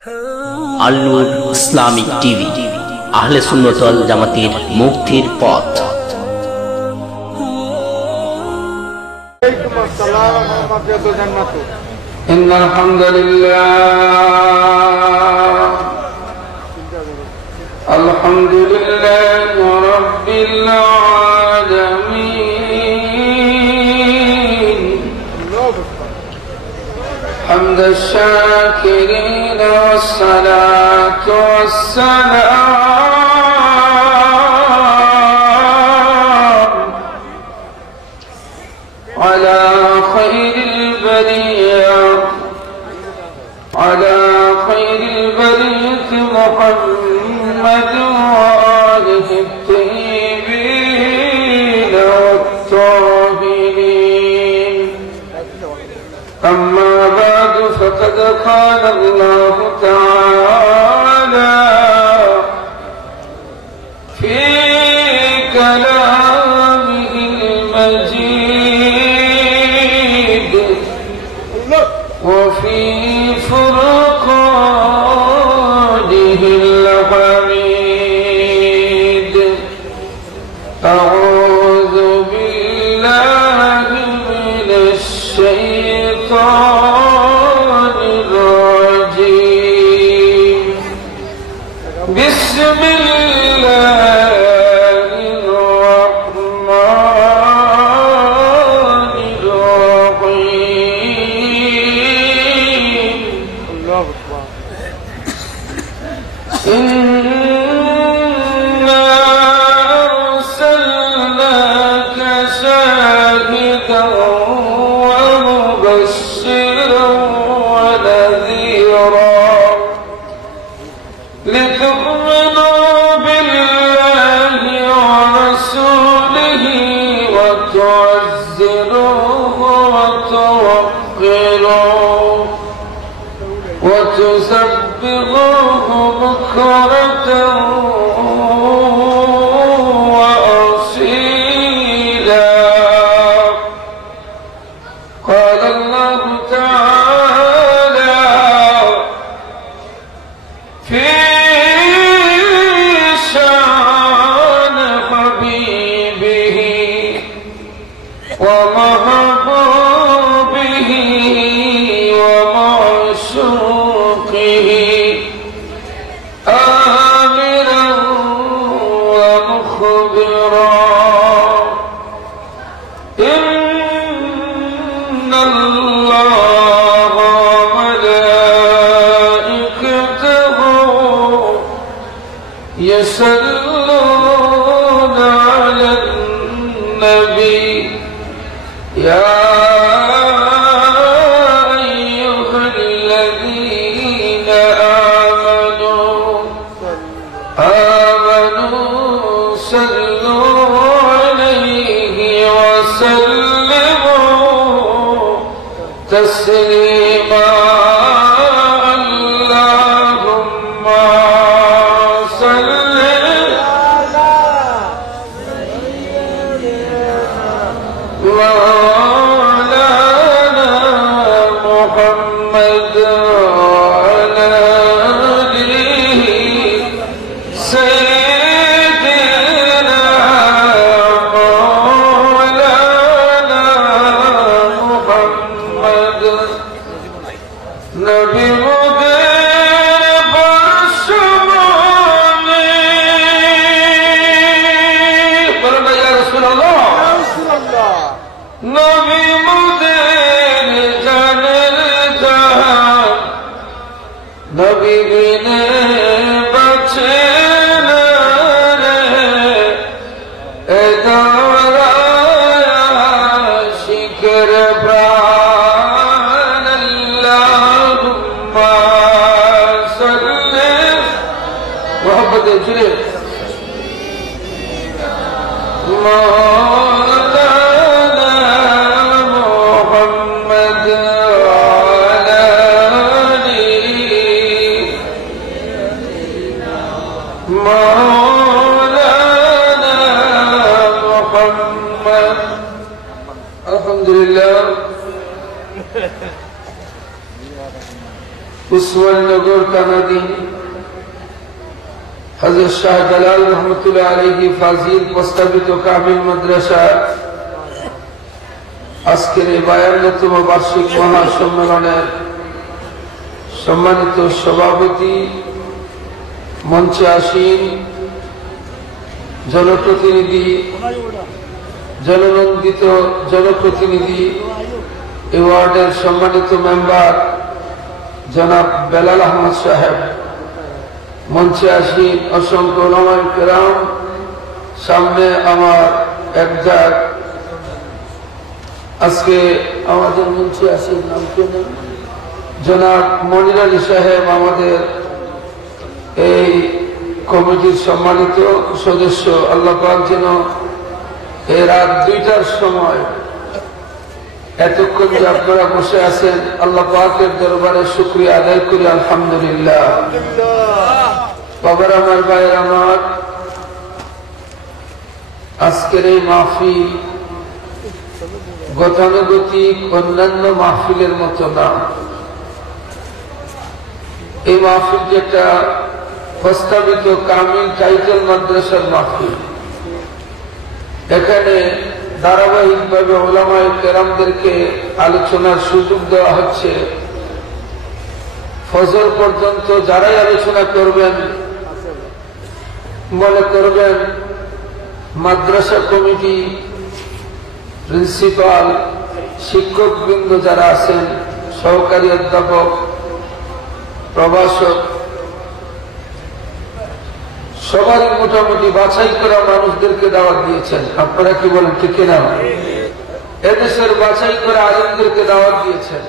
আল নূর Islamic TV, আহলে সুন্নাত ওয়াল জামাতের মুক্তির পথ। ইন্নাল হামদুলিল্লাহ আলহামদুলিল্লাহি রাব্বিল আলামিন حمد الشاكرين والصلاة والسلام على خير البرية محمد وآله الطيبين والطاهرين. أما بعد فقد قال الله تعالى في كلامه المجيد وفي فرقانه الحميد. أعوذ بالله من الشيطان الرجيم. بسم الله الرحمن الرحيم. إنا أرسلناك شاهدا ومبشرا ونذيرا لتؤمنوا بالله ورسوله وتعزروه وتوقروه وتسبحوه بكرة وأصيلا. قال الله تعالى في شأن حبيبه ومحبوبه ومعشوقه آمرا ومخبرا. إن الله وملائكته يصلون على النبي يا أيها الذين آمنوا صلوا عليه وسلموا تسليما. اللهم صل مولانا محمد وعلى آله سيدنا مولانا محمد نبي مدير برشماني. قلنا يا رسول الله نبي مدير جانر جهان نبي بنے بچے نرے ادارا شکر بران. اللہم صلی محبت چلے مولانا محمد وعلى آله مولانا محمد. الحمد لله उस्माननगर कानादी हजरत शाह जलाल रहमतुल्लाह अलैहि फाजिल प्रस्तावित कामिल माद्रासा আজকের এই 52তম বার্ষিক মহাসম্মেলনের সম্মানিত সভাপতি, মঞ্চে আসীন জনপ্রতিনিধি, জননন্দিত জনপ্রতিনিধি, এই ওয়ার্ডের সম্মানিত মেম্বার জনাব বেলাল আহমদ সাহেব, মঞ্চে আসীন অসংখ্য উলামায়ে কেরাম, সামনে আমার একজাক আজকে আমাদের মঞ্চে আসীন নাম জনাব মনির আলী সাহেব, আমাদের এই কমিটির সম্মানিত সদস্য। আল্লাহ পাক যেন এই রাত 2টার সময় এতক্ষণ যে আপনারা বসে আছেন, আল্লাহ পাকের দরবারে শুকরিয়া আদায় করি আলহামদুলিল্লাহ। বাবার আমার, ভাইয়ের আমার, আজকের এই মাহফিল গতানুগতিক অন্যান্য মাহফিলের মতো না। এই মাহফিল যেটা প্রস্তাবিত কামিল টাইটেল মাদ্রাসার মাহফিল, এখানে ধারাবাহিকভাবে উলামায়ে কেরামদেরকে আলোচনার সুযোগ দেওয়া হচ্ছে। ফজর পর্যন্ত যারাই আলোচনা করবেন, মনে করবেন মাদ্রাসা কমিটি, প্রিন্সিপাল, শিক্ষকবৃন্দ যারা আছেন, সহকারী অধ্যাপক, প্রভাষক, সবারই মোটামুটি বাছাই করা মানুষদেরকে দাওয়াত দিয়েছেন। আপনারা কি বলেন, ঠিক না? এদেশের বাছাই করা আলেমদেরকে দাওয়াত দিয়েছেন,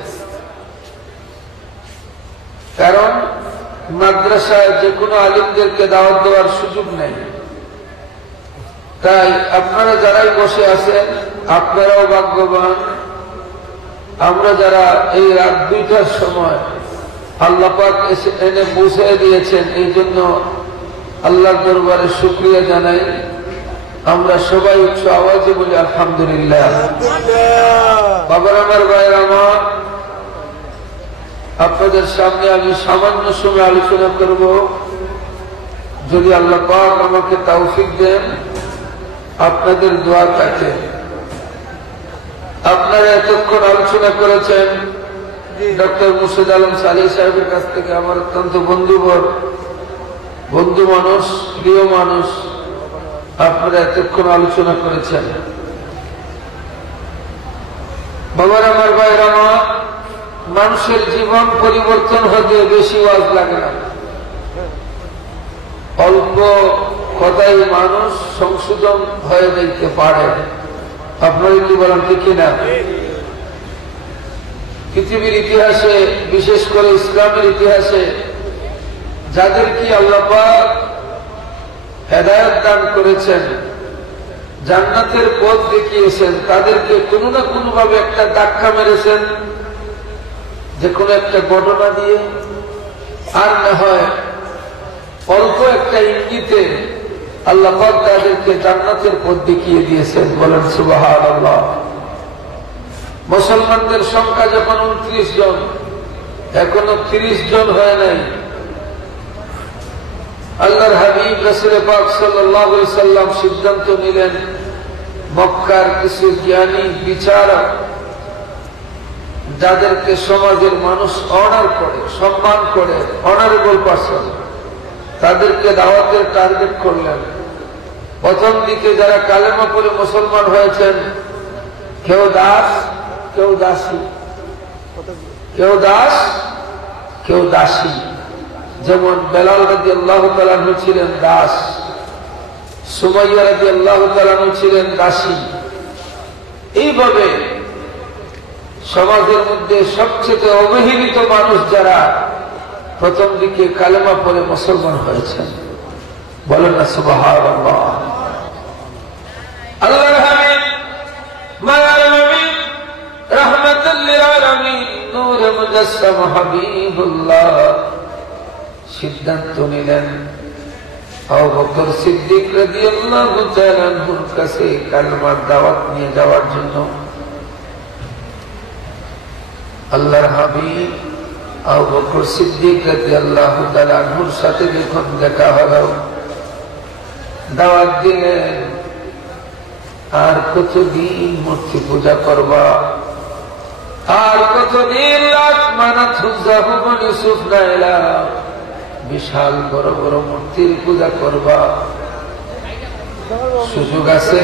কারণ মাদ্রাসায় যে কোনো আলেমদেরকে দাওয়াত দেওয়ার সুযোগ নেই। তাই আপনারা যারাই বসে আছেন, আপনারাও ভাগ্যবান। আমরা যারা এই রাত 2টার সময় আল্লাহ পাক এনে পৌঁছে দিয়েছেন, এই জন্য আল্লাহর দরবারে শুকরিয়া জানাই। আমরা সবাই উচ্চ আওয়াজে বলি আলহামদুলিল্লাহ। বাবার আমার, ভাইয়ের আমার, আপনাদের সামনে আমি সামান্য সময় আলোচনা করব। যদি আল্লাহ পাক আমাকে তৌফিক দেন, আপনাদের দোয়া থাকে। আপনারা এতক্ষণ আলোচনা করেছেন ডক্টর মুর্শিদ আলম সালি সাহেবের কাছ থেকে, আমার অত্যন্ত বন্ধু মানুষ, প্রিয় মানুষ। আপনারা এতক্ষণ আলোচনা করেছেন। বাবার আমার, ভাইয়ের আমার, মানুষের জীবন পরিবর্তন হতে বেশি ওয়াজ লাগে না। অল্প কথাই মানুষ সংশোধন হয়ে যেতে পারে। আপনারা কি বলেন, ঠিক না? পৃথিবীর ইতিহাসে, বিশেষ করে ইসলামের ইতিহাসে, যাদেরকে আল্লাহ পাক হেদায়েত দান করেছেন, জান্নাতের পথ দেখিয়েছেন, তাদেরকে কোনো না কোনো ভাবে একটা ধাক্কা মেরেছেন, যে কোনো একটা ঘটনা দিয়ে, আর না হয় অল্প একটা ইঙ্গিতে আল্লাহ পাক তাদেরকে জান্নাতের পথ দেখিয়ে দিয়েছেন। বলেন সুবহানাল্লাহ। মুসলমানদের সংখ্যা যখন 29 জন, এখনো 30 জন হয় নাই, আল্লাহর হাবিব রাসূল পাক সাল্লাল্লাহু আলাইহি সাল্লাম সিদ্ধান্ত নিলেন, মক্কার কিছু জ্ঞানী বিচারক, যাদেরকে সমাজের মানুষ অনার করে, সম্মান করে, অনারেবল পারসন, তাদেরকে দাওয়াতের টার্গেট করলেন। প্রথম দিকে যারা কালেমা পড়ে মুসলমান হয়েছেন, কেউ দাস, কেউ দাসী, কেউ দাস, কেউ দাসী। যেমন বেলাল রাদিয়াল্লাহু তাআলা আনহু ছিলেন দাস, সুমাইয়া রাদিয়াল্লাহু তাআলা আনহা ছিলেন দাসী। এইভাবে সমাজের মধ্যে সবচেয়ে অবহেলিত মানুষ যারা প্রথম দিকে কালেমা পড়ে মুসলমান হয়েছেন, বলেন না সুবহানাল্লাহ। আল্লাহর হাবিব মায়ার নবী রাহমাতুল লিল আলামিন নূর মুজাসসাম হাবিবুল্লাহ সিদ্ধান্ত নিলেন আবু বকর সিদ্দিক রাদিয়াল্লাহু তাআলা আনহুর কাছে কালেমার দাওয়াত নিয়ে যাওয়ার জন্য। আল্লাহর হাবিব আবু বকর সিদ্দিক রাদিয়াল্লাহু তাআলা আনহুর সাথে যখন দেখা হলো, দাওয়াত দিলেন, আর কতদিন মূর্তি পূজা করবা, আর কতদিন লাত মানাত হুজ্জাহু বনি ইউসুফ নাইলা বিশাল বড় বড় মূর্তির পূজা করবা। সুযোগ আছে,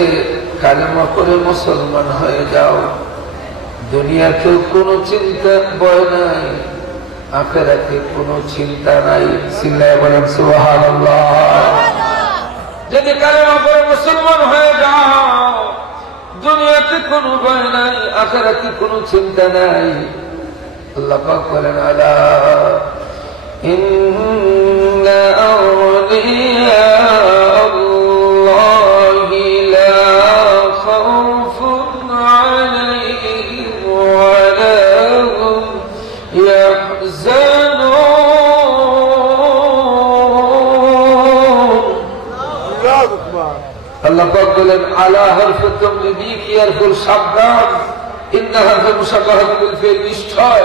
কালেমা পড়ে মুসলমান হয়ে যাও। দুনিয়াতে কোনো চিন্তা ভয় নাই, আখিরাতে কোনো চিন্তা নাই। চিল্লায়ে বলেন সুবহানাল্লাহ। যদি কালেমা পড়ে মুসলমান হয়ে যাও, দুনিয়াতে কোনো ভয় নাই, আখিরাতে কোনো চিন্তা নাই। আল্লাহ পাক বলেন, আলা ইন্না আউলিয়া আল্লাহি লা খাউফুন আলাইহিম ওয়া লা হুম ইয়াহজানুন। আল্লাহ পাক বলেন, আলা হরফে তামরিদি কি হরফুল সাবধান, ইন্না হরফে মুশাব্বাহাত বিল ফিল। নিশ্চয়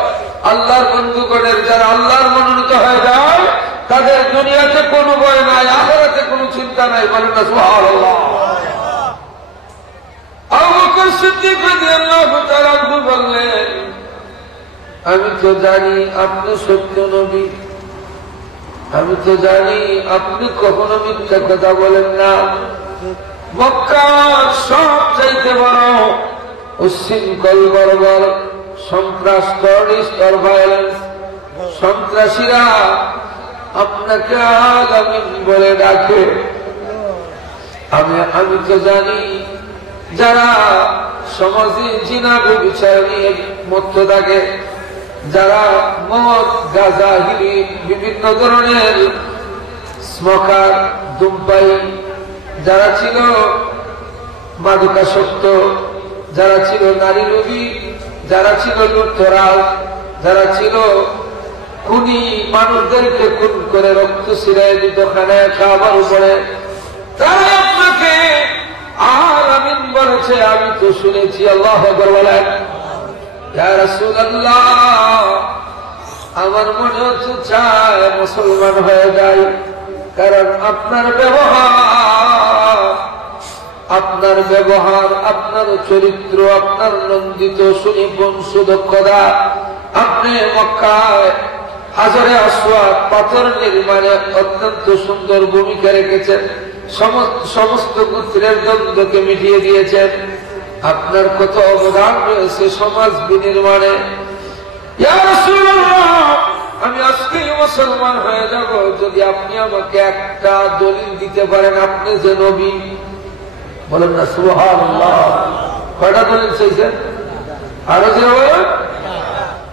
আল্লাহর বন্ধুগণের যারা আল্লাহর মনোনীত হয়ে যায়, তাদের দুনিয়াতে কোনো ভয় নাই, আখিরাতে কোনো চিন্তা নাই। বলেন না সুবহানাল্লাহ। আবু বকর সিদ্দিক রাদিয়াল্লাহু তাআলা বললেন, আমি তো জানি আপনি সত্য নবী, আমি তো জানি আপনি কখনো মিথ্যা কথা বলেন না। মক্কার সব চাইতে বড় উচ্ছৃঙ্খল বর্বর সন্ত্রাসীরা আপনাকে আলামিন বলে ডাকে। আমি তো জানি যারা সমাজে জিনা ব্যভিচার নিয়ে মত্ত থাকে, যারা মদ গাঁজা হিরি বিভিন্ন ধরনের স্মোকার ধূমপাই, যারা ছিল মাদকাসক্ত, যারা ছিল নারী রোগী, যারা ছিল লুটতরাজ, যারা ছিল খুনি, মানুষদেরকে খুন করে রক্ত ছিড়াই দিত খানায় খাবার উপরে, তারা আপনাকে আলামিন বলেছে। আমি তো শুনেছি। আল্লাহু আকবার বলেন। ইয়া রাসূলুল্লাহ, আমার মনে হচ্ছে চায় মুসলমান হয়ে যায়, কারণ আপনার ব্যবহার, আপনার চরিত্র, আপনার নন্দিত সুনিপুণ সুদক্ষতা, আপনি মক্কায় হাজারে আসওয়াদ পাথর নির্মাণে অত্যন্ত সুন্দর ভূমিকা রেখেছেন, সমস্ত গোত্রের দ্বন্দ্বকে মিটিয়ে দিয়েছেন। আপনার কত অবদান রয়েছে সমাজ বিনির্মাণে। ইয়া রাসূলুল্লাহ, আমি আজকেই মুসলমান হয়ে যাব যদি আপনি আমাকে একটা দলিল দিতে পারেন আপনি যে নবী। বলেন না সুবহানাল্লাহ। কয়টা দলিল চাইছেন? আরো যে বলেন,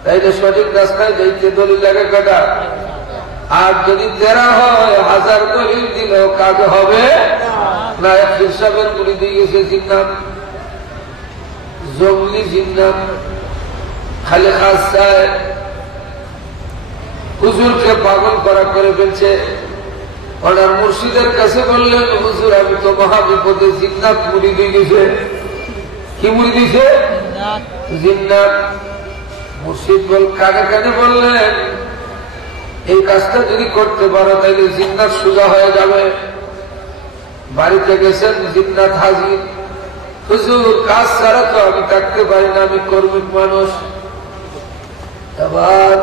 তাইলে সঠিক রাস্তায় যাইতে দলিল লাগে কয়টা? আর যদি 13 হয়, 1000 দলিল দিলেও কাজ হবে না। এক হিসাবের মুড়ি দিয়ে গেছে জিন্নাত, জঙ্গলি জিন্নাত, খালি খাস চায়, হুজুরকে পাগল করা করে ফেলছে। ওনার মুর্শিদের কাছে বললেন, হুজুর আমি তো মহাবিপদে, জিন্নাত মুড়ি দিয়ে গেছে। কি মুড়ি দিয়েছে? জিন্নাত। মুর্শিদ কানে কানে বললেন, এই কাজটা যদি করতে পারো তাহলে জিন্নাত সোজা হয়ে যাবে। বাড়িতে গেছেন, জিন্নাত হাজির। হুজুর কাজ ছাড়া তো আমি থাকতে পারি না, আমি কর্মিক মানুষ। এবার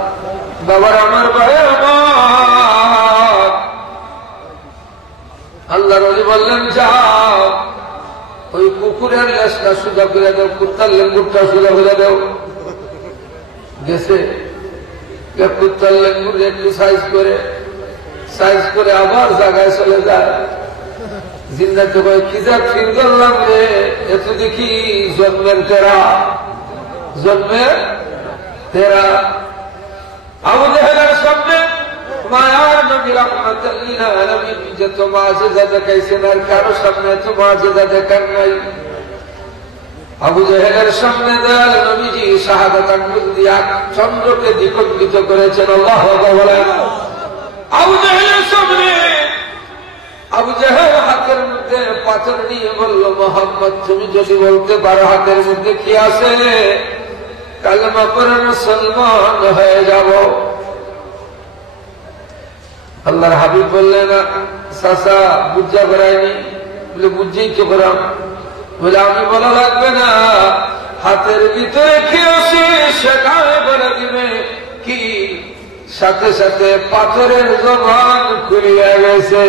বাবার আমার ভাই আমার আল্লাহ রলি বললেন, যাও ওই কুকুরের লেজটা সোজা করে দাও, কুত্তার লেঙ্গুরটা সোজা করে দাও। গেছে, কুত্তার লেঙ্গুর একটু সাইজ করে আবার জায়গায় চলে যায়। জিন্নাতে কয়, কি যা ফির করলাম রে, এত দেখি জন্মের তেরা। আবু জাহেলের সামনে মায়ার নবী রাহমাতুল লিল আলামিন যত মুআজিজা দেখাইছেন, আর কারো সামনে এত মুআজিজা দেখান নাই। আবু জাহেলের সামনে দয়াল নবীজি শাহাদাত আঙ্গুল দিয়া চন্দ্রকে দ্বিখণ্ডিত করেছেন। আল্লাহু আকবার বলেন। আবু জাহেলের সামনে আবু জাহেল হাতের মধ্যে পাথর নিয়ে বলল, মুহাম্মদ তুমি যদি বলতে পারো হাতের মধ্যে কি আছে, কালেমা পড়ে মুসলমান হয়ে যাব। আল্লাহর হাবিব বললেন, চাচা বুঝা করায়নি? বলে বুঝেই তো করাম। বলে আমি বলা লাগবে না, হাতের ভিতরে কি আছে সেটাই বলে দিবে। কি? সাথে সাথে পাথরের জবান খুলিয়া গেছে।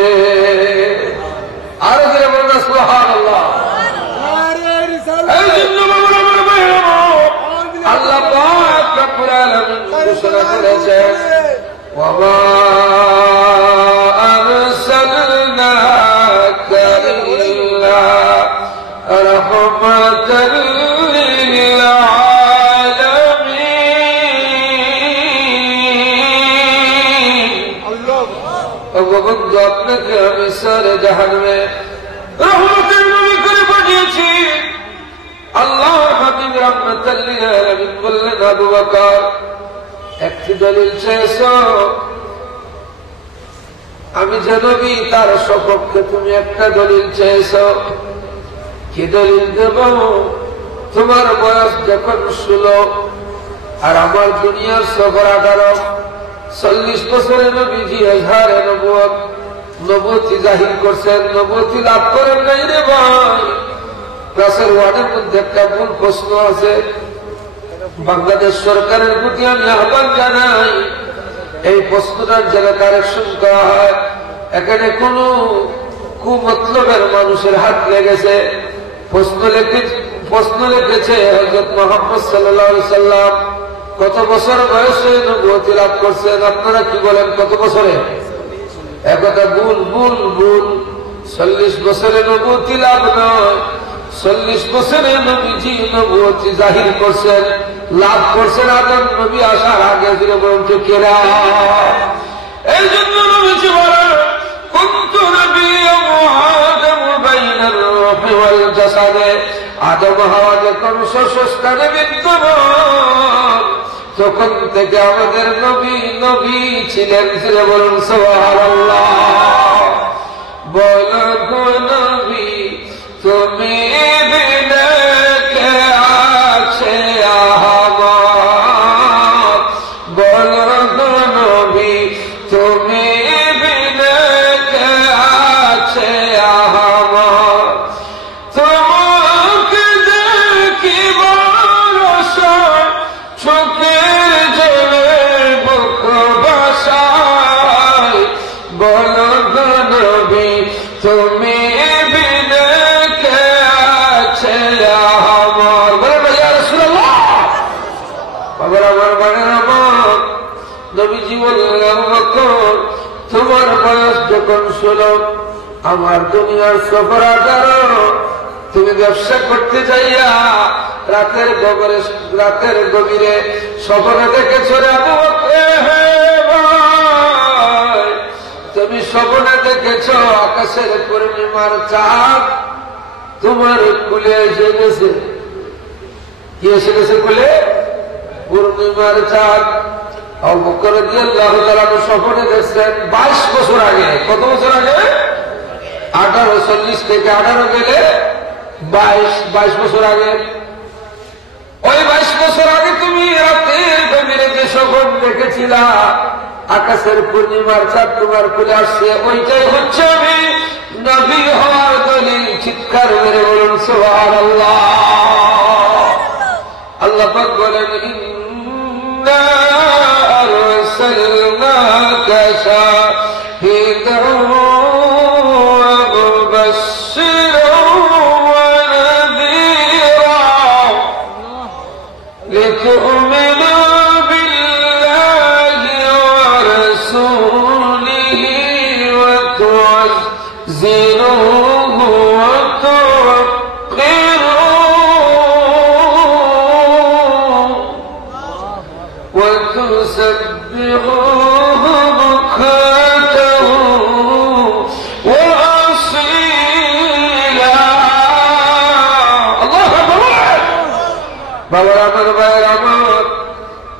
আর ধরে বলল সুবহানাল্লাহ। আল্লাহ পাক রব্বুল আলামিন ঘোষণা করেছেন, ওয়া আরসালনাকা ইল্লা রাহমাতাল লিল আলামিন। আল্লাহ বন্ধু, আপনাকে আমি সারে জাহান্নামে রহমতের নবী করে পাঠিয়েছি। আল্লাহর হাবিব রাহমাতাল লিল আলামিন বললেন, আবু বকর একটি দলিল চেয়েছো, আমি যে নবী তার সপক্ষে তুমি একটা দলিল চেয়েছো। কি দলিল দেব? তোমার বয়স যখন 16 আর আমার দুনিয়ার সফর 18, 40 বছরের নবীজি এজহারে নবুয়তি জাহির করছেন, নবুয়তি লাভ করেন নাই রে ভাই। ক্লাসের ওয়ার্ডের মধ্যে একটা ভুল প্রশ্ন আছে, বাংলাদেশ সরকারের প্রতি আমি আহ্বান জানাই, এই প্রশ্নটার যেন কারেকশন করা হয়। এখানে কোন কুমতলবের মানুষের হাত লেগেছে। প্রশ্ন লিখেছে হযরত মুহাম্মদ সাল্লাল্লাহু আলাইহি সাল্লাম কত বছর বয়সে নবুয়তি লাভ করছেন? আপনারা কি বলেন, কত বছরে? একথা ভুল ভুল ভুল। 40 বছরে নবুয়তি লাভ নয়, 40 বছরে নবীজি নবুয়তি জাহির করছেন, লাভ করছেন আদম নবী আসার আগে। ফিরে বলুন তো কেরা? এই জন্য নবীজি বলেন, কুনতু নবিয়্যাম আদমু বাইনার রূহি ওয়াল জাসাদে। আদম হাওয়া যখন শস্যস্থানে বিদ্যমান, তখন থেকে আমাদের নবী নবী ছিলেন। ফিরে বলুন সুবহানাল্লাহ। বলো গো নবী, তুমি বিনে কে আছে আমার? বলো গো নবী, তুমি বিনে কে আছে আমার? তোমাকে দেখিবার আশায় চোখের জলে বুক ভাসায়। বলো গো নবী, তুমি বিনে কে আছে আমার? বলে না ইয়া রাসূলুল্লাহ। বাবার আমার বানের আমার নবীজি বললেন, আবু বকর তোমার বয়স যখন 16, আমার দুনিয়ার সফর 18, তুমি ব্যবসা করতে যাইয়া রাতের গভীরে স্বপ্নে দেখেছো রে আবু বকর, তুমি স্বপ্নে দেখেছ আকাশের পূর্ণিমার চাঁদ তোমার কুলে এসে গেছে। কি এসে গেছে কুলে? পূর্ণিমার চাঁদ। আবু বকর রাদিয়াল্লাহু তাআলা স্বপ্নে দেখছেন 22 বছর আগে। কত বছর আগে? 18, 40 থেকে 18 গেলে 22 বছর আগে। ওই 22 বছর আগে তুমি রাতের গভীরে যে স্বপ্ন দেখেছিলা আকাশের পূর্ণিমার চাঁদ তোমার কুলে আসছে, ওইটাই হচ্ছে আমি নবী হওয়ার দলিল। চিৎকার মেরে বলুন সুবহানাল্লাহ। আল্লাহ পাক বলেন, ইন্না আরসালনাকা শাহিদান ওয়া মুবাশশিরান ওয়া নাযীরা লিতু'মিনু বিল্লাহি ওয়া রাসূলিহি ওয়া তু'azziruhu ওয়া وتسبحوه بكرة وأصيلا। الله أكبر। বাবার আমার ভাইয়ের আমার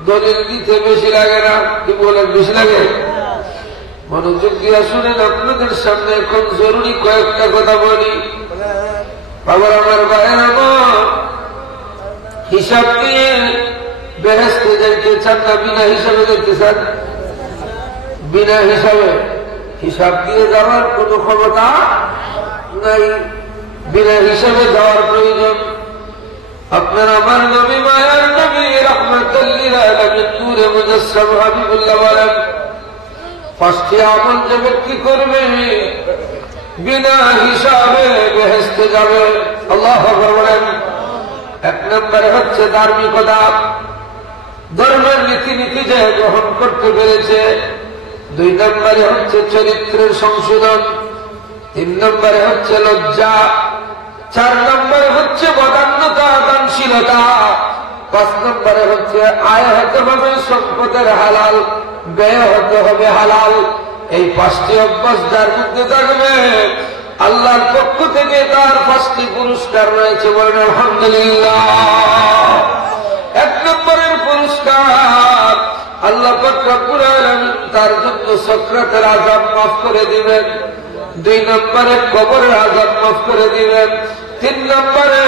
দলিল দিতে বেশি লাগে না? কি বলেন, বেশি লাগে? মনোযোগ দিয়া শুনেন, আপনাদের সামনে এখন জরুরি কয়েকটা কথা বলি। বাবার আমার ভাইয়ের আমার হিসাব দিয়ে বেহেশতে যাইতে চান না বিনা হিসাবে যেতে চান? বিনা হিসাবে হিসাব দিয়ে যাওয়ার কোন ক্ষমতা নাই, বিনা হিসাবে যাওয়ার প্রয়োজন। আপনার আমার নবী মায়ার নবী রাহমাতুল লিল আলামিন নূরে মুজাসসাম হাবিবুল্লাহ বলেন, পাঁচটি আমল যে ব্যক্তি করবে বিনা হিসাবে বেহেশতে যাবে। আল্লাহু আকবার বলেন। এক নম্বরে হচ্ছে ধার্মিকতা, ধর্মের রীতিনীতি যে গ্রহণ করতে পেরেছে। দুই নম্বরে হচ্ছে চরিত্রের সংশোধন। তিন নম্বরে হচ্ছে লজ্জা। চার নম্বরে হচ্ছে বদান্যতা, দানশীলতা। পাঁচ নম্বরে হচ্ছে আয় হতে হবে সম্পদের হালাল, ব্যয় হতে হবে হালাল। এই পাঁচটি অভ্যাস যার মধ্যে থাকবে আল্লাহর পক্ষ থেকে তার পাঁচটি পুরস্কার রয়েছে, বলেন আলহামদুলিল্লাহ। এক নম্বরের পুরস্কার আল্লাহ পাক রব্বুল আলামিন তার জন্য সক্রাতের আযাব মাফ করে দিবেন। দুই নম্বরে কবরের আযাব মাফ করে দিবেন। তিন নম্বরে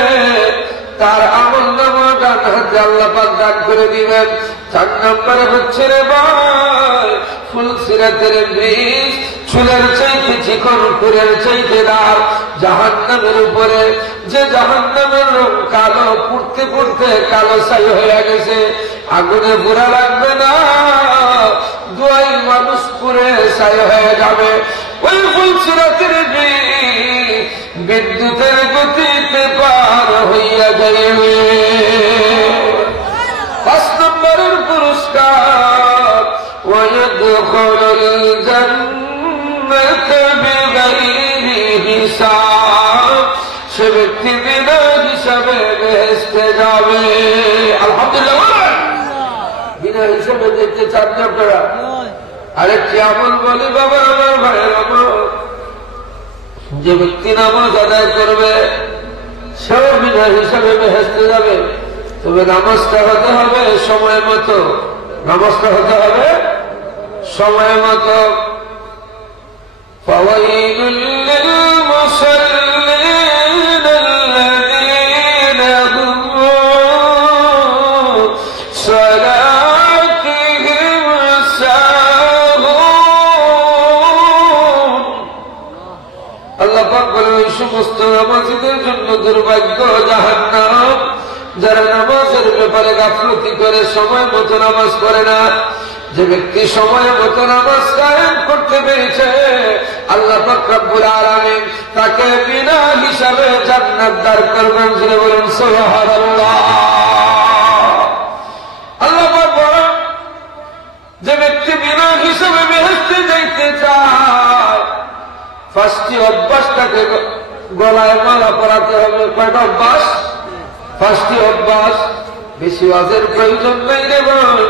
তার আমলনামা ডান হাতে আল্লাহ পাক দান করে দিবেন। চার নম্বরে হচ্ছে রে ভাই ফুলসিরাতের ব্রিজ, চুলের চাইতে চিকন, কুরের চাইতে দার। জাহান্নামের উপরে যে জাহান্নামের রং কালো, পুড়তে পুড়তে কালো ছাই হয়ে গেছে, আগুনে পুরা লাগবে না, দুয়াই মানুষ পুড়ে ছাই হয়ে যাবে। ওই ফুলসিরাতের ব্রিজ বিদ্যুতের গতিতে পার হইয়া যাইবে। পাঁচ নম্বরের পুরস্কার ওয়ায়াদখুলুল জান্নাতা বিগাইরি হিসাব, সে ব্যক্তি বিনা হিসাবে বেহেশতে যাবে। আলহামদুলিল্লাহ। বিনা হিসাবে দেখতে চান না আপনারা? আরেকটি আমল বলি বাবা আমার ভাইয়ের আমল, যে ব্যক্তি নামাজ আদায় করবে সেও বিনা হিসাবে বেহেশতে যাবে। তবে নামাজটা হতে হবে সময় মতো, নামাজটা হতে হবে সময় মতো। ফাওয়াইলুল লিল মুসাল্লিন আল্লাযীনা হুম সালাতিহিম সাহুন। আল্লাহ পাক বলেন, ওই সমস্ত নামাজীদের জন্য দুর্ভাগ্য, জাহান্নাম, যারা নামাজের ব্যাপারে গাফলতি করে, সময় মতো নামাজ পড়ে না। যে ব্যক্তি সময় মতো নামাজ কায়েম করতে পেরেছে আল্লাহ পাক রব্বুল আলামিন তাকে বিনা হিসাবে জান্নাত দান করবেন। যিনি বলেন সুবহানাল্লাহ। আল্লাহ পাক বলেন, যে ব্যক্তি বিনা হিসাবে বেহেশতে যাইতে চায় পাঁচটি অভ্যাস তাকে গলায় মালা পরাতে হবে। কয়টা অভ্যাস? পাঁচটি অভ্যাস। বেশি ওয়াজের প্রয়োজন নেই রে ভাই,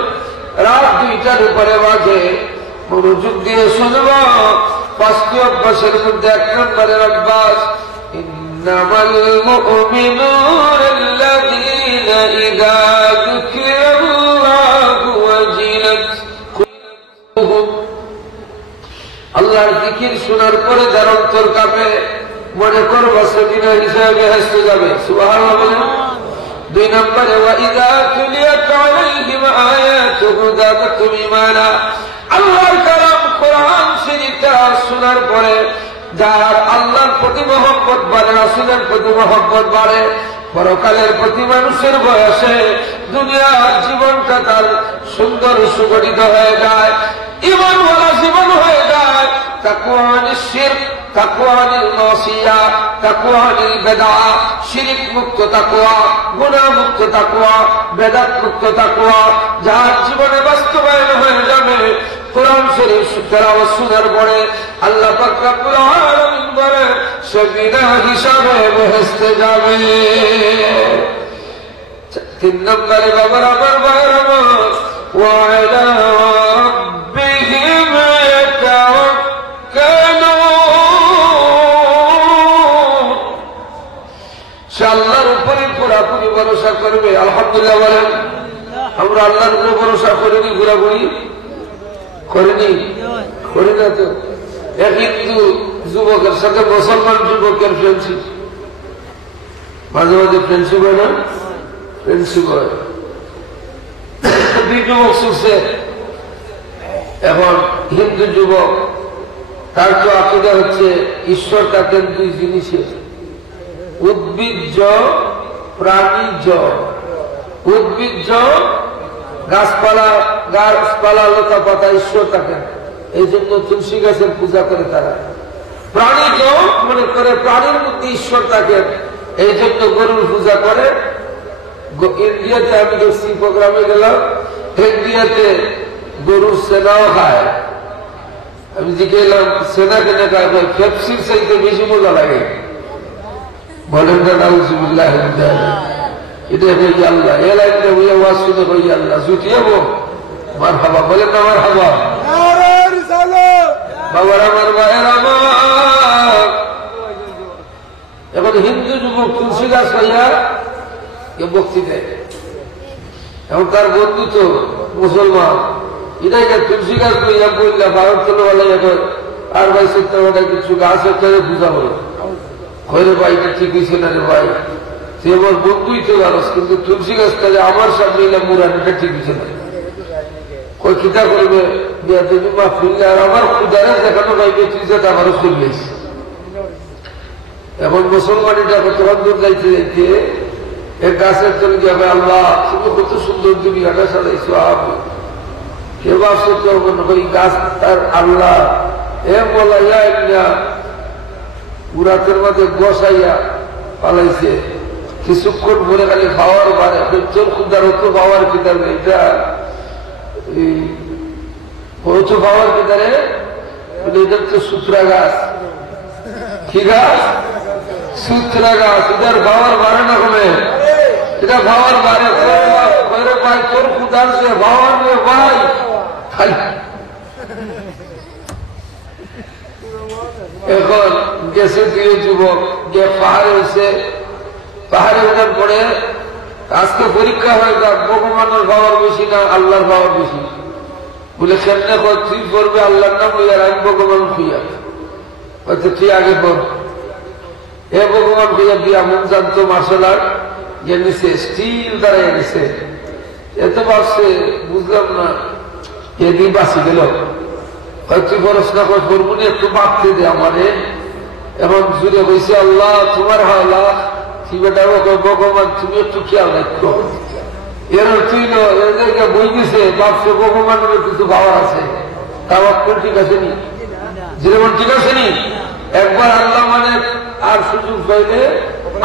রাত 2টার উপরে বাজে, মনোযোগ দিয়ে শুনব। পাঁচটি অভ্যাসের মধ্যে এক নম্বরের অভ্যাস, ইন্নামাল মুমিনুনা আল্লাযীনা ইযা যুকিরাল্লাহু ওয়াজিলাত কুলুবুহুম। আল্লাহর জিকির শোনার পরে যার অন্তর কাঁপে, মনে করবো সে বিনা হিসাবে বেহেশতে যাবে। সুবহানাল্লাহ বলেন। দুই নম্বরে ওয়াইযা তুলিয়াত আলাইহিম আয়াতুহু যাদাতুহুম ঈমানা। আল্লাহর কালাম কোরআন শরীফটা শোনার পরে যার আল্লাহর প্রতি মহব্বত বাড়ে, রাসূলের প্রতি মহব্বত বাড়ে, পরকালের প্রতি মানুষের বয়সে দুনিয়ার জীবনটা তার সুন্দর সুগঠিত হয়ে যায়, ঈমানওয়ালা জীবন হয়ে যায়। তাকওয়া আনিশ শিরক, তাকওয়া আনিল মাসিয়া, তাকওয়া আনিল বিদআ, শিরক মুক্ত তাকওয়া, গুনাহ মুক্ত তাকওয়া, বেদাত মুক্ত তাকওয়া যার জীবনে বাস্তবায়ন হয়ে যাবে। কোরআন শরীফ তেলাওয়াত শোনার পরে আল্লাহ পাক রব্বুল আলামিন বলেন, সে বিনা হিসাবে বেহেশতে যাবে। তিন নম্বরে বাবার আমার ভাইয়ের আমার, ওয়ালা রাব্বিহিম ইয়াতাওয়াক্কালুন। সে আল্লাহর উপরে পুরাপুরি ভরসা করবে। আলহামদুলিল্লাহ বলেন। আমরা আল্লাহর উপরে ভরসা করিনি, পুরাপুরি করিনি, করি না তো। এক হিন্দু যুবকের সাথে মুসলমান যুবকের ফ্রেন্ডশিপ, মাঝে মাঝে ফ্রেন্ডশিপ হয় না? ফ্রেন্ডশিপ হয়। দুই যুবক শুনছে, এখন হিন্দু যুবক তার তো আকীদা হচ্ছে ঈশ্বর থাকেন দুই জিনিসে, উদ্ভিজ্জ প্রাণীজ। উদ্ভিজ্জ গাছপালা লতা পাতা ঈশ্বর থাকেন, এই জন্য তুলসী গাছের পূজা করে তারা। প্রাণীজ মনে করে প্রাণীর মধ্যে ঈশ্বর থাকেন, এই জন্য গরুর পূজা করে। ইন্ডিয়াতে আমি দেখছি, প্রোগ্রামে গেলাম, ইন্ডিয়াতে গরুর সেনাও খায়। আমি জিজ্ঞেলাম সেনা কেনে খায়, পেপসির চাইতে বেশি মজা লাগে। বলেন না নাউজুবিল্লাহ, এটা হই আল্লাহ। এ লাইনটা হইয়া ওয়াজ শুনে হই আল্লাহ জুটিয়াবো মার হাবা। বলেন না মার হাবা। বাবার আমার ভাইয়ের আমার, এখন হিন্দু যুবক তুলসী গাছ হইয়া বক্তি দেয়। এখন তার বন্ধু তো মুসলমান, এটাই তুলসী গাছ হইয়া বললা ভারত চলো বলে এখন আর ভাই সত্যি কিছু গাছ একটা পূজা করো। হয়ে ভাই এটা ঠিক হয়েছে না রে ভাই, সে আমার বন্ধুই তো গাছ, কিন্তু তুলসী গাছটা যে আমার সামনে এলাম মুরান, এটা ঠিক হয়েছে না। ওই খিতা করবে তুমি মা ফুললে, আর আমার খুদারে দেখানো পাইবে তুই যাতে আমারও খুললিস। এখন মুসলমান এটা কত দূর যাইতে যাইতে এক গাছের চলে যাবে, আল্লাহ তুমি কত সুন্দর দুনিয়াটা সাজাইছো। কে ভাবছো তো ওই গাছ তার আল্লাহ এ বলাইয়া পুরাতের মাঝে বসাইয়া পালাইছে। কিছুক্ষণ ভরে খালি খাওয়ার বারে তোর খুদার হতো খাওয়ার কিতাবে, এটা হতো খাওয়ার কিতারে এদের তো সুতরা গাছ। কি গাছ? সুতরা গাছ। এদের খাওয়ার বারে না কমে, এটা খাওয়ার বারে ভাই তোর খুদার সে খাওয়ার ভাই খালি। এখন গেছে দুই যুবক যে পাহাড়ে হয়েছে, পাহাড়ে ওঠার পরে আজকে পরীক্ষা হয় যাক ভগবানের পাওয়ার বেশি না আল্লাহর পাওয়ার বেশি। বলে কেমনে তুই করবে আল্লাহর নাম হইয়ার আমি ভগবান খুইয়া, হয়তো তুই আগে পর। এ ভগবান খুইয়া দিয়া মন জানতো মার্শাল আর্ট যে নিছে, স্টিল দাঁড়াইয়া নিছে। এত পারছে বুঝলাম না, এদিন বাঁচি গেল। হয়তো পড়াশোনা করে করবনি, একটু বাঁধতে দে আমারে। এখন জুড়ে বলছে আল্লাহ তোমার হাওলা ভগবান তুমি একটু খেয়াল রাখো। এর তুই এদেরকে বই দিছে বাপসে ভগবানের কিছু পাওয়ার আছে, তাওয়াক্কুল ঠিক আছে নি? যেমন ঠিক আছে নি? একবার আল্লাহ মানে আর সুযোগ পাইলে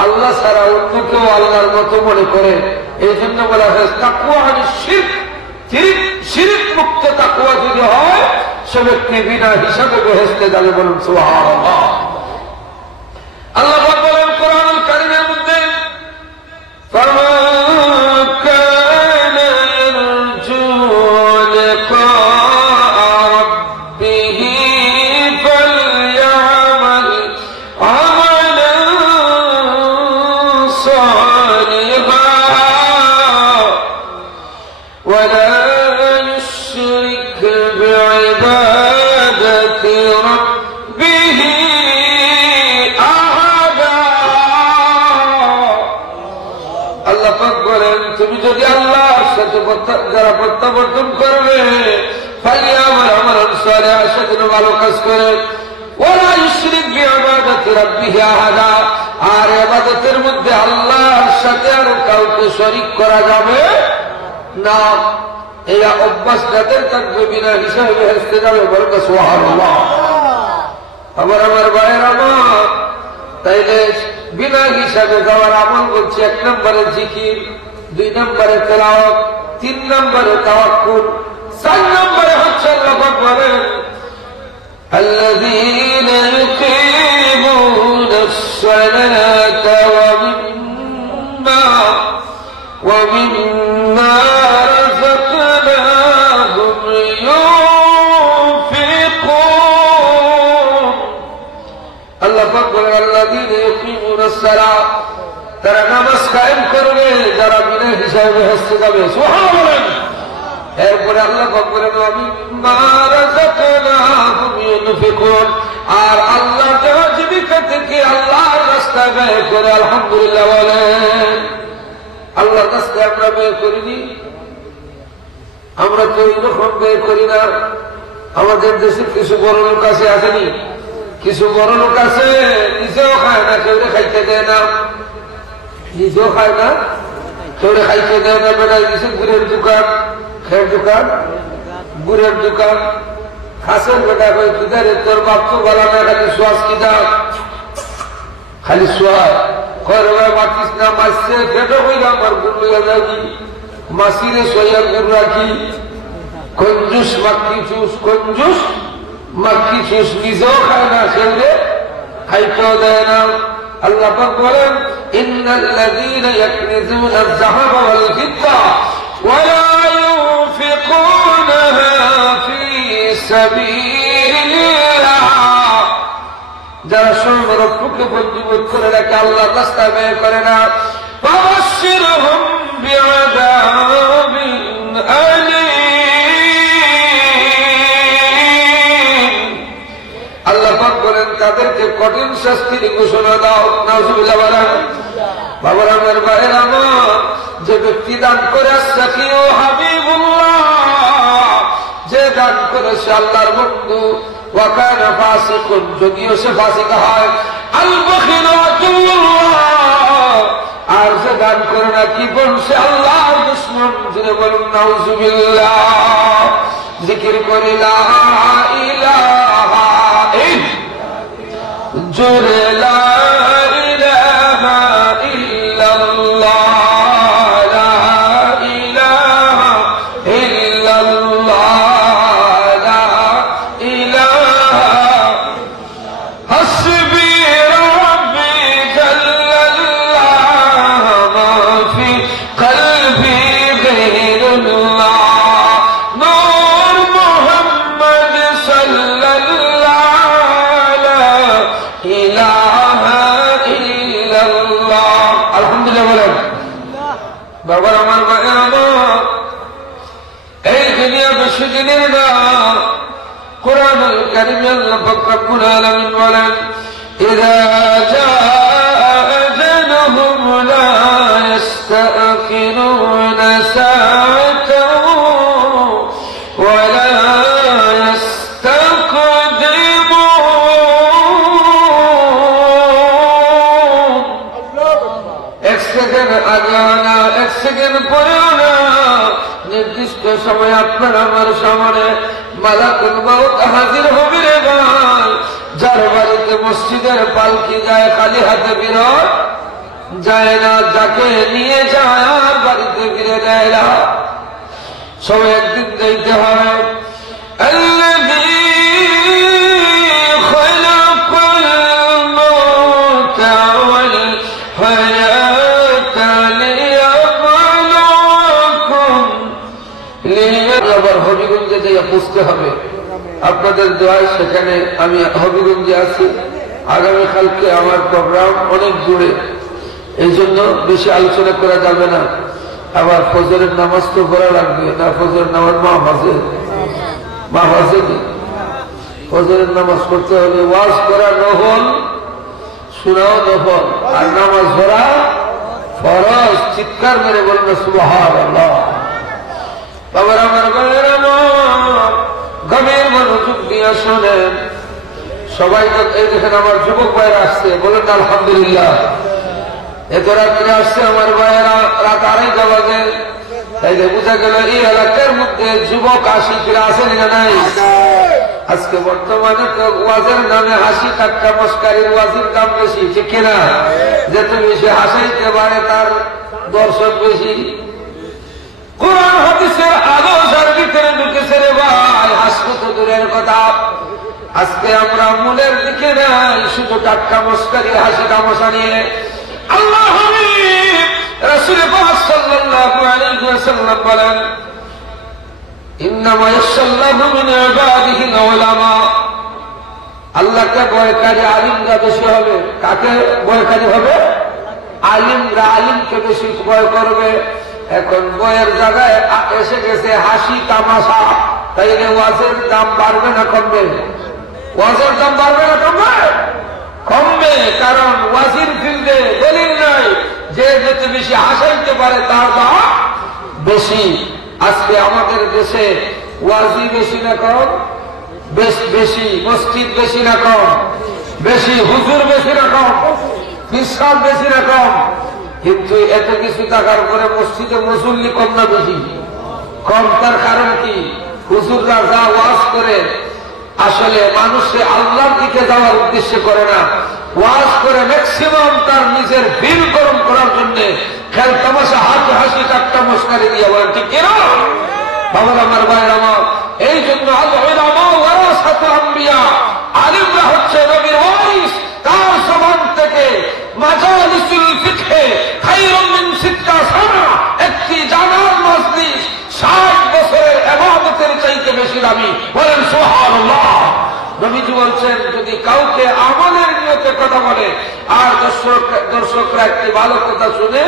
আল্লাহ ছাড়া অন্য কেউ আল্লাহর মতো মনে করে। এই জন্য বলা হয় তাকওয়া মানে শিরক। শিরক মুক্ত তাকওয়া যদি হয় সে ব্যক্তি বিনা হিসাবে বেহেশতে যাবে। বলুন সুবহানাল্লাহ। আল্লাহ বলেন কোরআনুল কারীমের মধ্যে, ফামান কানা ইয়ারজু লিকা রাব্বিহি ফালইআমাল আমালান সালিহান ওয়া লা ইউশরিক বিইবাদাতি রাব্বিহি তুমি যদি আল্লাহর সাথে যারা প্রত্যাবর্তন করবে ফালিয়ামাল আমালান সালিহান, সেজন্য ভালো কাজ করে। ওয়ালা ইউশরিক বিইবাদাতি রাব্বিহি আহাদা, আর ইবাদতের মধ্যে আল্লাহর সাথে আর কাউকে শরীক করা যাবে না। এই অভ্যাস যাদের থাকবে বিনা হিসাবে বেহেশতে যাবে। বলবে সুবহানাল্লাহ। আবার আমার ভাইয়ের আমার, তাইলে বিনা হিসাবে যাওয়ার আমল করছে। 1 নম্বরে জিকির, 2 নম্বরে তেলাওয়াত, 3 নম্বরে তাওয়াক্কুল, 4 নম্বরে হচ্ছে আল্লাহ পাক বলেন আল্লাযীনা ইউকিমুনাস সালাতা ওয়া মিম্মা রাযাকনাহুম ইউনফিকুন। আল্লাহ পাক বলেন আল্লাযীনা ইউকিমুনাস সালাত, তারা নামাজ কায়েম করবে যারা বিনা হিসাবে বেহেশতে যাবে। সুবহানাল্লাহ বলেন। এরপরে আল্লাহ পাক বলেন ওয়া মিম্মা রাযাকনাহুম ইউনফিকুন, আর আল্লাহ দেওয়া জীবিকা থেকে আল্লাহর রাস্তায় ব্যয় করে। আলহামদুলিল্লাহ বলেন। আল্লাহর রাস্তায় আমরা ব্যয় করিনি, আমরা তো এইরকম ব্যয় করি না। আমাদের দেশে কিছু বড় লোক আছে, আসেনি? কিছু বড় লোক আছে নিজেও খায় না, কেউ খাইতে দেয় না, নিজেও খায় না, কেউ খাইতে দেয় না। বেড়াই দিছে গুড়ের দোকান, খের দোকান, গুড়ের দোকান। খাসের বেটা কই কিদারে তোর বাপ তো বলা না, খালি সোয়াস কিদা, খালি সোয়াস। কয় রে মাতিস না, মাসছে পেটো কইরা আমার গুড় লইয়া যাবি, মাসিরে সইয়া গুড় রাখি। কঞ্জুস মাক্কি চুস, কঞ্জুস মাক্কি চুস, নিজেও খায় না, সেউরে খাইতেও দেয় না। আল্লাহ পাক বলেন ইন্নাল্লাযীনা ইয়াকনিজুনা আয-যাহাবা ওয়াল ফিদ্দা ওয়া লা ইউনফিকুনাহা ফী সাবিলিল্লাহ, যারা সম্পর্ককে মজবুত করে রাখে, আল্লাহর রাস্তায় ব্যয় করে না, ফাবাশশিরহুম বিআযাবিন আলীম। আল্লাহ পাক বলেন তাদেরকে কঠিন শাস্তির ঘোষণা দাও। নাউযুবিল্লাহ বলেন। বাবার আমার ভাইয়ের আমার, যে ব্যক্তি দান করে সাকিও হাবিবুল্লাহ, যে দান করেছে আল্লাহর বন্ধু, ওয়া কানা ফাসিকুন, যদিও সে ফাসিক হয়, আল বখিল আতুল্লাহ, আর যে দান করে না কি বলছে আল্লাহর দুশমন। জুড়ে বলুন নাউযুবিল্লাহ। জিকির করি লা ইলাহা ইল্লাল্লাহ, জোরে লা ইলাহা ইল্লাল্লাহ, লা ইলাহা ইল্লাল্লাহ, লা ইলাহা হাসবি রাব্বি জাল্লাল্লাহ, মা ফি কলবি গায়রুল্লাহ, নূর মুহাম্মদ সাল্লাল্লাহ, লা ইলাহা ইল্লাল্লাহ। আলহামদুলিল্লাহ বলেন। বাবা আমার ভাইয়ের আমার, এই দুনিয়া বেশি দিনের না। কুরআনুল কারীমে আল্লাহ পাক রব্বুল আলামিন বলেন ইযা জাআ আজালুহুম লা ইস্তাখিরুনা সাআতান ওয়া লা ইস্তাকদিমুন। এক সেকেন্ড আগে না, এক সেকেন্ড পরেও না, নির্দিষ্ট সময় আপনার আমার সামনে মালাকুল মউত হাজির হবে রে ভাই। যার বাড়িতে মসজিদের পালকি যায় খালি হাতে ফিরত যায় না, যাকে নিয়ে যায় আর বাড়িতে ফিরে দেয় না, সব একদিন যাইতে হবে। আল্লাযী খালাকাল মাউতা ওয়াল হায়াতা লিয়াবলুয়াকুম। আবার হবিগঞ্জে যাইয়া পুষতে হবে, আপনাদের দোয়ায় সেখানে আমি হবিগঞ্জে আছি। আগামীকালকে আমার প্রোগ্রাম অনেক দূরে, এই জন্য বেশি আলোচনা করা যাবে না। আবার ফজরের নামাজ তো পড়া লাগবে না, ফজরের নামাজ মা ভাজে ফজরের নামাজ পড়তে হলে ওয়াজ করা নহল, শোনাও নহল, আর নামাজ পড়া ফরজ। চিৎকার মেরে বলুন সুবহানাল্লাহ। বাবার আমার ভাইয়ের আমার, গভীর মনোযোগ দিয়ে শোনেন সবাই। এই দেখেন আমার যুবক ভাইয়েরা আসছে, বলেন আলহামদুলিল্লাহ। এত রাত্রে আসছে আমার ভাইয়েরা, রাত 2:30 বাজে। তাইলে বোঝা গেল এই এলাকার মধ্যে যুবক আশিকরা আছেন না নাই? আজকে বর্তমানে তো ওয়াজের নামে হাসি ঠাট্টা মস্কারির ওয়াজির দাম বেশি, ঠিক কিনা? যত বেশি হাসাইতে পারে তার দর্শক বেশি। কোরআন হাদিসের আলো যার ভিতরে ঢুকেছে রে ভাই, হাসবো তো দূরের কথা। আজকে আমরা মূলের দিকে নাই, শুধু টাটকা মস্কারি হাসি তামাশা নিয়ে। আল্লাহ হাবিব রাসূল পাক সাল্লাল্লাহু আলাইহি ওয়াসাল্লাম বলেন ইন্নামা ইয়াশাল্লাহু মিন ইবাদিহিল উলামা। আল্লাহকে ভয়কারী আলিমরা বেশি হবে। কাকে ভয়কারী হবে? আলিমরা আলিমকে বেশি ভয় করবে। এখন বইয়ের জায়গায় এসে গেছে হাসি তামাশা, তাইলে ওয়াজের দাম বাড়বে না কমবে? ওয়াজের দাম বাড়বে না কমবে? কমবে। কারণ ওয়াজির ফিল্ডে দলিল নাই, যে যত বেশি হাসাইতে পারে তার দাম বেশি। আজকে আমাদের দেশে ওয়াজি বেশি না কম? বেশি, মসজিদ বেশি না কম? বেশি। হুজুর বেশি না কম? বিশ্বাস বেশি না কম? কিন্তু এত কিছু থাকার পরে মসজিদে মুসল্লি কম না বেশি? কম। তার কারণ কি? হুজুররা যা ওয়াজ করে আসলে মানুষে আল্লাহর দিকে যাওয়ার উদ্দেশ্যে করে না, ওয়াজ করে ম্যাক্সিমাম তার নিজের বিল গরম করার জন্য খেল তামাশা, হাসি ঠাট্টা মস্কারি দিয়ে। বলেন ঠিক কিনা? বাবা আমার ভাইয়ের আমার, এই জন্য আলিমরা হচ্ছে নবীর ওয়ারিস। তার জবান থেকে মাজালিসুল ফিকহে খায়রুম মিন সিত্তা সানা, একটি জানার মজলিস 60 বছরের ইবাদতের চাইতে বেশি দামি। বলেন সুবহানাল্লাহ। নবীজি বলছেন, যদি কাউকে আমলের নিয়তে কথা বলে আর দর্শকরা একটি ভালো কথা শুনে,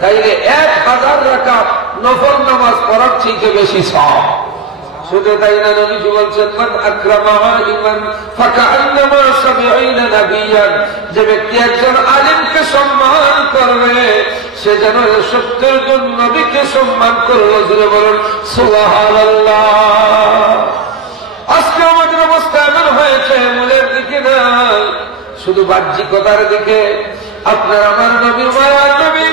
তাইলে 1000 রাকাত নফল নামাজ পড়ার চাইতে বেশি সওয়াব। শুধু তাই না, নবীজি বলছেন, মান আকরামা আলিমান ফাকান্নামা 70 নবিয়ান, যে ব্যক্তি একজন আলিমকে সম্মান করবে সে যেন 70 জন নবীকে সম্মান করলো। জোরে বলুন সুবহানাল্লাহ। আজকে আমাদের অবস্থা এমন হয়েছে, মূলের দিকে না, শুধু বাহ্যিকতার দিকে। আপনার আমার নবী, মায়ার নবী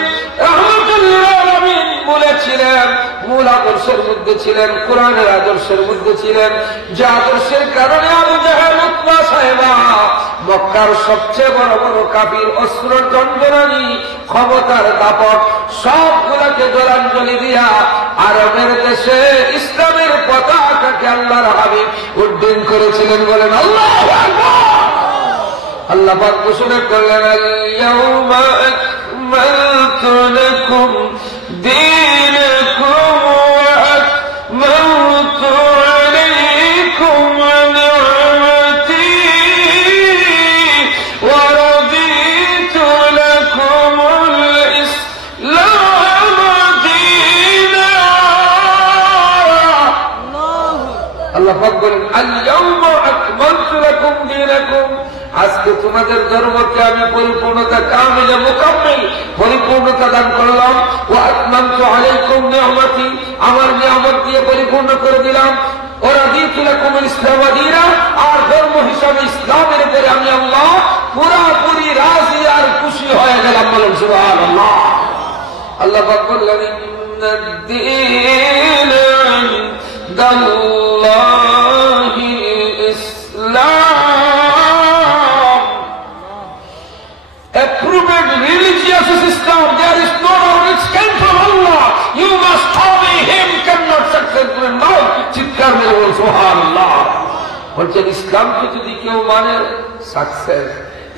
রাহমাতুল্লিল আলামিন মূলে ছিলেন, মূল আদর্শের মধ্যে ছিলেন, কোরআনের আদর্শের মধ্যে ছিলেন, যে আদর্শের কারণে আবু জাহেল, উতবা, সাহেবা, মক্কার সবচেয়ে বড় বড় কাফির, অস্ত্রের যন্ত্রণী, ক্ষমতার দাপট সবগুলাকে জলাঞ্জলি দিয়া আরবের দেশে ইসলামের পতাকাকে আল্লাহর হাবিব উড্ডীন করেছিলেন। বলেন আল্লাহু আকবার। আল্লাহ পাক ঘোষণা করলেন, আল-ইয়াউমা আকমালতু লাকুম দীনাকুম ওয়া আকমালতু আলাইকুম নি'মাতি ওয়া রাদিতু লাকুমুল ইসলাম দীনান। আল্লাহ পাক বলেন, আল-ইয়াউমা আকমালতু লাকুম দীনাকুম, আজকে তোমাদের ধর্মকে আমি পরিপূর্ণতা, কামিল মুকাম্মিল পরিপূর্ণতা দান করলাম। ওয়া আতমামতু আলাইকুম নি'মাতি, আমার নিয়ামত দিয়ে পরিপূর্ণ করে দিলাম। ওয়া রাদিতু লাকুমুল ইসলাম দীনান, আর ধর্ম হিসাবে ইসলামের উপরে আমি আল্লাহ পুরাপুরি রাজি আর খুশি হয়ে গেলাম। বলেন সুবহানাল্লাহ। আল্লাহ পাক বললেন, ইন্নাদ দীনা ইনদাল্লাহিল ইসলাম, approved religious system. There is no doubt it came from Allah. You must obey Him, cannot successful now. চিৎকার মেরে বলুন সুবহানাল্লাহ। বলছেন, ইসলামকে যদি কেউ মানে সাকসেস,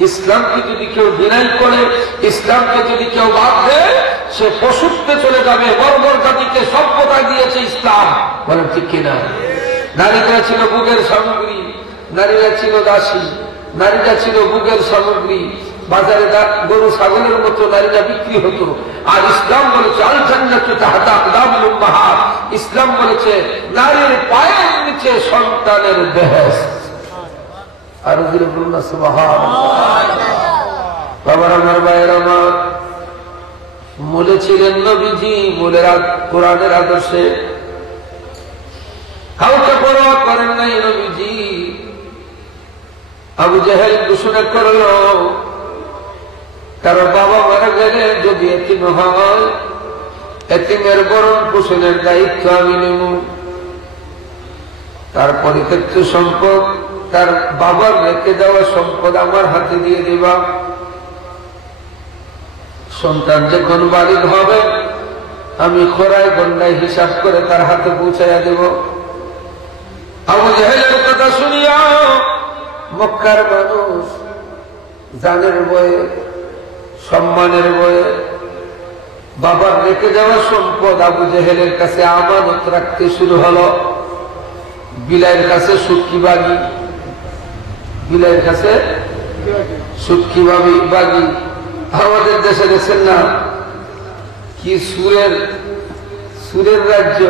ইসলামকে যদি কেউ ডিনাই করে, ইসলামকে যদি কেউ বাদ দেয়, সে পশুত্বে চলে যাবে। বর্বর জাতিকে সভ্যতা দিয়েছে ইসলাম। বলেন ঠিক কিনা? নারীরা ছিল বুকের সামগ্রী, নারীরা ছিল দাসী, নারীরা ছিল বুকের সামগ্রী। বাজারে গরু ছাগলের মতো নারীরা বিক্রি হতো। আর ইসলাম বলেছে, আল জান্নাতু তাহতা আকদামিল উম্মাহাত, ইসলাম বলেছে নারীর পায়ের নিচে সন্তানের বেহেশত। আর ওদের বলুন না সুবহানাল্লাহ। বাবার আমার, ভাইয়ের আমার, মূলে ছিলেন নবীজি, মূলের কোরআনের আদর্শে কাউকে পরোয়া করেন নাই নবীজি। আবু জাহেল ঘোষণা করল, কারো বাবা মারা গেলে যদি এতিম হয়, এতিমের বরণ পোষণের দায়িত্ব আমি নেব। তার পরিত্যক্ত সম্পদ, তার বাবার রেখে দেওয়া সম্পদ আমার হাতে দিয়ে দিবা। সন্তান যখন বালিগ হবে, আমি খোরায় গন্ডায় হিসাব করে তার হাতে পৌঁছাইয়া দেব। আবু জাহেলের কথা শুনিয়া মক্কার মানুষ জানের বয়ে, সম্মানের বয়ে বাবার রেখে যাওয়া সম্পদ আবু জাহেলের কাছে আমানত রাখতে শুরু হলো। বিলাইয়ের কাছে সুটকিবাগি, বিলাইয়ের কাছে সুটকিবাগি। আমাদের দেশে দেখছেন না কি সুরের রাজ্য।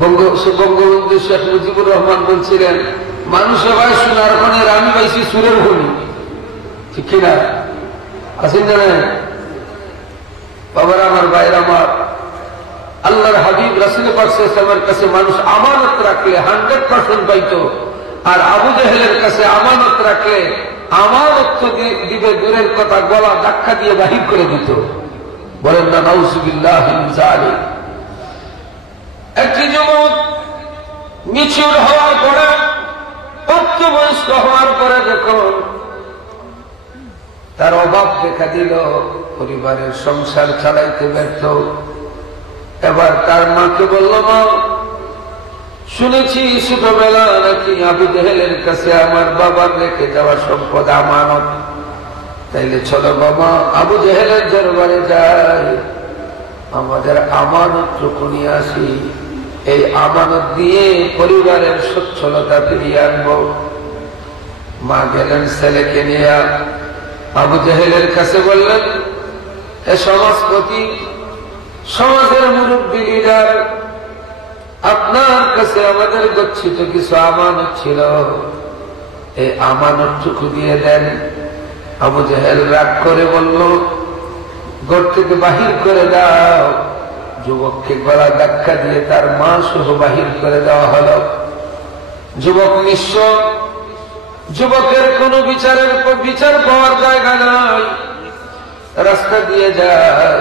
বঙ্গবন্ধু শেখ মুজিবুর রহমান বলছিলেন, মানুষে ভাই সোনার খনের, আমি পাইছি সুরের খনি। ঠিক কিনা? আছেন না? বাবার আমার, ভাইয়ের আমার, আল্লাহর হাবিব রাসূল পাক সাল্লাল্লাহু আলাইহি ওয়াসাল্লামের কাছে মানুষ আমানত রাখলে 100% পাইত, আর আবু জেহেলের কাছে আমানত রাখলে আমানত তো দিবে দূরের কথা, গলা ধাক্কা দিয়ে বাহির করে দিত। বলেন না নাউযুবিল্লাহি মিন যালিক। একটি যুবক মিছির হওয়ার পরে, প্রাপ্তবয়স্ক হওয়ার পরে যখন তার অভাব দেখা দিল, পরিবারের সংসার চালাইতে ব্যর্থ, এবার তার মাকে বলল, মা শুনেছি ছোটবেলা নাকি আবু জেহেলের কাছে আমার বাবার রেখে যাওয়া সম্পদ আমানত, তাইলে চলো বাবা আবু জেহেলের দরবারে যাই, আমাদের আমানতটুকু নিয়ে আসি, এই আমানত দিয়ে পরিবারের সচ্ছলতা ফিরিয়ে আনবো। মা গেলেন ছেলেকে নিয়ে আবু জেহেলের কাছে, বললেন, এ সমাজপতি, সমাজের মুরব্বী লিডার, আপনার কাছে আমাদের গচ্ছিত কিছু আমানত ছিল, এই আমানতটুকু দিয়ে দেন। আবু জেহেল রাগ করে বলল, ঘর থেকে বাহির করে দাও। যুবককে গলা ধাক্কা দিয়ে তার মা সহ বাহির করে দেওয়া হলো। যুবক নিঃস্ব, যুবকের কোন বিচার পাওয়ার জায়গা নাই, রাস্তা দিয়ে যায়,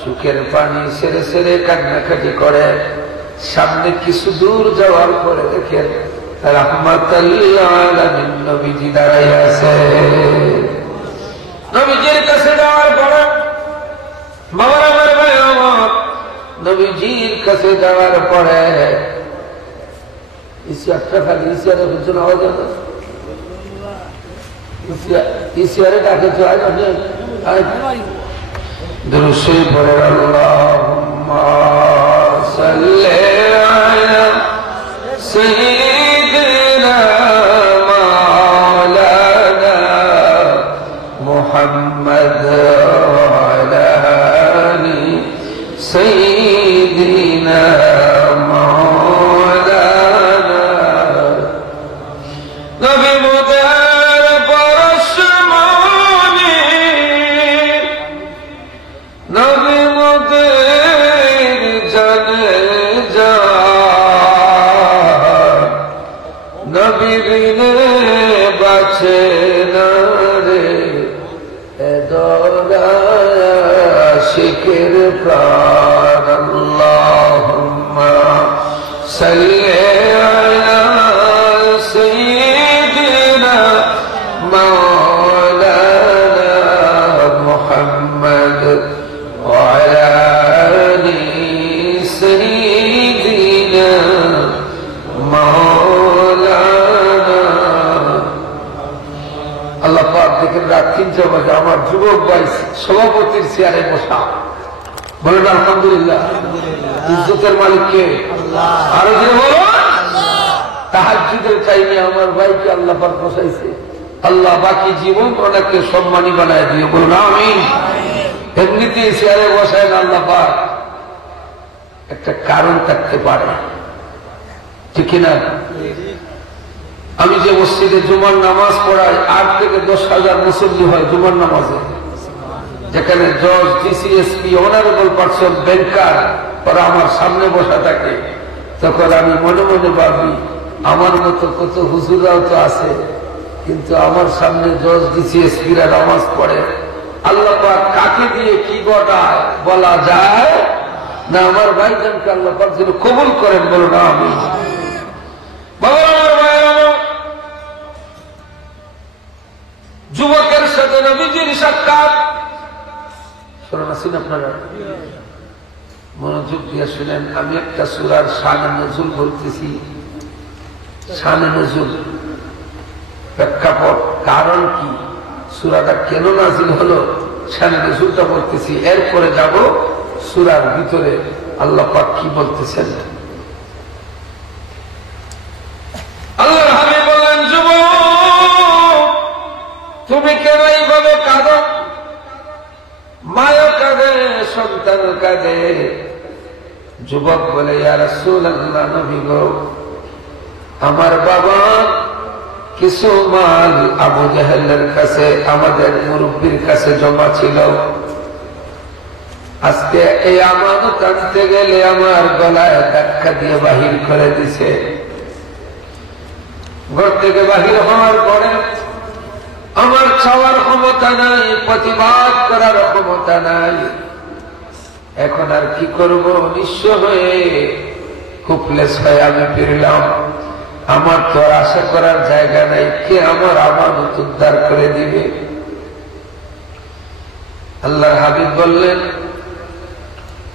চোখের পানি সেরে সেরে কান্নাকাটি করে। সামনে কিছু দূর যাওয়ার পরে দেখেন রাহমাতাল লিল আলামিন নবীজি দাঁড়াইয়া আছে। নবীজির কাছে যাওয়ার পরে, বাবার আমার ভাই আমার, নবীজির কাছে যাওয়ার পরে ইশারটা খালি ইশারে বুঝুন আওয়াজ না, ইশারে ডাকে তো আজ দুরূদ শরীফ পড়ে, আল্লাহুম্মা সাল্লি আলা সাইয়্যিদিনা মাওলানা মুহাম্মদ ওয়া আলা আলি সাইয়্যিদিনা মাওলানা। নবী মুতার পরশমণি, নবী মুদের জানে যা, নবী বিনে বাঁচে না রে এ দয়াশিকের প্রাণ। আল্লাহুম্মা সাল্লি আলা সাইয়্যিদিনা মাওলানা মুহাম্মদ ওয়া আলা আলি সাইয়্যিদিনা মাওলানা। আল্লাহ পাক দেখেন রাত 3টা বাজে, আমার যুবক ভাই সভাপতির চেয়ারে বসা। বলেন আলহামদুলিল্লাহ। ইজ্জতের মালিক কে? আরো যে বলো তাহাজ্জুদের টাইমে আমার ভাইকে আল্লাহ পাক বসাইছে। আল্লাহ বাকি জীবন ওনাকে সম্মানী বানায় দিয়ে, বলুন আমিন। এমনিতেই চেয়ারে বসায় না আল্লাহ পাক, একটা কারণ থাকতে পারে, ঠিক কিনা? আমি যে মসজিদে জুমার নামাজ পড়াই, 8 থেকে 10,000 মুসল্লি হয় জুমার নামাজে, যেখানে জজ, ডিসিএসপি, অনারেবল পারসন, ব্যাংকার ওরা আমার সামনে বসা থাকে, তখন আমি মনে মনে ভাবি আমার মতো কত হুজুরাও তো আছে, কিন্তু আমার সামনে জজ, ডিসিএসপিরা নামাজ পড়ে। আল্লাহ পাক কাকে দিয়ে কি ঘটায় বলা যায় না। আমার ভাইজানকে আল্লাহ পাক যেন কবুল করেন, বলো না আমি। যুবকের সাথে নবীজির সাক্ষাৎ শোনেন, আছেন আপনারা? মনোযোগ দিয়ে শুনেন। আমি একটা সূরার শানে নজুল বলতেছি। শানে নজুল, প্রেক্ষাপট, কারণ কি, সূরাটা কেন নাজিল হলো, শানে নজুলটা বলতেছি। এরপরে যাব সূরার ভিতরে আল্লাহ পাক কি বলতেছেন। আল্লাহর হাবিব বলেন, যুবক তুমি কেন এইভাবে কাঁদো? মায়ও কাঁদে, সন্তান কাঁদে। যুবক বলে, ইয়া রাসূলুল্লাহ, নবী গো, আমার বাবা কিছু মাল আবু জেহেলের কাছে, আমাদের মুরব্বীর কাছে জমা ছিল। আজকে এই আমানত আনতে গেলে আমার গলায় ধাক্কা দিয়ে বাহির করে দিছে। ঘর থেকে বাহির হওয়ার পরে আমার চাওয়ার ক্ষমতা নাই, প্রতিবাদ করার ক্ষমতা নাই। এখন আর কি করব? নিঃস্ব হয়ে কুপলেস হয়ে আমি ফিরলাম। আমার তো আর আশা করার জায়গা নাই, কে আমার আমানত উদ্ধার করে দিবে? আল্লাহর হাবিব বললেন,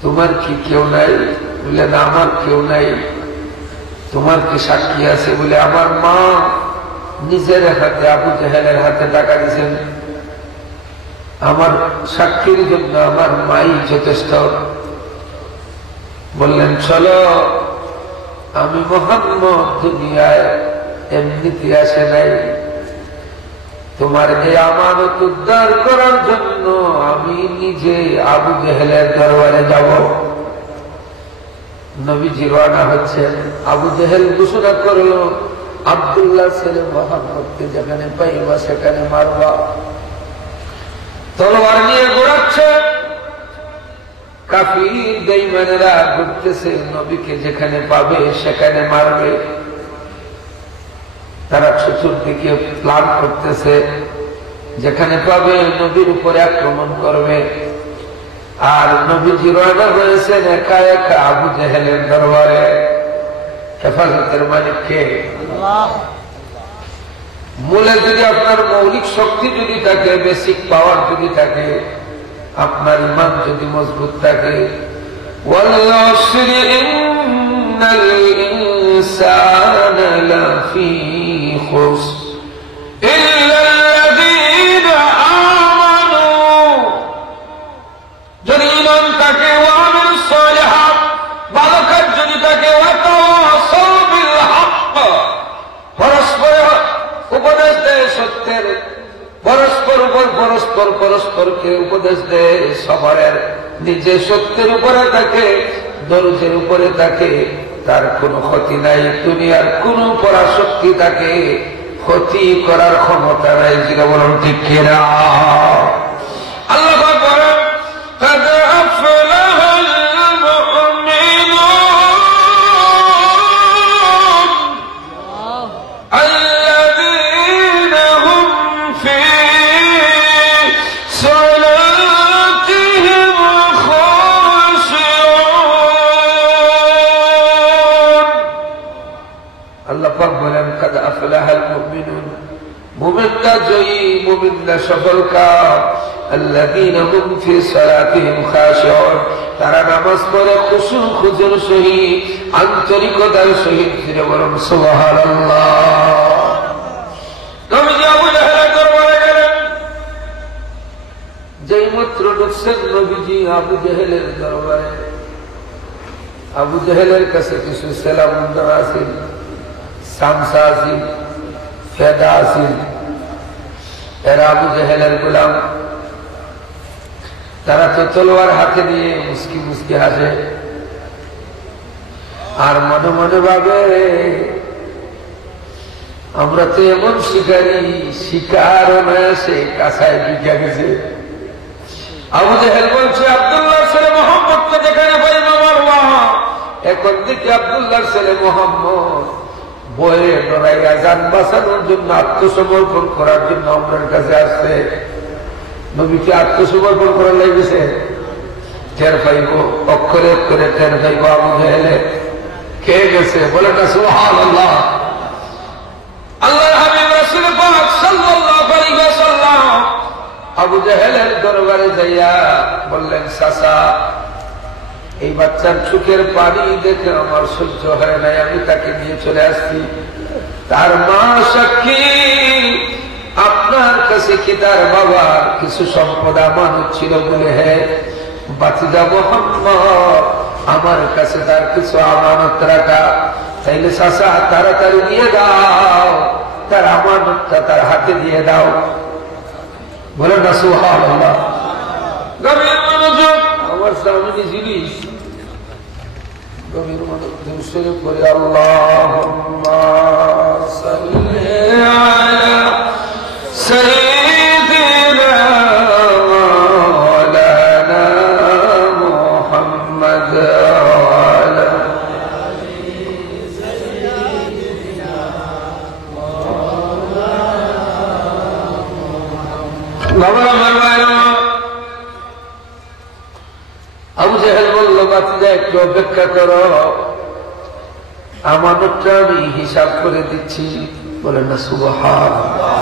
তোমার কি কেউ নাই? বললেন, আমার কেউ নাই। তোমার কি সাক্ষী আছে? বলে, আমার মা নিজের হাতে আবু জেহেলের হাতে টাকা দিয়েছেন, আমার সাক্ষীর জন্য আমার মাই যথেষ্ট। বললেন, চলো, আমি মুহাম্মদ দুনিয়ায় এমনিতে আসে নাই, তোমার এই আমানত উদ্ধার করার জন্য আমি নিজে আবু জেহেলের দরবারে যাব। নবীজি রওনা হচ্ছেন। আবু জেহেল ঘোষণা করলো, আব্দুল্লাহ ছেলে মুহাম্মদকে যেখানে পাইবা সেখানে মারবা। তলোয়ার নিয়ে ঘোরাচ্ছে, কাফির বেঈমানেরা ঘুরতেছে, নবীকে যেখানে পাবে সেখানে মারবে। তারা চতুর্দিকে প্ল্যান করতেছে, যেখানে পাবে নবীর উপরে আক্রমণ করবে। আর নবীজি রওনা হয়েছেন একা একা আবু জেহেলের দরবারে। হেফাজতের মালিক কে? আল্লাহ। মূলে যদি আপনার মৌলিক শক্তি যদি থাকে, বেসিক পাওয়ার যদি থাকে, আপনার ইমান যদি মজবুত থাকে, ওয়াল আশরি ইন্নাল ইনসানা লাফি খুসর ইল্লাল্লাযীনা আমানু, যদি ইমান থাকে, ওয়া আমিলুস সালিহাত, ভালো কাজ যদি থাকে, ওয়া তাওয়াসাউ বিল হক, পরস্পর উপদেশ দেয় সত্যের, পরস্পর উপর পরস্পরকে উপদেশ দেয় সবরের, নিজে সত্যের উপরে থাকে, দরজের উপরে থাকে, তার কোনো ক্ষতি নাই। দুনিয়ার কোন পরাশক্তি তাকে ক্ষতি করার ক্ষমতা নাই। যেটা বলুন ঠিক কিনা? আল্লাহ পাক বলেন, قد أفلح المؤمنون الذين هم في صلاتهم خاشعون। আল্লাহ পাক বলেন, قد أفلح المؤمنون, মুমিনরা জয়ী, মুমিনরা সফলকাম। الذين هم في صلاتهم خاشعون, তারা নামাজ পড়ে খুশু খুজুর সহিত, আন্তরিকতার সহিত। ফিরে বলুন সুবহানাল্লাহ। নবীজি আবু জেহেলের দরবারে গেলেন। যেই মাত্র ঢুকছেন নবীজি আবু জেহেলের দরবারে, আবু জেহেলের কাছে কিছু সেলামুন্দার আছিল, সামসা আছিল, ফেদা আছিল। এরা আবু জেহেলের গোলাম। তারা তো তলোয়ার হাতে নিয়ে মুস্কি মুস্কি হাসে, আর মনে মনে ভাবে, আমরা তো এমন শিকারী, শিকার অনায়াসে কাছায় ঢুকে গেছে। আবু জেহেল বলছে, আব্দুল্লাহ ছেলে মোহাম্মদকে যেখানে পাইবা মারবা। এখন দেখি আব্দুল্লাহ ছেলে মোহাম্মদ বয়ে ডরাইয়া যান বাঁচানোর জন্য, আত্মসমর্পণ করার জন্য আমার কাছে আসছে। নবীকে আত্মসমর্পণ করার লেগেছে। টের পাইব, অক্ষরে অক্ষরে টের পাইব আবু জেহেলে কে গেছে। বলে না সুবহানাল্লাহ। আল্লাহর হাবিব রাসূল পাক সাল্লাল্লাহু আলাইহি ওয়াসাল্লাম আবু জেহেলের দরবারে যাইয়া বললেন, চাচা, এই বাচ্চার চোখের পানি দেখে আমার সহ্য হয় নাই, আমি তাকে নিয়ে চলে আসছি। তার মা সাক্ষী, আপনার কাছে কি তার বাবার কিছু সম্পদ আমানত ছিল? বলে, হ্যাঁ। বাতিজা মুহাম্মদ, আমার কাছে তার কিছু আমানত রাখা। তাইলে চাচা তাড়াতাড়ি দিয়ে দাও, তার আমানতটা তার হাতে দিয়ে দাও। বলে না সুবহানাল্লাহ। গভীর মনোযোগ, আমার সামনে জিনিস, গভীর মনোযোগ করে আল্লাহুম্মা সাল্লি আলা সাইয়্যিদিনা মাওলানা বাবা আমার ভাইরা, আবু জাহেল বলল, বাতিজা একটু অপেক্ষা করো, আমানতটা আমি হিসাব করে দিচ্ছি। বলেন না সুবহানাল্লাহ।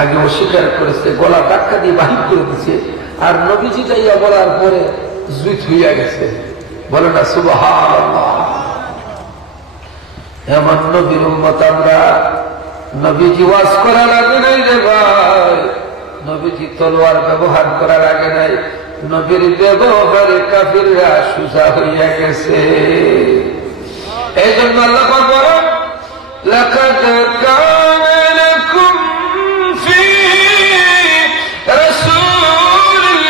আগে অস্বীকার করেছে, গলা ধাক্কা দিয়ে বাহির করে দিচ্ছে, আর নবীজি যাইয়া বলার পরে জুইত হইয়া গেছে। বলেন না সুবহানাল্লাহ। এমন নবীর উম্মত আমরা। নবীজি ওয়াজ করার আগে নাই রে ভাই, নবীজি তলোয়ার ব্যবহার করার আগে নাই, নবীর ব্যবহারে কাফিররা সুজা হইয়া গেছে। এই জন্য আল্লাহ পাক বলেন, লাকাদ কানা লাকুম ফি রাসূলিল্লাহি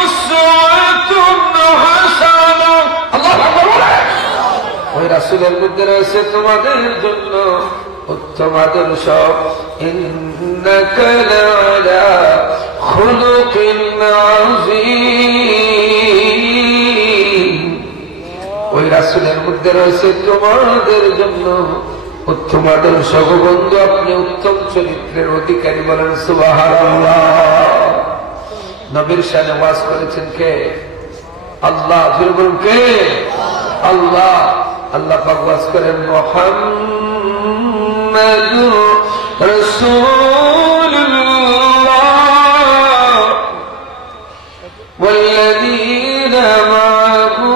উসওয়াতুন হাসানাহ। আল্লাহু আকবার বলেন, ওই রাসূলের মধ্যে রয়েছে তোমাদের জন্য উত্তম আদর্শ। ইন্নাকা লাআলা খুলুকিন আযীম। ওই রাসূলের মধ্যে রয়েছে তোমাদের জন্য উত্তম আদর্শ। বন্ধু, আপনি উত্তম চরিত্রের অধিকারী। বলেন সুবহানাল্লাহ। নবীর শানে ওয়াজ করেছেন কে? আল্লাহ। বলুন কে? আল্লাহ। আল্লাহ পাক ওয়াজ করেন, মুহাম্মাদুর রাসূলুল্লাহ ওয়াল্লাযীনা মা'আহু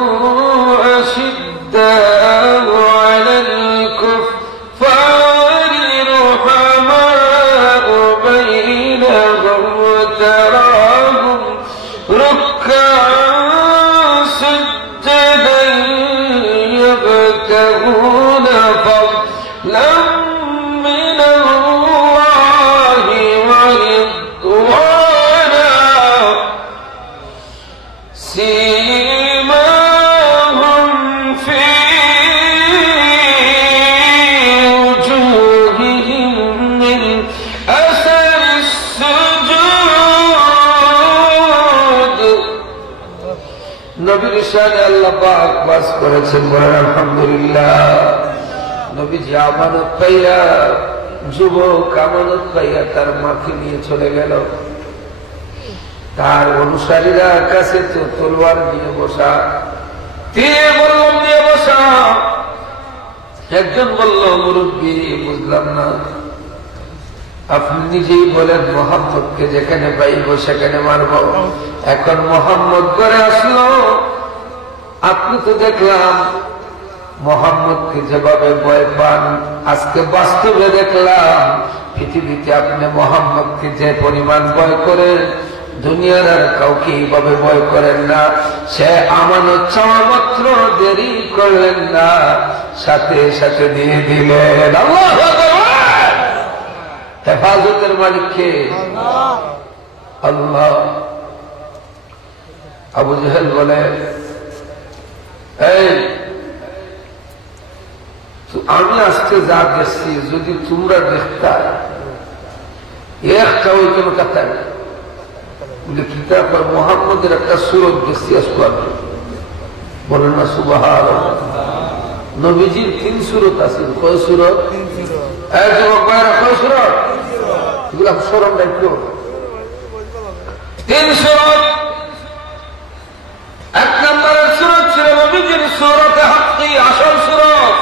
আশিদ্দাউ আলাল কুফফারি রুহামাউ বাইনাহুম ওয়া তারাহুম রুক্কা'আন সুজ্জাদান يبتغون فضلا من الله ورضوانا سيماهم في وجوههم من أثر السجود। নবীর শানে আল্লাহ পাক ওয়াজ করেছেন। বলেন আলহামদুলিল্লাহ। নবীজি আমানত পাইয়া, যুবক আমানত পাইয়া তার মাকে নিয়ে চলে গেল। তার অনুসারীরা কাছে তো তলোয়ার নিয়ে বসা, দিয়ে বললাম নিয়ে বসা। একজন বলল, মুরব্বী বুঝলাম না, আপনি নিজেই বলেন মোহাম্মদকে যেখানে পাইব সেখানে মারব। এখন মোহাম্মদ করে আসলো, আপনি তো দেখলাম মোহাম্মদকে যেভাবে ভয় পান, আজকে বাস্তবে দেখলাম পৃথিবীতে আপনি মোহাম্মদকে যে পরিমাণ ভয় করেন, দুনিয়ার আর কাউকে এইভাবে ভয় করেন না। সে আমানত চাওয়া মাত্র দেরি করলেন না, সাথে সাথে দিয়ে দিলেন। আল্লাহু আকবার। হেফাজতের মালিক কে? আল্লাহ। আবু জাহেল বলে, এই আমি আজকে যা দেখছি যদি তোমরা দেখতা, একটা ওই কোনো কথা নেই। কিতাব মোহাম্মদের একটা সুরত দেখছি আজকে। বলেন না সুবহানাল্লাহ। নবীজির 3 সুরত আছে। কয় সুরত? কয় সুরত? এগুলো স্মরণ রাখল। 3 সুরত। 1 নম্বরের সুরত ছিল নবীজির সুরতে হাক্কি, আসল সুরত।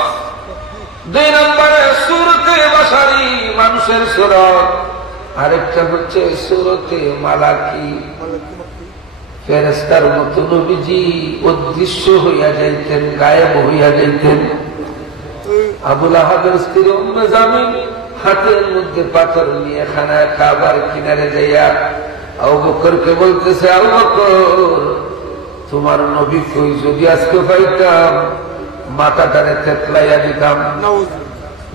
2 নম্বরে সুরতে বাশারি, মানুষের সুরত। আরেকটা হচ্ছে সুরতে মালাকি, ফেরেশতার মতো নবীজি অদৃশ্য হইয়া যাইতেন, গায়েব হইয়া যাইতেন। আবুল আহাবের স্ত্রী উম্মে জামিল হাতের মধ্যে পাথর নিয়ে খানায় খাবার কিনারে যাইয়া আবু বকরকে বলতেছে, আবু বকর তোমার নবী কই, যদি আজকে পাইতাম মাথাটারে থেতলাইয়া দিতাম।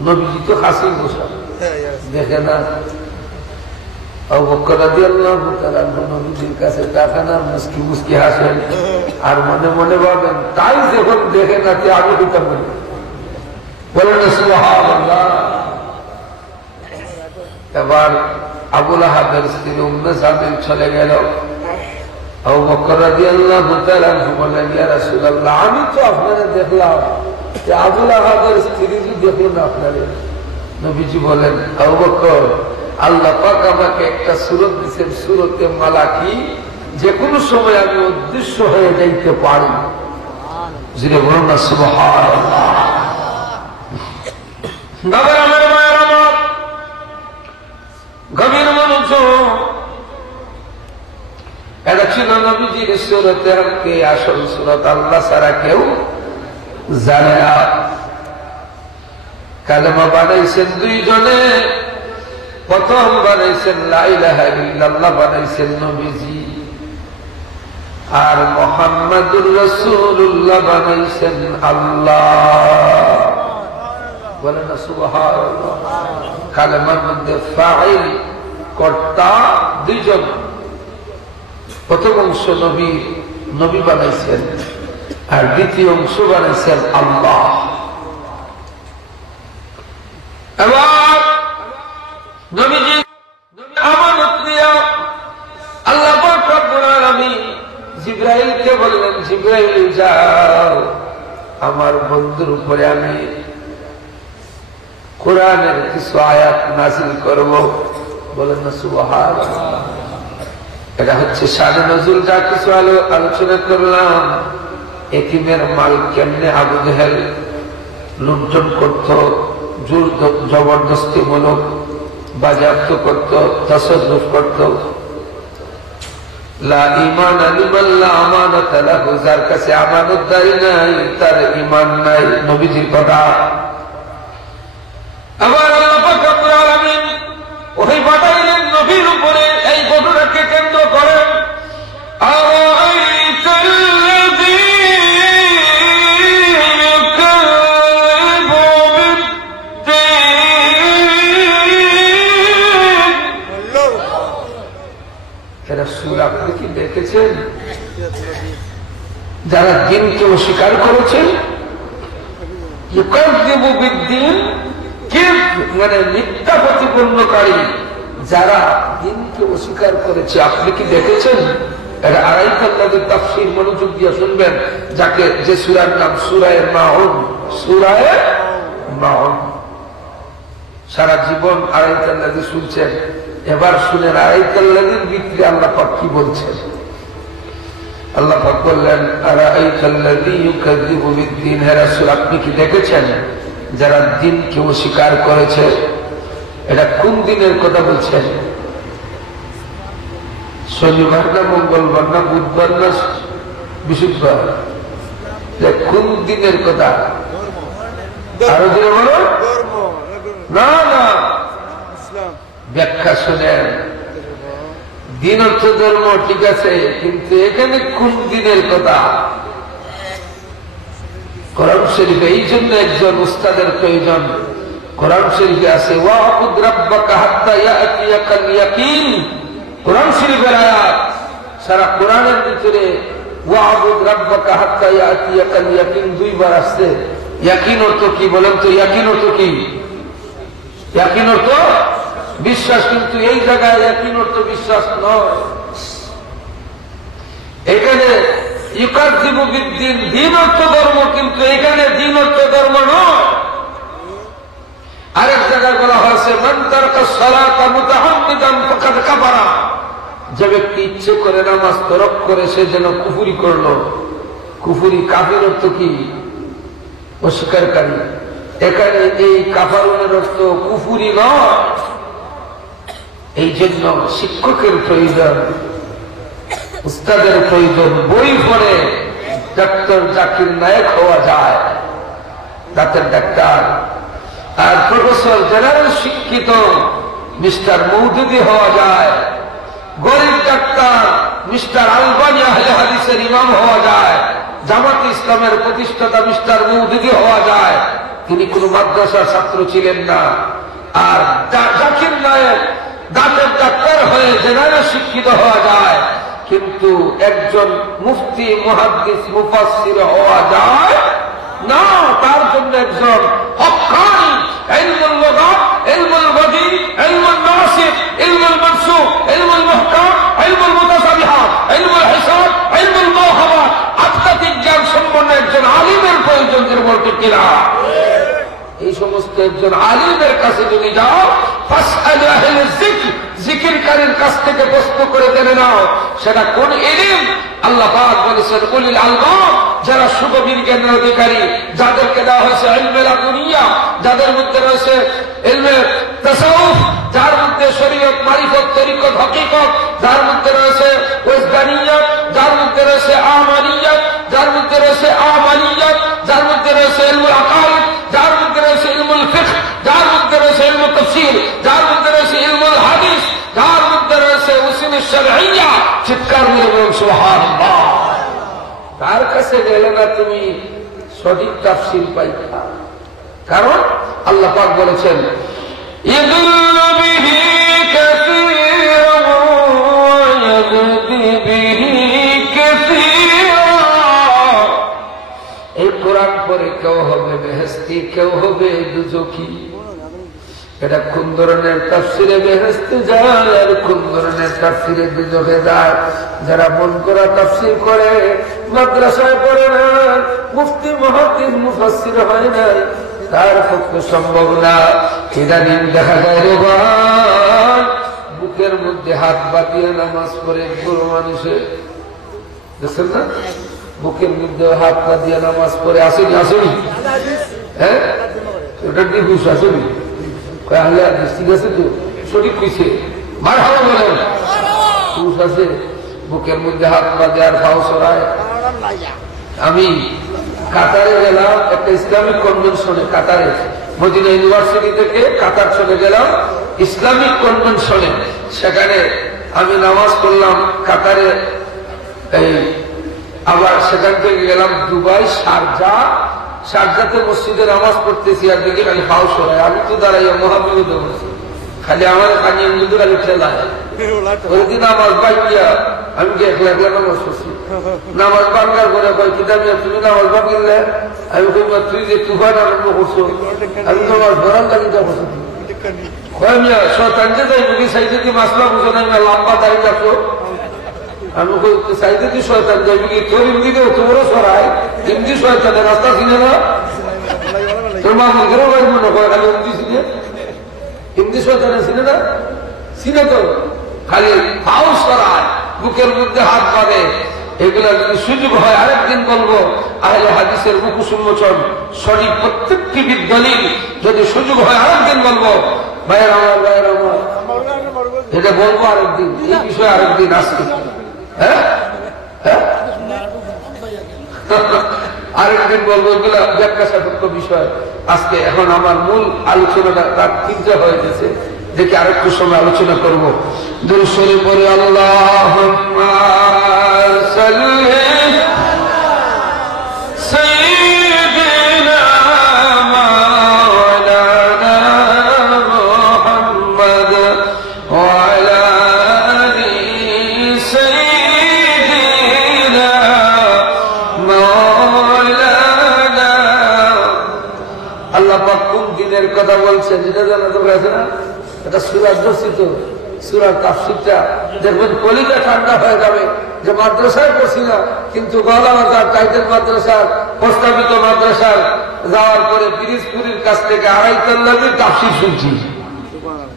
নবীজি তো হাসি বসা দেখে না। আবু বকর রাদিয়াল্লাহু তাআলা নবীজির কাছে টাকানা মুস্কি মুস্কি হাসেন, আর মনে মনে ভাবেন তাই যখন দেখে না তে আমি দিতাম। বলেন সুবহানাল্লাহ। এবার আবুল আহাবের স্ত্রী উম্মে জামিল চলে গেল। আবু বকর রাদিয়াল্লাহু তাআলা বললেন, ইয়া রাসূলুল্লাহ, আমি তো আপনারা দেখলাম যে আবুল আহাবের স্ত্রী দেখলো না আপনারা। নবীজি বলেন, আবু বকর আল্লাহ পাক আমাকে একটা সূরত দিয়েছেন, সূরতে মালাকি, যে কোনো সময় আমি অদৃশ্য হয়ে যাইতে পারি। যিনি বলুন না সুবহানাল্লাহ। বাবার আমার মায়ের আমার গভীর মনোযোগ, এটা ছিল নবীজির সূরতে আরকে, আসল সূরত আল্লাহ ছাড়া কেউ জানে না। কালেমা বানাইছেন দুইজনে, প্রথম বানাইছেন লা ইলাহা ইল্লাল্লাহ বানাইছেন নবীজি, আর মুহাম্মাদুর রাসূলুল্লাহ বানাইছেন আল্লাহ। বলেন না সুবহানাল্লাহ। কালেমার মধ্যে ফাইল কর্তা দুইজন, প্রথম অংশ নবী বানাইছেন, আর দ্বিতীয় অংশ বানাইছেন আল্লাহ। এবার নবীজি আমানত নিয়ে আল্লাহ পাক রব্বুল আলামিন জিবরাইলকে বললেন, জিবরাইল যাও, আমার বন্ধুর উপরে আমি কোরআনের কিছু আয়াত নাযিল করব। বলেন না সুবহানাল্লাহ। এটা হচ্ছে শানে নজুল। যা কিছু আলোচনা করলাম, এতিমের মাল কেমনে আবু জেহেল লুণ্ঠন করত, জোর জবরদস্তিমূলক বাজেয়াপ্ত করত, তাসাররুফ করত। লা ঈমান লিমান লা আমানাতা লাহু, যার কাছে আমানতদারি নাই তার ঈমান নাই, নবীজির কথা। আবার আল্লাহ পাক রব্বুল আলামিন ওহী পাঠাইলেন নবীর উপরে এই ঘটনাকে কেন্দ্র করে। আপনি কি দেখেছেন যারা দিনকে অস্বীকার করেছেন, মানে মিথ্যা প্রতিপন্নকারী যারা দিনকে অস্বীকার করেছে, আপনি কি দেখেছেন? এটা আড়াইখাল্লাদের তাফসীর মনোযোগ দিয়ে শুনবেন, যাকে যে সূরার নাম সূরায়ে মাউন। সূরায়ে মাউন সারা জীবন আড়াইখাল্লাদি শুনছেন, এবার শুনেন আড়াইখাল্লাদির ভিতরে আল্লাহ পাক কি বলছেন। আল্লাহ পাক বললেন, আরাআইতাল্লাযী ইউকাযযিবু বিদ্দীন, হে রাসূল আপনি কি দেখেছেন যারা দিনকে অস্বীকার করেছে? এটা কোন দিনের কথা বলছেন? শনিবার না মঙ্গলবার না বুধবার না বৃহস্পতিবার? কোন দিনের কথা? আরো দিনে বলো না না, ব্যাখ্যা শুনেন। দিন অর্থ ধর্ম ঠিক আছে, কিন্তু এখানে কোন দিনের কথা? কোরআন শরীফে এই জন্য একজন উস্তাদের প্রয়োজন। কোরআন শরীফে আছে ওয়া'বুদ রাব্বাকা হাত্তা ইয়াতিয়াকাল ইয়াকিন, কোরআন শরীফের আয়াত। সারা কোরআনের ভিতরে ওয়া'বুদ রাব্বাকা হাত্তা ইয়াতিয়াকাল ইয়াকিন দুইবার আসছে। ইয়াকিন অর্থ কি বলেন তো? ইয়াকিন অর্থ কি? ইয়াকিন অর্থ বিশ্বাস, কিন্তু এই জায়গায় ইয়াকিন অর্থ বিশ্বাস নয়। এখানে ইউকাযযিবু বিদ্দীন, দিন অর্থ ধর্ম, কিন্তু এখানে দিন অর্থ ধর্ম নয়। আরেক জায়গায় বলা হয়েছে মান তারাকা সালাতা মুতাআম্মিদান ফাকাদ কাফারা, যে ব্যক্তি ইচ্ছে করে নামাজ তরক করে সে যেন কুফরি করলো। কুফরি, কাফির অর্থ কি? অস্বীকারী। এখানে এই কাফারুনের অর্থ কুফরি নয়। এই জন্য শিক্ষকের প্রয়োজন, উস্তাদের প্রয়োজন। বই পড়ে ডাক্তার জাকির নায়েক হওয়া যায়, দাঁতের ডাক্তার। আর প্রফেসর জেনারেল শিক্ষিত মিস্টার মৌদুদি হওয়া যায়। গরিব ডাক্তার মিস্টার আলবানী আহলে হাদিসের ইমাম হওয়া যায়। জামাত ইসলামের প্রতিষ্ঠাতা মিস্টার মৌদুদি হওয়া যায়। তিনি কোন মাদ্রাসার ছাত্র ছিলেন না। আর জাকির নায়েক দাঁতের ডাক্তার হয়ে জেনারেল শিক্ষিত হওয়া যায়, কিন্তু একজন মুফতি, মুহাদ্দিস, মুফাসসির হওয়া যায় না। তার জন্য একজন হক্কানি ইলমুল লুগাত, ইলমুল বাদি, ইলমুল নাসিব, ইলমুল মানসুব, ইলমুল মুহকাম, ইলমুল মুতাশাবিহাত, ইলমুল হিসাব, ইলমুল মুহাওয়াত, আধ্যাত্মিক জ্ঞান সম্পন্ন একজন আলিমের প্রয়োজন। বলতে কিনা এই সমস্ত একজন আলিমের কাছে যদি যাও, ফাসআলু আহলা বুঝে নাও সেটা কোন ইলম। আল্লাহ পাক বলেছেন উলিল আলবাব, যারা সুগভীর জ্ঞানের অধিকারী, যাদেরকে দেওয়া হয়েছে ইলমে লাদুনিয়া, যাদের মধ্যে রয়েছে ইলমে তাসাউফ, যার মধ্যে শরীয়ত, মারিফত, তরিকত, হকিকত, যার মধ্যে রয়েছে ওয়াজদানিয়ত, যার মধ্যে রয়েছে আমালিয়ত, যার মধ্যে রয়েছে আমালিয়ত, যার মধ্যে রয়েছে ইলমুল আকাইদ, যার মধ্যে রয়েছে ইলমুল ফিকহ, যার মধ্যে রয়েছে ইলমুল তাফসীর, যার মধ্যে রয়েছে ইলমুল হাদিস, যার মধ্যে রয়েছে উসুল শারঈয়া। চিৎকার করে বলুন সুবহানাল্লাহ। তার কাছে গেলে না তুমি সঠিক তাফসীর পাইবা, কারণ আল্লাহ পাক বলেছেন ইযুল্লু বিহি কাসীরান ওয়া ইয়াহদি বিহি কাসীরান। এই কোরআন পড়ে কেউ হবে বেহেশতি, কেউ হবে দুজখী। এটা কোন ধরনের তাফসিরে বেহেশতে যায় আর কোন ধরনের তাফসিরে দুজখে যায়। যারা মন করা তাফসির করে, মাদ্রাসায় পড়ে না, মুফতি মুহাদ্দিস মুফাসসির হয় নাই, তার পক্ষে সম্ভব না। ইদানিং দেখা যায় রে ভাই, বুকের মধ্যে হাত বাঁধিয়ে নামাজ পড়ে বুড়ো মানুষে, দেখছেন না, বুকের মধ্যে হাত বাঁধিয়ে নামাজ পড়ে। আসেনি আসেনি? হ্যাঁ, ওটা দিয়ে বুঝ আসেনি? ঠিক আছে তো, সঠিক কইছে, মারহাবা বলেন। পুরুষ আছে বুকের মধ্যে হাত বাঁধে আর পাও ছড়ায়। আমি কাতারে গেলাম একটা ইসলামিক কনভেনশনে, কাতারে মদিনা ইউনিভার্সিটি থেকে কাতার চলে গেলাম ইসলামিক কনভেনশনে। সেখানে আমি নামাজ পড়লাম কাতারে, এই আবার সেখান থেকে গেলাম দুবাই, শারজাতে মসজিদে নামাজ পড়তেছি, আর দিকে খালি পাও সরাই। আমি তো দাঁড়াইয়া মহাবিপদ বলছি, খালি আমার খালি এমনি খালি ঠেলায়। ওইদিন নামাজ বাকিয়া আমি কি একলা একলা নামাজ পড়ছি। নামাজ বাঙ্গার করে কয় কিতাবিয়া তুমি নামাজ বাঙ্গিলে, আমি কইবা তুই যে তুফান আরম্ভ করছো, আমি তোমার ধরান তালিকা করছি। কয় মিয়া শয়তান যে যাই বুঝি সাইডে কি মাসলা বুঝো না, লম্বা দাঁড়িয়ে রাখছো। আমি চাইতে কি শয়তান যাবি কি তোর এমদিকে তোরও সরাই, এমনি শয়তানের রাস্তা চিনে না। তোর মা মন্দিরও বাড়ি মনে করে খালি এমনি চিনে, এমনি শয়তানের চিনে না, চিনে তো খালি পাও সরায়, বুকের মধ্যে হাত বাঁধে। এগুলা যদি সুযোগ হয় আরেকদিন বলবো, আহলে হাদিসের মুখোশ উন্মোচন সঠিক প্রত্যেকটি দলিল যদি সুযোগ হয় আরেকদিন বলবো। ভাইয়ের আমার, ভাইয়ের আমার, এটা বলবো আরেকদিন, এই বিষয়ে আরেকদিন আসবে। আরেকদিন বলবো, এগুলা ব্যাখ্যা সাপেক্ষ বিষয়। আজকে এখন আমার মূল আলোচনাটা তার চিন্তা হয়ে গেছে, দেখি আরেকটু সময় আলোচনা করবো। দুরূদ শরীফ পড়ে আল্লাহুম্মা সাল্লি সাইয়্যিদিনা মাওলানা মুহাম্মদ ওয়া আলা আলি সাইয়্যিদিনা মাওলানা। আল্লাহ পাক কোন দিনের কথা বলছেন যেটা জানা দরকার আছে না? এটা সূরা দর্শিত, সূরা তাফসীরটা দেখবেন কলিজা ঠান্ডা হয়ে যাবে যে মাদ্রাসায় পড়ছি না, কিন্তু গলাবাজার টাইটেল মাদ্রাসার প্রস্তাবিত মাদ্রাসার যাওয়ার পরে পিরিজপুরের কাছ থেকে 2.5 তল্লাবি তাফসীর শুনছি।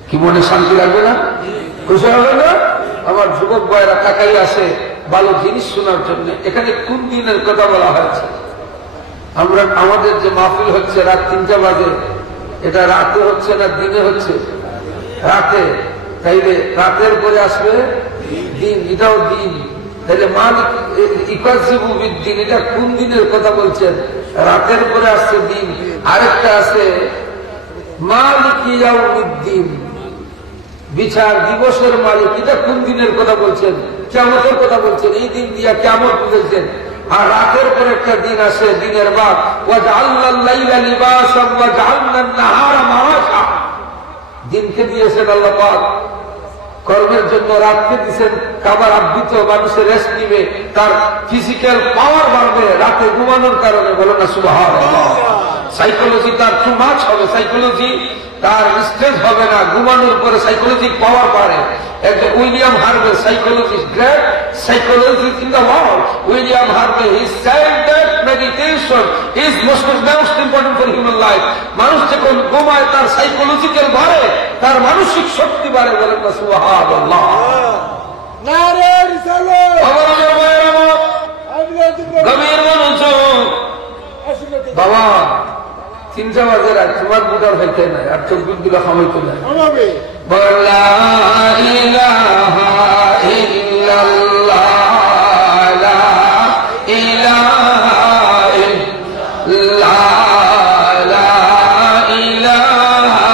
কি মনে শান্তি লাগবে না? খুশি হবে না? আমার যুবক ভাইরা তাকাই আসে ভালো জিনিস শোনার জন্য। এখানে কোন দিনের কথা বলা হয়েছে? আমরা আমাদের যে মাহফিল হচ্ছে রাত 3টা বাজে, এটা রাতে হচ্ছে না দিনে হচ্ছে? রাতে। তাইলে রাতের পরে আসবে দিন, এটাও দিন। তাইলে মালিক দিন, এটা কোন দিনের কথা বলছেন? রাতের পরে আসছে দিন। আরেকটা আছে মালিক ইয়াউমিদ্দিন, বিচার দিবসের মালিক, এটা কোন দিনের কথা বলছেন? কিয়ামতের কথা বলছেন। এই দিন দিয়া কিয়ামত বুঝেছেন। আর রাতের পর একটা দিন আসে, দিনের বাদ ওয়াজআলনাল লাইলা লিবাসান ওয়াজআলনান নাহারা মাআশা। দিনকে দিয়েছেন আল্লাহ পাক কর্মের জন্য, রাতকে দিয়েছেন খাবার আবৃত, মানুষের রেস্ট নিবে, তার ফিজিক্যাল পাওয়ার বাড়বে রাতে ঘুমানোর কারণে। বলো না সুবহানাল্লাহ। সাইকোলজি তার টু মাচ হবে, সাইকোলজি তার স্ট্রেস হবে না, ঘুমানোর পরে সাইকোলজিক পাওয়ার বাড়ে। একজন William Harvey, psychologist, great psychologist in the world, William Harvey, he said that meditation is most important for human life. মানুষ যখন ঘুমায় তার সাইকোলজিক্যাল বাড়ে, তার মানসিক শক্তি বাড়ে। বলেন না সুবহানাল্লাহ। গভীর মনোযোগ। বাবা 3টা বাজে রাত, তোমার বুটার হইতে নাই আর 24 দিলা খামাইতে নাই। লা ইলাহা ইল্লাল্লাহ, লা ইলাহা ইল্লাল্লাহ, লা ইলাহা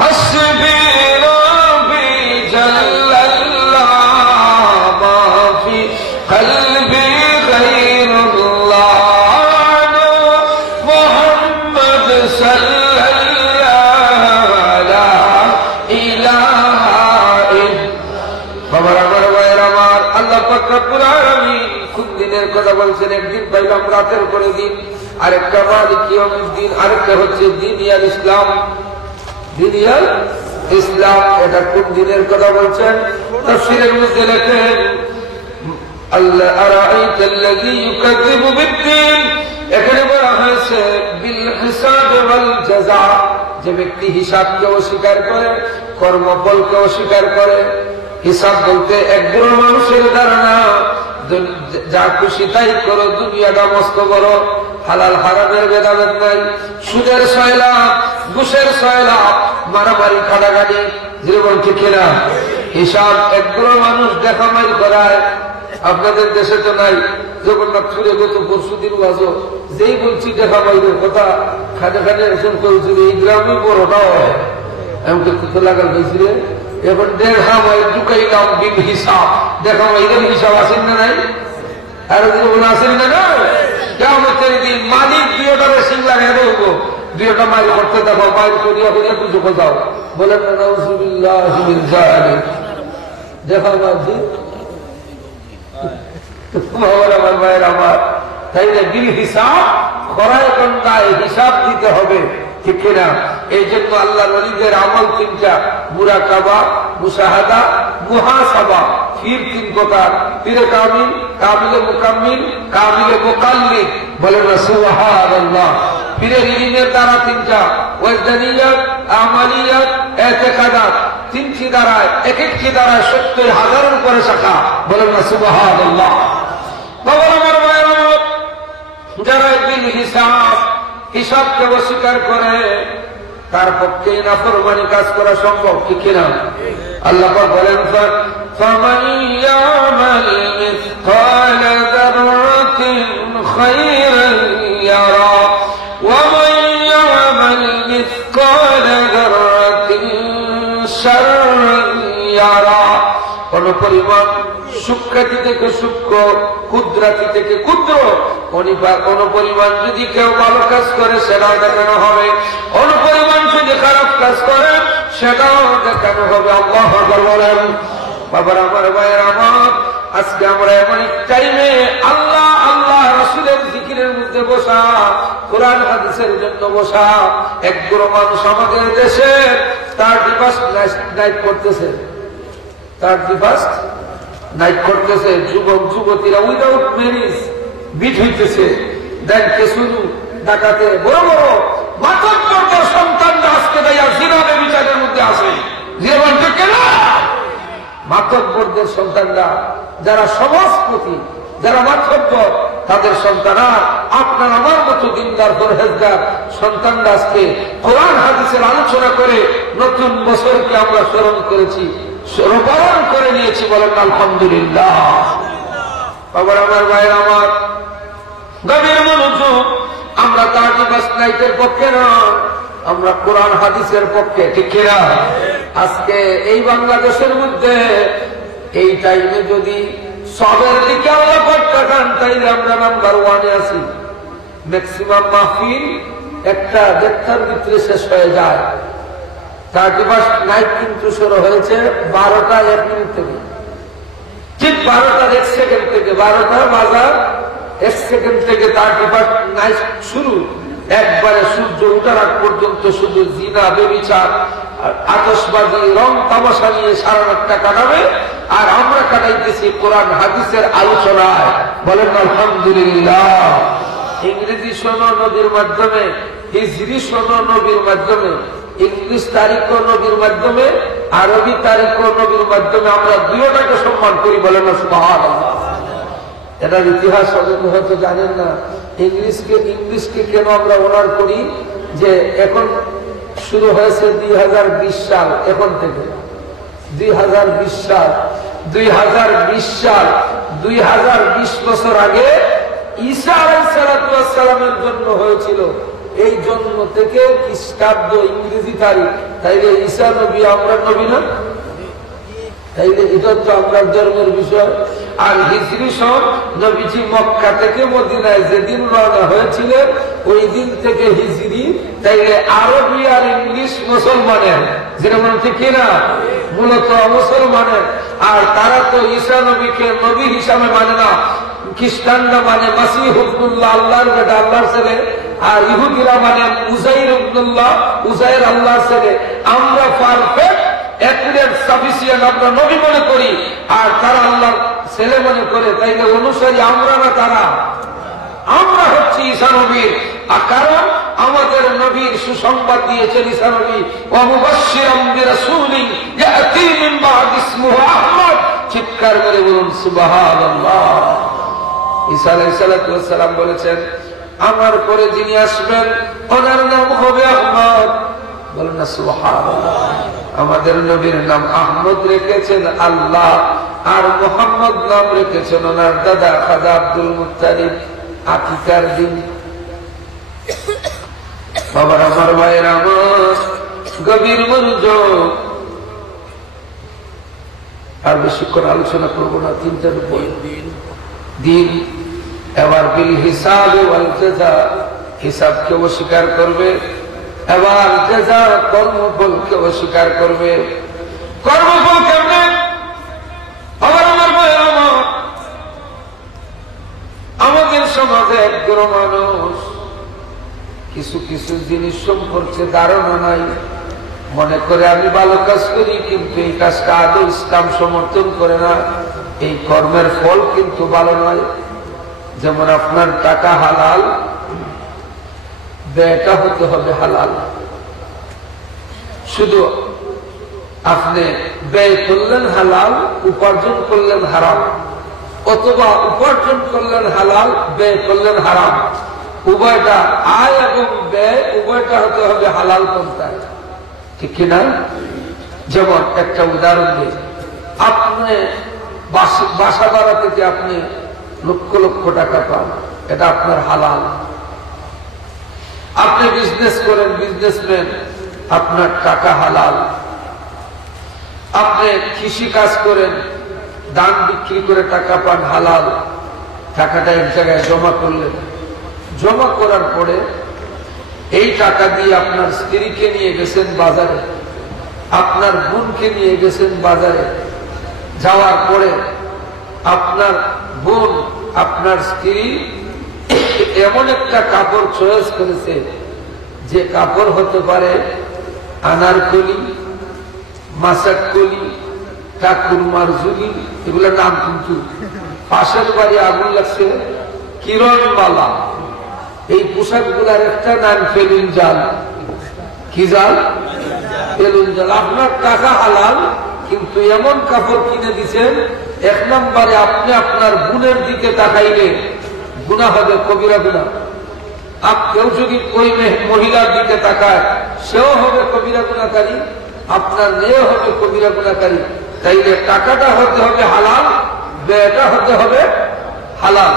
হাসবি রাব্বি জাল্লাল্লাহ, মা ফি কলবি গায়রুল্লাহ, মুহাম্মদ সাল্লাল্লাহু লা ইলাহা ইল্লাল্লাহ। বাবার আমার ভাইয়ের আমার, আল্লাহ পাক রব্বুল আলামিন খুব দিনের কথা বলছেন। একদিন পাইলাম রাতের পরে দিন, আরেকটা মালিক ইয়াউমিদ্দিন, আরেকটা হচ্ছে দিনিয়াল ইসলাম। দিনিয়াল ইসলাম এটা কোন দিনের কথা বলছেন? তাফসীরের মধ্যে লেখেন আল্লাহ আরাআইতাল্লাযী ইউকাযযিবু বিদ্দীন, এখানে বলা হয়েছে বিল হিসাব ওয়াল জাযা, যে ব্যক্তি হিসাবকে অস্বীকার করে, কর্মফলকে অস্বীকার করে। হিসাব বলতে একজন মানুষের ধারণা যা খুশি তাই করো, দুনিয়াটা মস্ত বড়, হালাল হারামের ভেদাভেদ নাই, সুদের সয়লা, ঘুষের সয়লা, মারামারি খাটাখাটি, জীবন ঠিক না। হিসাব একজন মানুষ দেখা মাইল করায়। আপনাদের দেশে তো নাই, জগন্নাথপুরে গত পরশু দিন বাজো যেই বলছি দেখা মাইলের কথা, খাটে খাটে একজন করেছিল এই গ্রামে বড়টাও হয়, এমনকি কত লাগাল হয়েছিল। এখন 1.5 মাইল ঢুকাইলাম বিল হিসাব, দেখা মাইলের হিসাব আসেন না নাই? আর জীবন আসেন না নাই? কিয়ামতের দিন মালিক 2টা সিংলা হেরে হবো, 2টা মাইল করতে দেখো, মাইল করিয়া করিয়া পুজো কোথাও বলেন না নাউযুবিল্লাহি মিন যালিক। দেখা মাঝি আমার ভাইয়ের আমার, তাই না? বিল হিসাব, খরায় গন্ডায় হিসাব দিতে হবে, ঠিক কিনা? এই জন্য আল্লাহ নবীদের আমল 3টা, মুরাকাবা, মুশাহাদা, মুহাসাবা। ফির 3 প্রকার, পীরে কামিল, কামিলে মুকাম্মিল, কামিলে মুকাল্লিদ। বলেন না সুবহানাল্লাহ। পীরের ইলমের দ্বারা 3টা, ওয়াজদানিয়াত, আমালিয়াত, ইতিকাদাত। 3টি দ্বারায়, এক-একটি দ্বারায় 70,000-এর উপরে শাখা। বলেন না সুবহানাল্লাহ। বাবা আমার ভাইয়ের আমার, যারা বিল হিসাব, হিসাবকে অস্বীকার করে, তার পক্ষে নাফরমানি কাজ করা সম্ভব, ঠিক না? আল্লাহ পাক বলেন ফামান ইয়ামাল মিসকালা যাররাতিন খায়রান ইয়ারা ওয়া মান ইয়ামাল মিসকালা যাররাতিন শাররান ইয়ারা। কোন পরিমাণ সূক্ষ্মাতি থেকে সূক্ষ্ম, ক্ষুদ্রাতি থেকে ক্ষুদ্র, কোন পরিমাণ যদি কেউ ভালো কাজ করে সেটাও দেখানো হবে, কোন পরিমাণ যদি খারাপ কাজ করে সেটাও দেখানো হবে। আল্লাহু আকবার বলেন। বাবার আমার ভাইয়ের আমার, আজকে আমরা এমন এক টাইমে আল্লাহ আল্লাহ রাসূলের জিকিরের মধ্যে বসা, কোরআন হাদিসের জন্য বসা। একগুলো মানুষ আমাদের দেশে 31st নাইট করতেছে, 31st নাইট করতেছে। যুবক যুবতীরা উইদাউট ম্যারেজ বিট হইতেছে। দেখতে শুধু ডাকাতে বড় বড় মাতব্বরদের সন্তানরা আজকে দেয়া জিনাবে বিচারের মধ্যে আসে। জীবন থেকে না, মাতব্বরদের সন্তানরা, যারা সমাজপতি, যারা মাতব্বর, তাদের সন্তানরা, আপনার আমার মতো দিনদার পরহেজগার সন্তানরা আজকে কোরআন হাদিসের আলোচনা করে নতুন বছরকে আমরা স্মরণ করেছি, স্মরণ করে নিয়েছি। বলেন আলহামদুলিল্লাহ। বাবার আমার ভাইয়ের আমার, গভীর মনোযোগ। আমরা 31st নাইটের পক্ষে না, আমরা কোরআন হাদিসের পক্ষে, ঠিক না? আজকে এই বাংলাদেশের মধ্যে এই টাইমে যদি সবের দিকে আল্লাহ পাঠান, তাইলে আমরা নাম্বার 1-এ আছি। ম্যাক্সিমাম মাহফিল 1-1.5টার ভিতরে শেষ হয়ে যায়। 31st নাইট কিন্তু শুরু হয়েছে 12টা 1 মিনিট থেকে, ঠিক 12টার 1 সেকেন্ড থেকে, 12টা বাজার 1 সেকেন্ড থেকে 31st নাইট শুরু। একবারে সূর্য উঠার আগ পর্যন্ত শুধু জিনা, বেবিচার, আতশবাজি, রং তামাশা নিয়ে সারা রাতটা কাটাবে। আর আমরা কাটাইতেছি কোরআন হাদিসের আলোচনায়। বলেন আলহামদুলিল্লাহ। ইংরেজি শোনো নবীর মাধ্যমে, হিজরি শোনো নবীর মাধ্যমে, ইংলিশ তারিখ নবীর মাধ্যমে, আরবি তারিখ ও নবীর মাধ্যমে আমরা দুইটাকে সম্মান করি, বলেন না সুবহানাল্লাহ। এটার ইতিহাস হয়তো জানেন না। ইংলিশকে কেন আমরা অনার করি? যে এখন শুরু হয়েছে 2020 সাল, এখন থেকে 2020 সাল 2020 বছর আগে ঈসা আলাইহিস সালামের জন্ম হয়েছিল। এই জন্ম থেকে খ্রিস্টাব্দ ইংরেজি তারিখ, তাইলে ঈসা নবী আমরা নবী না? তাইলে এটা তো আমরা ধর্মের বিষয়। আর হিজরি সন নবীজি মক্কা থেকে মদিনায় যেদিন রওনা হয়েছিলেন ওই দিন থেকে হিজরি। তাইলে আরবি আর ইংলিশ মুসলমানের, যেটা মনে ঠিক কিনা, মূলত মুসলমানের। আর তারা তো ঈসা নবীকে নবী হিসাবে মানে না। খ্রিস্টানরা মানে মাসিহ ইবনুল্লাহ, আল্লাহর বেটা, আল্লাহর ছেলে। আর ইহুদিরা মানে উজাইর ইবনুল্লাহ, উজাইর আল্লাহর ছেলে। আমরা পারফেক্ট অ্যাকুরেট সাফিসিয়েন্ট আমরা নবী মনে করি, আর তারা আল্লাহর ছেলে মনে করে। তাইলে অনুসারী আমরা না তারা? আমরা হচ্ছি ঈসা নবীর। কারণ আমাদের নবীর সুসংবাদ দিয়েছেন ঈসা নবী, ওয়া মুবাশশিরাম বিরাসূলিন ইয়াতি মিন বা'দি ইসমুহু আহমদ। চিৎকার করে বলুন সুবহানাল্লাহ। ঈসা আলাইহিস সালাম বলেছেন, আমার পরে যিনি আসবেন ওনার নাম হবে আহমদ। বলুন না সুবহানাল্লাহ। আমাদের নবীর নাম আহমদ রেখেছেন আল্লাহ, আর মুহাম্মদ নাম রেখেছেন ওনার দাদা খাজা আব্দুল মুত্তালিব। আকিকার দিন বাবার, আমার ভাইয়ের, আমার গভীর মনোযোগ। আর বেশিক্ষণ আলোচনা করবো না, 3টার উপর দিন। এবার বিল হিসাব ওয়াল জাযা, হিসাবকে অস্বীকার করবে। এবার জাযা, কর্মফলকে অস্বীকার করবে। কর্মফল কেমনে? আবার আমার ভাইয়ের, আমার আমাদের সমাজে একদল মানুষ কিছু কিছু জিনিস সম্পর্কে ধারণা নাই। মনে করে আমি ভালো কাজ করি, কিন্তু এই কাজটা আদৌ ইসলাম সমর্থন করে না। এই কর্মের ফল কিন্তু ভালো নয়। যেমন আপনার টাকা হালাল, ব্যয়টা হতে হবে হালাল। শুধু আপনি ব্যয় করলেন হালাল, উপার্জন করলেন হারাম, অথবা উপার্জন করলেন হালাল, ব্যয় করলেন হারাম। উভয়টা, আয় এবং ব্যয় উভয়টা হতে হবে হালাল পন্থায়, ঠিক কিনা? যেমন একটা উদাহরণ দিই, আপনি বাসা ভাড়া থেকে আপনি লক্ষ লক্ষ টাকা পান, এটা আপনার হালাল। আপনি বিজনেস করেন, বিজনেসম্যান, আপনার টাকা হালাল। আপনি কৃষি কাজ করেন, ধান বিক্রি করে টাকা পান, হালাল। টাকাটা এক জায়গায় জমা করলেন, জমা করার পরে এই টাকা দিয়ে আপনার স্ত্রীকে নিয়ে গেছেন বাজারে, আপনার বোনকে নিয়ে গেছেন বাজারে। যাওয়ার পরে আপনার বোন, আপনার স্ত্রী এমন একটা কাপড় চয়েস করেছে, যে কাপড় হতে পারে আনারকলি, মাসাকলি, ঠাকুর মারজুলি, এগুলো নাম। কিন্তু পাশের বাড়ি আগুন লাগছে কিরণমালা। এই পোশাক গুলার একটা নাম ফেলুন জাল। কি জাল? ফেলুন জাল। আপনার টাকা হালাল, কিন্তু এমন কাপড় কিনে দিচ্ছেন, 1 নম্বরে আপনি আপনার বোনের দিকে তাকাইলে গুনাহ হবে, কবিরা গুনাহ। কেউ যদি ওই মহিলার দিকে তাকায়, সেও হবে কবিরা গুনাহকারী, আপনার মেয়ে হবে কবিরা গুনাহকারী। তাইলে টাকাটা হতে হবে হালাল, ব্যয়টা হতে হবে হালাল।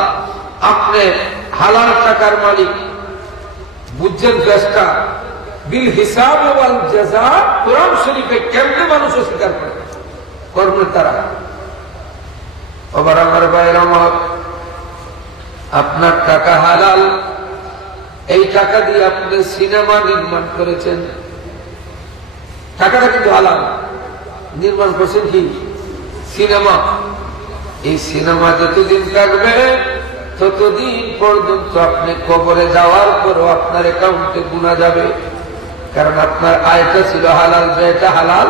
আপনি হালাল টাকার মালিক, বুঝছেন? চেষ্টা বিল হিসাব ওয়াল জাযা কোরআন শরীফে কেমনে মানুষ অস্বীকার করে কর্মের দ্বারা। আবার আমার ভাইয়ের, আমার আপনার টাকা হালাল, এই টাকা দিয়ে আপনি সিনেমা নির্মাণ করেছেন, টাকাটা কিন্তু হালাল। নির্মাণ করছেন কি? সিনেমা। এই সিনেমা যতদিন থাকবে ততদিন পর্যন্ত আপনি কবরে যাওয়ার পরও আপনার অ্যাকাউন্টে গুনা যাবে, কারণ আপনার আয়টা ছিল হালাল, ব্যয়টা হালাল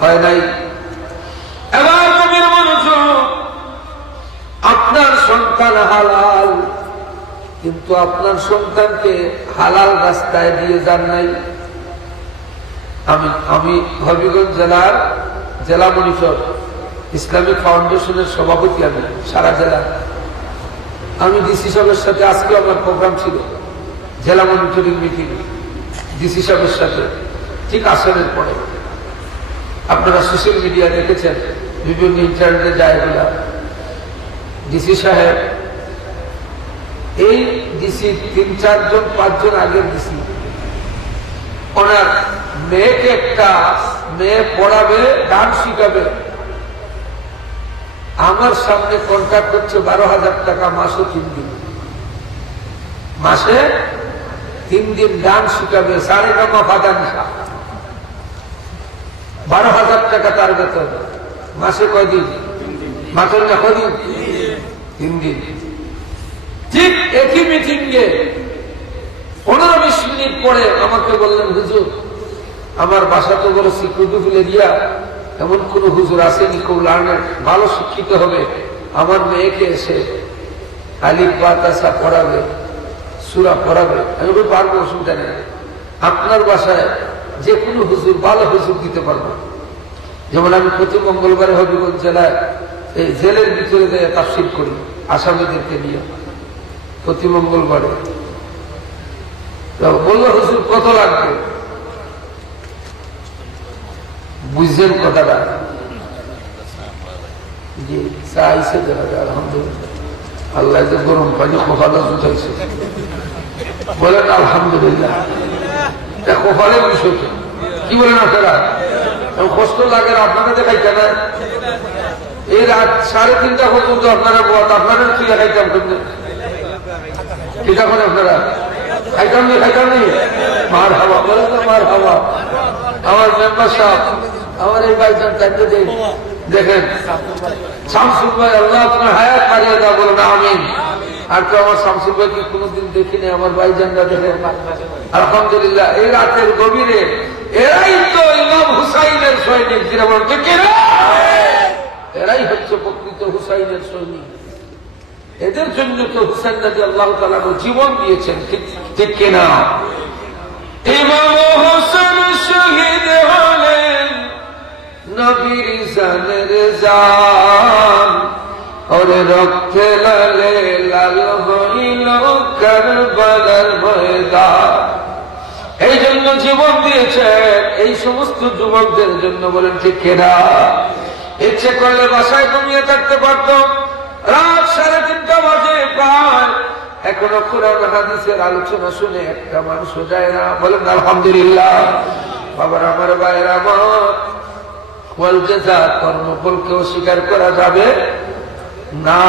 হয় নাই। এবার কবির মনোযোগ, আপনার সন্তান হালাল, কিন্তু আপনার সন্তানকে হালাল রাস্তায় দিয়ে যান নাই। আমি হবিগঞ্জ জেলার জেলা মনিটর ইসলামিক ফাউন্ডেশনের সভাপতি। আমি সারা জেলা, আমি ডিসি সাহেবের সাথে আজকে আমার প্রোগ্রাম ছিল, জেলা মনিটরিং মিটিং ডিসি সাহেবের সাথে, ঠিক আসরের পরে। আপনারা সোশ্যাল মিডিয়া দেখেছেন, বিভিন্ন ইন্টারনেটে জায়গা। ডিসি সাহেব, এই ডিসি 3-4-5 জন আগের ডিসি, ওনার মেয়েকে একটা মেয়ে পড়াবে, গান শিখাবে, আমার সামনে কন্ট্রাক্ট হচ্ছে 12,000 টাকা মাসে 3 দিন, মাসে 3 দিন গান শিখাবে, সাড়ে কামা ফাদানিসা, 12,000 টাকা তার বেতন, মাসে কয়দিন? মাত্র না কদিন? 3 দিন। ঠিক একই মিটিংয়ে 15-20 মিনিট পরে আমাকে বললেন, হুজুর আমার বাসা তো বড় সিকিউরিটি এরিয়া, এমন কোন হুজুর আসেনি খুব লার্নার, ভালো শিক্ষিত হবে, আমার মেয়েকে এসে আলিফ বা তাসা পড়াবে, সূরা পড়াবে। আমি বলি পারবো, অসুবিধা নেই, আপনার বাসায় যে কোনো হুজুর, ভালো হুজুর দিতে পারবো। যেমন আমি প্রতি মঙ্গলবারে হবিগঞ্জ জেলায় এই জেলের ভিতরে যে তাফসীর করি আসামিদেরকে নিয়ে, প্রতি মঙ্গলবারে। বললো হুজুর কত লাগবে? বুঝছেন কথাটা? জি, চাইছে আলহামদুলিল্লাহ, আল্লাহ যে গরম পানি কপালে জুটাইছে, বলেন আলহামদুলিল্লাহ। কপালের বিষয় কি বলেন আপনারা? কষ্ট লাগে আপনারা দেখাইতে না, এই রাত 3:30 পর্যন্ত আপনারা আপনারা তুই খাইতাম, ঠিক আছে আপনারা খাইতাম নি, মার হাওয়া বলে তো, মার হাওয়া। আমার মেম্বার সাহেব, আমার এই ভাইজান তাকে দেখেন, শামসুল ভাই, আল্লাহ আপনার হায়াত বাড়িয়ে দেওয়া, বলেন আমিন। আর তো আমার শামসুল ভাইকে কোনোদিন দেখিনি, আমার ভাইজানরা দেখেন আলহামদুলিল্লাহ। এই রাতের গভীরে এরাই তো ইমাম হুসাইনের সৈনিক, যেটা বলতে কিনা, এরাই হচ্ছে প্রকৃত হুসাইনের সৈনিক। এদের জন্য তো হুসাইন রাদিয়াল্লাহু তাআলা জীবন দিয়েছেন, ঠিক কিনা? ইমাম হোসেন শহীদ হলেন নবীর জানের জান, ওরে রক্তে লালে লাল হইল কারবালার ময়দান। এই জন্য জীবন দিয়েছেন এই সমস্ত যুবকদের জন্য, বলেন ঠিক কিনা? ইচ্ছে করলে বাসায় ঘুমিয়ে থাকতে পারত, রাত 3:30 বাজে প্রায়, এখনো কোরআন হাদিসের আলোচনা শুনে একটা মানুষও যায় না, বলেন আলহামদুলিল্লাহ। বাবার আমার, ভাইয়ের আমার, কর্মফলকে অস্বীকার করা যাবে না।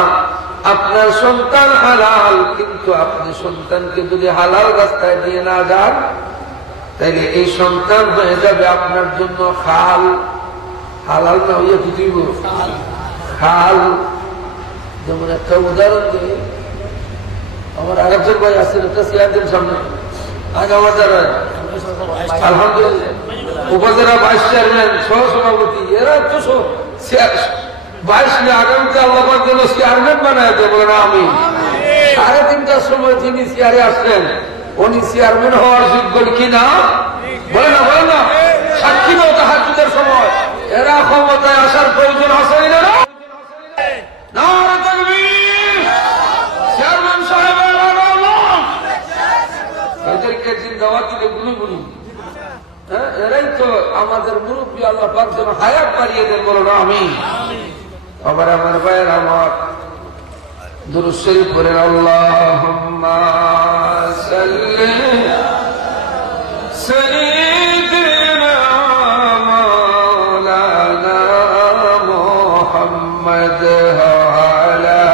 আপনার সন্তান হালাল, কিন্তু আপনি সন্তানকে যদি হালাল রাস্তায় দিয়ে না যান, তাহলে এই সন্তান হয়ে যাবে আপনার জন্য খাল। হালাল না হইয়া পৃথিবী খাল। যেমন একটা উদাহরণ দিই, আমার আরেকজন ভাই আছেন, একটা সিয়াদের সামনে আগে আমার দ্বারা আলহামদুলিল্লাহ উপজেলা ভাইস চেয়ারম্যান, সহসভাপতি, এরা তো 22 আগামীতে আল্লাহ যেন চেয়ারম্যান বানায় দেয়, বলেন আমি। 3:30টার সময় যিনি চেয়ারে আসলেন, উনি চেয়ারম্যান হওয়ার যোগ্য কিনা? বলে না, বলে না। সাক্ষী দাও তাহাজ্জুদের সময়, এরা ক্ষমতায় আসার প্রয়োজন আছে না? চেয়ারম্যান সাহেব এদেরকে জিন্দাবাদ দিলে গুলি, এরাই তো আমাদের মুরব্বী, আল্লাহ পাক যেন হায়াত বাড়িয়ে দেন, বলো না আমি। আবার আমার ভাইয়ের আমার দুরূদ শরীফ পড়েন, আল্লাহুম্মা সাল্লি সাইয়্যিদিনা মাওলানা মুহাম্মদ আলা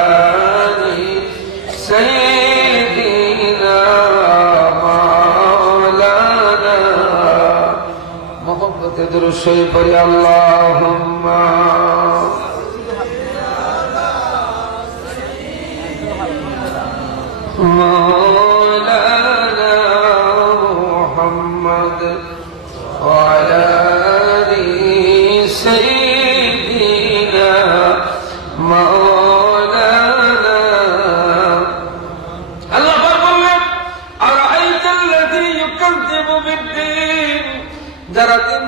আলি সাইয়্যিদিনা মাওলানা মুহাম্মদ। দুরূদ শরীফ পড়ি, আল্লাহুম্মা مولانا محمد وعلى آل سيدنا مولانا الله أرأيت الذي يكذب بالدين, যারা দিন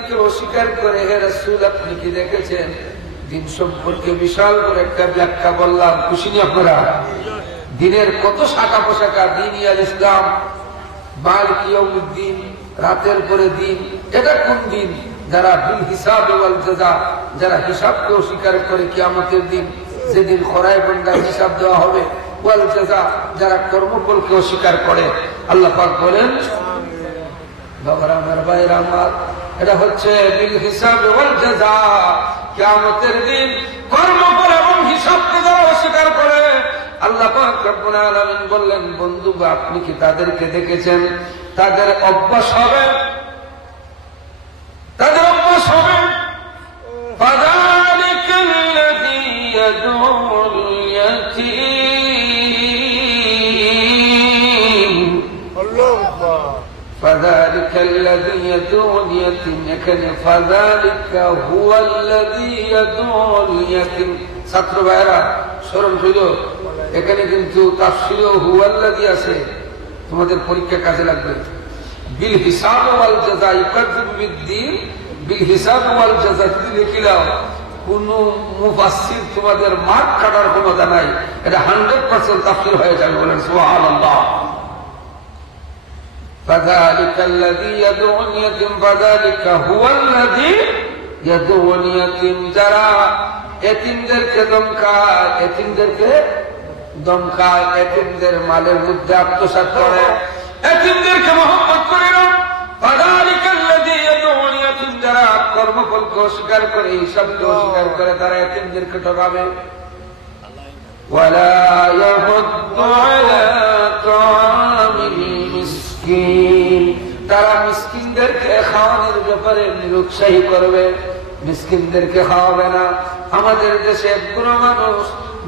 করে, হে রাসূল আপনি কি দেখেছেন? দিন সম্পর্কে বিশাল করে একটা ব্যাখ্যা বললাম। খুশি নি আপনারা? দিনের কত শাখা পোশাখা, দিন ইয়াল ইসলাম, মালিক ইয়াউমিদ্দিন, রাতের পরে দিন। এটা কোন দিন? যারা বিল হিসাব ওয়াল জাযা, যারা হিসাবকে অস্বীকার করে, কিয়ামতের দিন যেদিন খরায় বন্দায় হিসাব দেওয়া হবে, ওয়াল জাযা যারা কর্মফলকে অস্বীকার করে। আল্লাহ পাক বলেন, বাবারা আমার ভাইরা আমার, এটা হচ্ছে বিল হিসাব ওয়াল জাযা, কিয়ামতের দিন কর্মফল এবং হিসাবকে যারা অস্বীকার করে। আল্লাহ পাক রব্বুল আলামিন বললেন, বন্ধু আপনি কি তাদেরকে দেখেছেন? তাদের অভ্যাস হবে, তাদের অভ্যাস হবে ফাযালিকাল্লাযী ইয়াদউল ইয়াতীম, ফাযালিকাল্লাযী ইয়াদউল ইয়াতীম। এখানে ফাযালিকা হুয়াল্লাযী ইয়াদউল ইয়াতীম। ছাত্র ভাইরা স্মরণ হইল, এখানে কিন্তু তাফসীরে হুয়াল্লাযী আছে, তোমাদের পরীক্ষা কাজে লাগবে। বিল হিসাব ওয়াল জাযা ইকাযযিবু বিদ্দীন, বিল হিসাব ওয়াল জাযা লিখিলাও। কোন মুফাসসির তোমাদের মার্ক কাটার ক্ষমতা নাই, এটা 100% তাফসীর হয়ে যাবে। বলেন সুবহানাল্লাহ। ফাযালিকাল্লাযী ইয়াদউল ইয়াতীম, ফাযালিকা হুয়াল্লাযী ইয়াদউল ইয়াতীম। যারা এতিমদেরকে দমকায়, এতিমদেরকে দমকায়, এতিমদের মালের মধ্যে আত্মসাৎ করে, এতিমদেরকে মহব্বত করে না। ফাযালিকাল্লাযী ইয়াদউল ইয়াতীম, যারা কর্মফলকে অস্বীকার করে, হিসাবকে অস্বীকার করে, তারা এতিমদেরকে ঠকাবে। ওয়ালা ইয়াহুদ্দু আলা তাআমিল মিসকিন, তারা মিসকিনদেরকে খাওয়ানোর ব্যাপারে নিরুৎসাহী করবে, মিসকিনদেরকে খাওয়াবে না। আমাদের দেশে কোনো মানুষ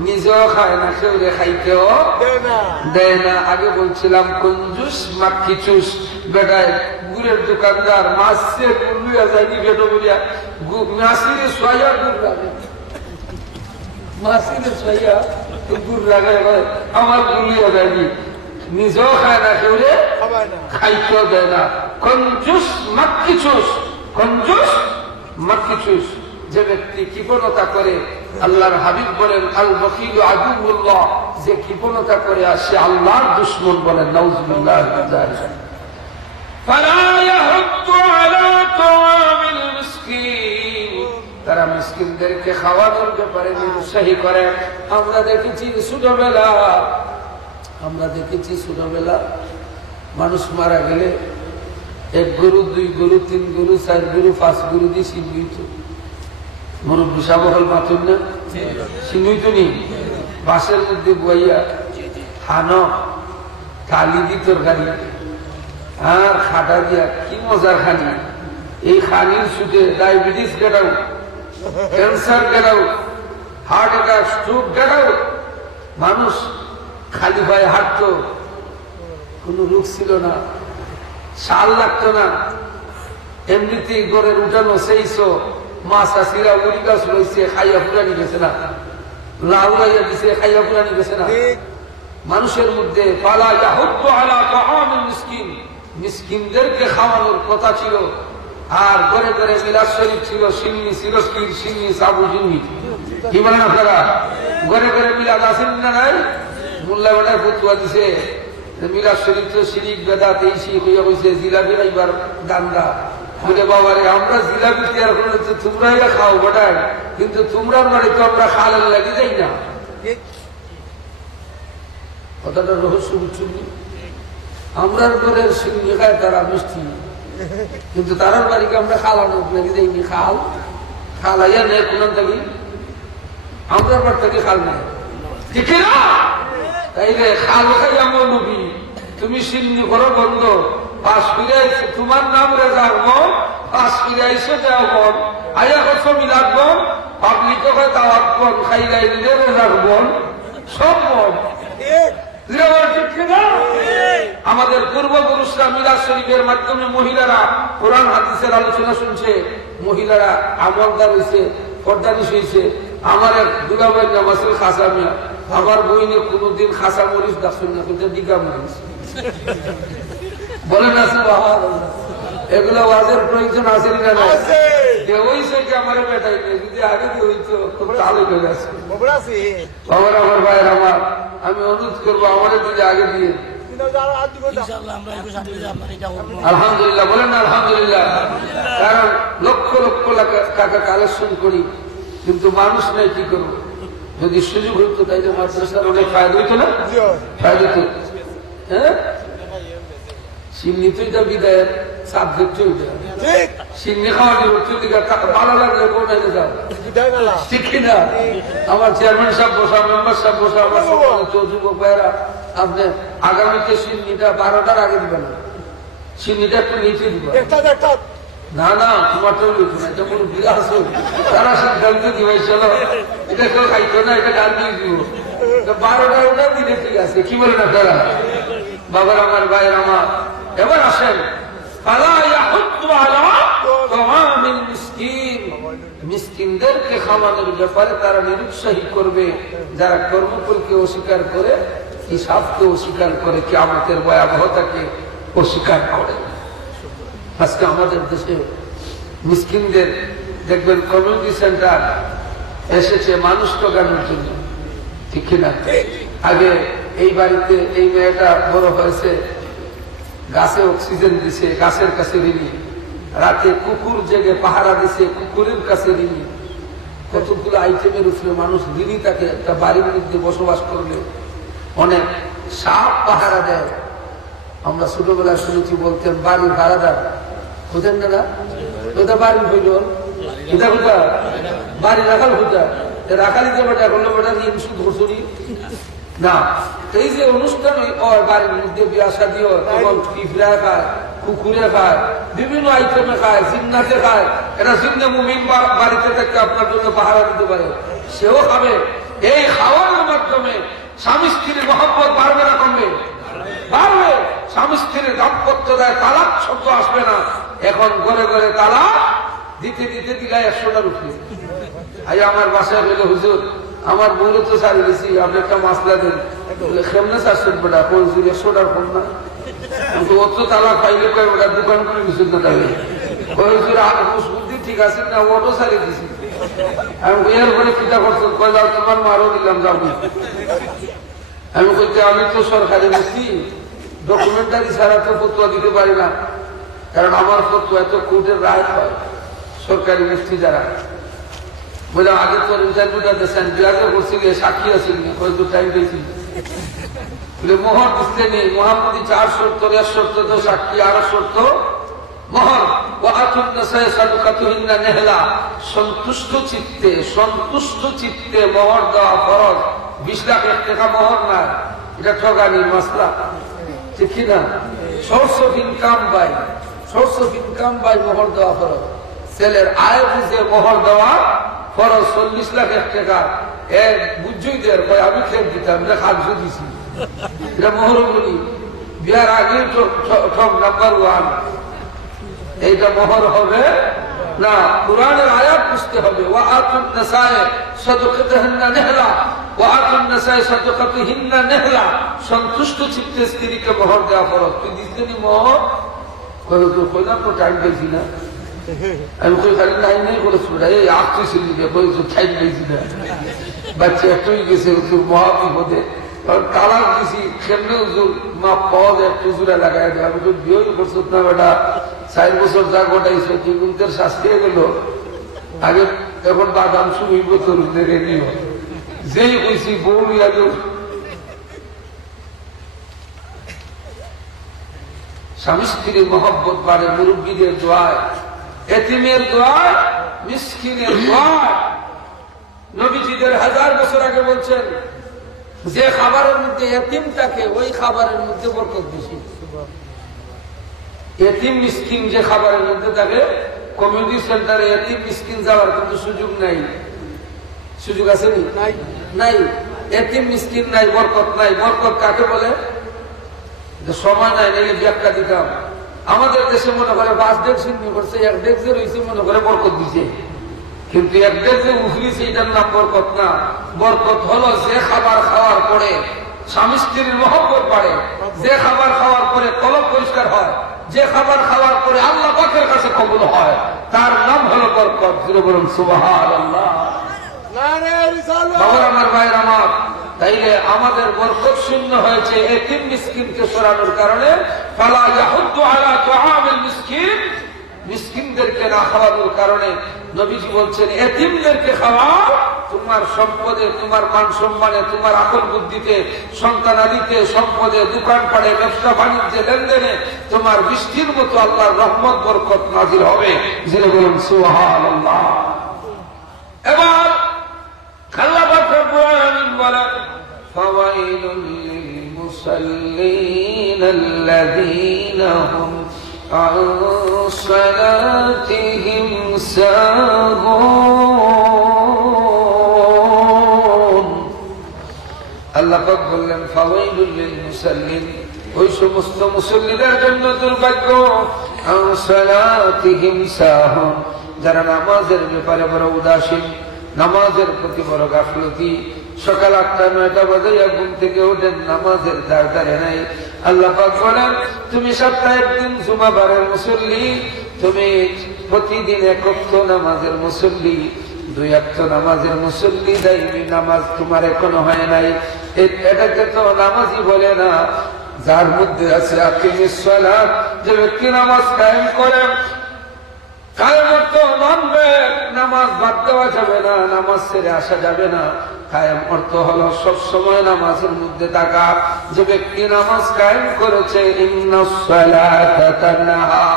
নিজেও খায় না, কেউ খাইতেও দেয় না। আগে বলছিলাম কঞ্জুস মাক্কি চুস, বেটায় গুড়ের দোকানদার মাছ গুলিয়া যায়নি, বেটো বলিয়া মাসিরে সোয়া গুড় লাগে, মাসিরে সোয়া গুড় লাগে, আমার গুলিয়া যায়নি, নিজেও খায় না, কেউ খাইতেও দেয় না। কঞ্জুস মাক্কি চুস, কঞ্জুস মাক্কি চুস। যে ব্যক্তি কৃপণতা করে, আল্লাহর হাবিব বলেন আল বখিলু আদুউল্লাহ, যে কৃপণতা করে সে আল্লাহর দুশমন। বলেন নাউযুবিল্লাহ মিন যালিক। ফালা ইয়াহুদ্দু আলা তাআমিল মিসকিন, তারা মিসকিনদেরকে খাওয়ানোর ব্যাপারে নিরুৎসাহী করে। আমরা দেখেছি ছোটবেলা মানুষ মারা গেলে 1 গরু 2 গরু 3 গরু 4 গরু 5 গরু দিয়ে সিন্নিত, মুরব্বী সাবহল মাতুন না সিন্নিত নি, বাসের মধ্যে বইয়া হানো কালি দি তরকারি আর খাটা দিয়া, কি মজার খানি। এই খানির সুদে ডায়াবেটিস গেটাও, ক্যান্সার গেটাও, হার্ট অ্যাটাক, স্ট্রোক গেটাও। মানুষ খালি পায়ে হাঁটত, কোন রোগ ছিল না, শাল লাগতো না, এমনিতেই গড়ের উঠানো সেইছো, মাছ আসিরা উড়ি গাছ রয়েছে, খাইয়া পুরানি গেছে না, লাউড়াইয়া দিছে, খাইয়া পুরানি গেছে না। মানুষের মধ্যে ফালা ইয়াহুদ্দু আলা তাআমিল মিসকিন, মিসকিনদেরকে খাওয়ানোর কথা ছিল। আর ঘরে ঘরে মিলাদ শরীফ ছিল, সিন্নি ছিল, পীর সিন্নি, সাবু সিন্নি। কি বলেন আপনারা? ঘরে ঘরে মিলাদ আছেন না নাই? মোল্লা বেটার ফতুয়া দিছে মিলাদ শরীফ তো শিরিক বেদাত এই শিখ হইয়া হয়েছে, জিলাপি খাইবার দান্দা। বলে বাবারে আমরা জিলাপি তৈরি করলে তো তোমরা খাও বেটায়, কিন্তু তোমরার মানে তো আমরা খালের লাগি যাই না। কথাটা রহস্য বুঝছেন? আমরা ঘরের সিন্নি খায় তারা মিষ্টি, কিন্তু তারার বাড়িকে আমরা খালানো লাগি যাইনি। খালাইয়া নেই কোন থাকি, আমরা বাড়ি থেকে খাল নেই, ঠিক না? তাইলে খাল খাই আমার নবী, তুমি সিন্নি করো বন্ধ, পাশ ফিরে তোমার নাম রেজাক বল, পাশ ফিরে এসে যাও বল, আয়া কত মিলাদ বল, পাবলিকে হয় দাওয়াত বল, খাই গাই দিলে রেজাক বল, সব বল। আমাদের পূর্বপুরুষরা মিলাদ শরীফের মাধ্যমে মহিলারা কোরআন হাদিসের আলোচনা শুনছে, মহিলারা আমলদার হয়েছে, পর্দানিশ হয়েছে। আমার এক দুলাভাই নাম আছে খাসা মিয়া, আমার বইনে কোনদিন খাসা মরিচ দেখছেন না, কিন্তু দিঘা মরিচ বলেন আছে। এগুলো ওয়াজের প্রয়োজন আছে না হইছে কি আমার বেটাই যদি আগে দিয়ে হইতো খুব ভালো করে আছে আমার ভাইয়ের আমার আমি অনুরোধ করবো আমাদের দিকে আগে দিয়ে আলহামদুলিল্লাহ বলেন না আলহামদুলিল্লাহ কারণ লক্ষ লক্ষ টাকা কালেকশন করি কিন্তু মানুষ নেই কি করবো যদি সুযোগ হইতো তাইলে মাদ্রাসার অনেক ফায়দা হইতো না ফায়দা হইতো হ্যাঁ সিন্নি তো বিদায়ের সাবজেক্ট সিন্নি খাওয়া ভালো লাগলে কোথায় যাও ঠিক কিনা আমার চেয়ারম্যান সাহেব বসা মেম্বার সাহেব বসা আমার যুবক ভাইয়েরা আপনি আগামীতে সিন্নিটা 12টার আগে দিবেন না সিন্নিটা একটু নিচে দিবেন না না তোমারটা লিখো না এটা কোনো বিরাট তারা সিদ্ধান্ত দিবে চলো এটা কেউ খাইতো না এটা গান দিয়ে দিব 12টা ওটা দিলে ঠিক আছে কি বলে না তারা বাবার আমার ভাইয়ের আমার এবার আসেন মিসকিনদেরকে খাওয়ানোর ব্যাপারে তারা নিরুৎসাহী করবে যারা কর্মফলকে অস্বীকার করে হিসাবকে অস্বীকার করে কিয়ামতের ভয়াবহতাকে অস্বীকার করে আজকে আমাদের দেশে মিসকিনদের দেখবেন কমিউনিটি সেন্টার এসেছে মানুষ ঠকানোর জন্য ঠিক কিনা আগে এই বাড়িতে এই মেয়েটা বড় হয়েছে গাছে অক্সিজেন দিছে গাছের কাছে ঋণী রাতে কুকুর জেগে পাহারা দিছে কুকুরের কাছে ঋণী কতগুলো আইটেমের উপরে মানুষ ঋণী থাকে একটা বাড়ির মধ্যে বসবাস করলে অনেক সাপ পাহারা দেয় আমরা ছোটবেলায় শুনেছি বলতেন বাড়ির ভাড়াদার বুঝেন না ওটা বাড়ি হইল এটা কোথা বাড়ি রাখাল কোথা রাখালি যে বেটা করলো বেটা ঋণ শুধু ধরছনি না এই যে অনুষ্ঠান বাড়ির মধ্যে বিয়া শাদিও তখন পিঁপড়া খায় কুকুরে খায় বিভিন্ন আইটেমে খায় জিন্নাতে খায় এটা জিন্না মুমিন বাড়িতে থেকে আপনার জন্য পাহারা দিতে পারে সেও খাবে এই খাওয়ানোর মাধ্যমে স্বামী স্ত্রীর মহব্বত বাড়বে না কমবে বাড়বে স্বামী স্ত্রীর দাম্পত্য দেয় তালাক শব্দ আসবে না এখন ঘরে ঘরে তালাক দিতে দিতে দিলে 100টার উপরে আজ আমার বাসায় বলে হুজুর আমার বউরে তো ছাড়ি দিয়েছি আপনি একটা মাসলা দেন কেমনে চারশো বেটা হুজুর 100টার ফোন না ও তো তালাক পাইলে কয় ওটা দোকান করে হুজুর না তাহলে হুজুর বুদ্ধি ঠিক আছে না ওটো ছাড়ি দিছি আমি এর পরে চিন্তা করছো কয় যাও তোমার মারও দিলাম যাও আমি বলতে আমি তো সরকারি বসছি ডকুমেন্টারি ছাড়া তো ফতোয়া দিতে পারি না কারণ আমার ফতোয়া এত কোর্টের রায় হয় সরকারি মুফতি যারা বলে আগে তোর ইন্টারভিউটা দিয়েছেন বিরাজও করছিল সাক্ষী আছিল হয়তো টাইম পেয়েছিল বলে মোহর দিতে নেই মোহাম্মদী 4 শর্ত 1 শর্ত তো সাক্ষী 8 শর্ত মোহর নেহলা সন্তুষ্ট চিত্তে মোহর দেওয়া ফরজ 20 লাখ টাকা মোহর না এটা ঠগানি মাসলা ঠিক কিনা সোর্স অফ ইনকাম বাই মোহর দেওয়া ফরজ ছেলের আয় বুঝে মোহর দেওয়া ফরজ 40 লাখ টাকা বুঝছই দেয় আমি খেপ দিতাম এটা খাদ্য দিছি এটা মোহর বলি বিয়ার আগে ঠক নাম্বার 1 এইটা মোহর হবে না কুরআনের আয়াত বুঝতে হবে ওয়াআতুন নাসায়ে সাদাকাতাহুন্না নিহলা ওয়াআতুন নাসায়ে সাদাকাতুহুন্না নিহলা সন্তুষ্ট চিত্তে স্ত্রীকে মোহর দেওয়া ফরজ তুই দিসনি মোহর কইলো তো কইলাম তো টাইম পেয়েছি না আমি কই খালি নাই বলে শুনে এই আঁকতে ছিল কই তো টাইম পেয়েছি না বাচ্চা একটুই গেছে তো মহাবিপদে তালাক দিছি কেমনে হুজুর মা পদ একটু জোড়া লাগাই দেয় আমি তো বিয়ে করছো না বেটা 4 বছর যা গোটাইছো তুই গুনতের শাস্তি হয়ে গেল আগে এখন বাদাম শুইব তোর রেডি হয় যেই কইছি বউ নিয়ে স্বামী স্ত্রীর মহব্বত বাড়ে মুরব্বীদের দোয়ায় এতিমের দোয়ায় মিসকিনের দোয়ায় নবীজিদের 1000 বছর আগে বলছেন যে খাবারের মধ্যে এতিম থাকে ওই খাবারের মধ্যে বরকত বেশি এতিম মিসকিন যে খাবারের মধ্যে থাকে কমিউনিটি সেন্টারে এতিম মিসকিন যাওয়ার কিন্তু সুযোগ নাই সুযোগ আছে নাই এতিম মিসকিন নাই বরকত নাই বরকত কাকে বলে সময় নাই নিলে ব্যাখ্যা দিতাম আমাদের দেশে মনে করে 5 ডেক সিন্নি করছে 1 ডেক যে রয়েছে মনে করে বরকত দিছে কিন্তু 1 ডেক যে উফলিছে এটার নাম বরকত না বরকত হলো যে খাবার খাওয়ার পরে স্বামী স্ত্রীর মহব্বত বাড়ে যে খাবার খাওয়ার পরে কলব পরিষ্কার হয় যে খাবার খাওয়ার পরে আল্লাহ পাকের কাছে কবুল হয় তার নাম হলো বরকত। জুড়ে বলুন সুবহানাল্লাহ। বাবার আমার ভাইয়ের আমার, তাইলে আমাদের বরকত শূন্য হয়েছে এতিম মিসকিনকে সরানোর কারণে। ফালা ইয়াহুদ্দু আলা তুআমিল মিসকিন, মিসকিনদেরকে না খাওয়ানোর কারণে নবীজি বলছেন এতিমদেরকে খাওয়াও। তোমার সম্পদে, তোমার মান সম্মানে, তোমার আকল বুদ্ধিতে, সন্তানাদিতে, সম্পদে, দোকানপাটে, ব্যবসা বাণিজ্যে, লেনদেনে তোমার বৃষ্টির মতো আল্লাহর রহমত বরকত নাজিল হবে। যিনি বলুন সুবহানাল্লাহ। এবার আল্লাহ পাক রব্বুল আলামিন বলেন ফাওয়াইলুল লিল মুসাল্লিন আল্লাযীনা হুম আন সালাতিহিম সাহুন। আল্লাহ পাক বললেন ফাওয়াইলুল লিল মুসাল্লিন, ওই সমস্ত মুসল্লিদের জন্য দুর্ভাগ্য, আন সালাতিহিম সাহুন, যারা নামাজের ব্যাপারে বড় উদাসীন, নামাজের প্রতি বড় গাফলতি। সকাল 8টা-9টা বাজে ঘুম থেকে ওঠেন, নামাজের দ্বার ধারে নাই। আল্লাহ পাক বলেন তুমি সপ্তাহে একদিন জুমাবারের মুসল্লি, তুমি প্রতিদিন 1 ওয়াক্ত নামাজের মুসল্লি, 2 ওয়াক্ত নামাজের মুসল্লি, দাইমি নামাজ তোমার এখনো হয় নাই। এটাকে তো নামাজই বলে না। যার মধ্যে আছে আকিমিস সালাত, যে ব্যক্তি নামাজ কায়েম করে, কায়েম অর্থ মানবে, নামাজ বাদ দেওয়া যাবে না, নামাজ ছেড়ে আসা যাবে না। কায়েম অর্থ হলো সবসময় নামাজের মধ্যে থাকা। যে ব্যক্তি নামাজ কায়েম করেছে, ইন্নাস সালাতা তানহা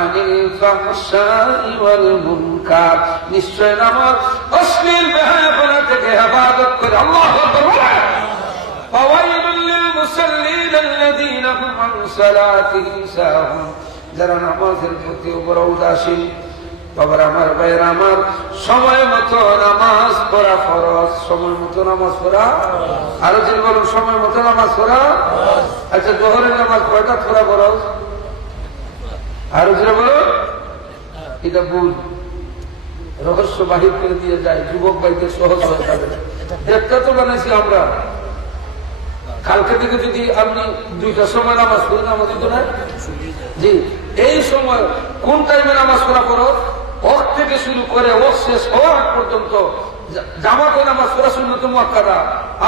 আনিল ফাহশাই ওয়াল মুনকার, নিশ্চয় নামাজ অশ্লীল বেহায়াপনা থেকে হেফাজত করে। আল্লাহু আকবার। ফাওয়াইলুল লিল মুসাল্লিন আল্লাযীনা হুম আন সালাতিহিম সাহুন, যারা নামাজের প্রতি বড় উদাসীন। বাবার আমার, ভাইয়ের আমার, সময় মতো নামাজ পড়া ফরজ। সময় মতো নামাজ পড়া, আরো যে বলুন সময় মতো নামাজ পড়া। আচ্ছা, জোহরের নামাজ কয়টা পড়া ফরজ? আরো যে বলুন। এটা ভুল, রহস্য বাহির করে দিয়ে যায়, যুবক ভাইদের সহজ হয়ে যাবে। একটা তো বানাইছি আমরা, কালকে থেকে যদি আপনি 2টার সময় নামাজ পড়েন, নামাজ দিত না জি। এই সময় কোন টাইমে নামাজ পড়া ফরজ? ওয়াক্ত থেকে শুরু করে ওয়াক্ত শেষ হওয়ার আগ পর্যন্ত জামাতে নামাজ পড়া সুন্নাত মুআক্কাদা।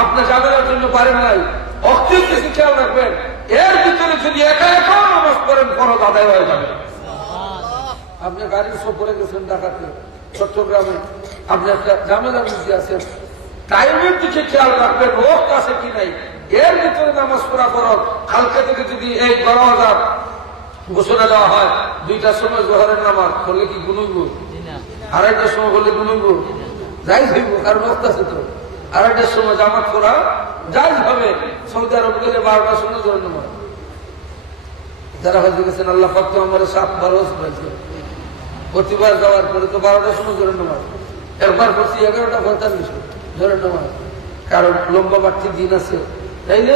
আপনি জানার জন্য পারেন নাই, ওয়াক্তের কিছু খেয়াল রাখবেন। এর ভিতরে যদি একা একা নামাজ পড়েন, ফরজ আদায় হয়ে যাবে। আপনি গাড়ির সফরে গেছেন ঢাকাতে, চট্টগ্রামে, আপনি একটা ঝামেলার মধ্যে আছেন, টাইমের দিকে খেয়াল রাখবেন, ওয়াক্ত আছে কি নাই। এর ভিতরে নামাজ পড়া ফরজ। কালকে থেকে যদি এই 12,000 ঘোষণা দেওয়া হয়, 2টার সময় জোহরের নামাজ করলে কি গুনইব? 2:30টার সময় করলে গুনইব? জায়েজ হইব, কারণ ওয়াক্ত আছে তো। 2:30টার সময় জামাত পড়া জায়েজ হবে। সৌদি আরব গেলে 12টার সময় জোহরের নামাজ। যারা হয়তো গেছেন, আল্লাহ পাক তো আমার 7 বার হজ করেছে, প্রতিবার যাওয়ার পরে তো 12টার সময় জোহরের নামাজ, একবার পড়ছি 11:45 জোহরের নামাজ, কারণ লম্বা বাড়তি দিন আছে। তাইলে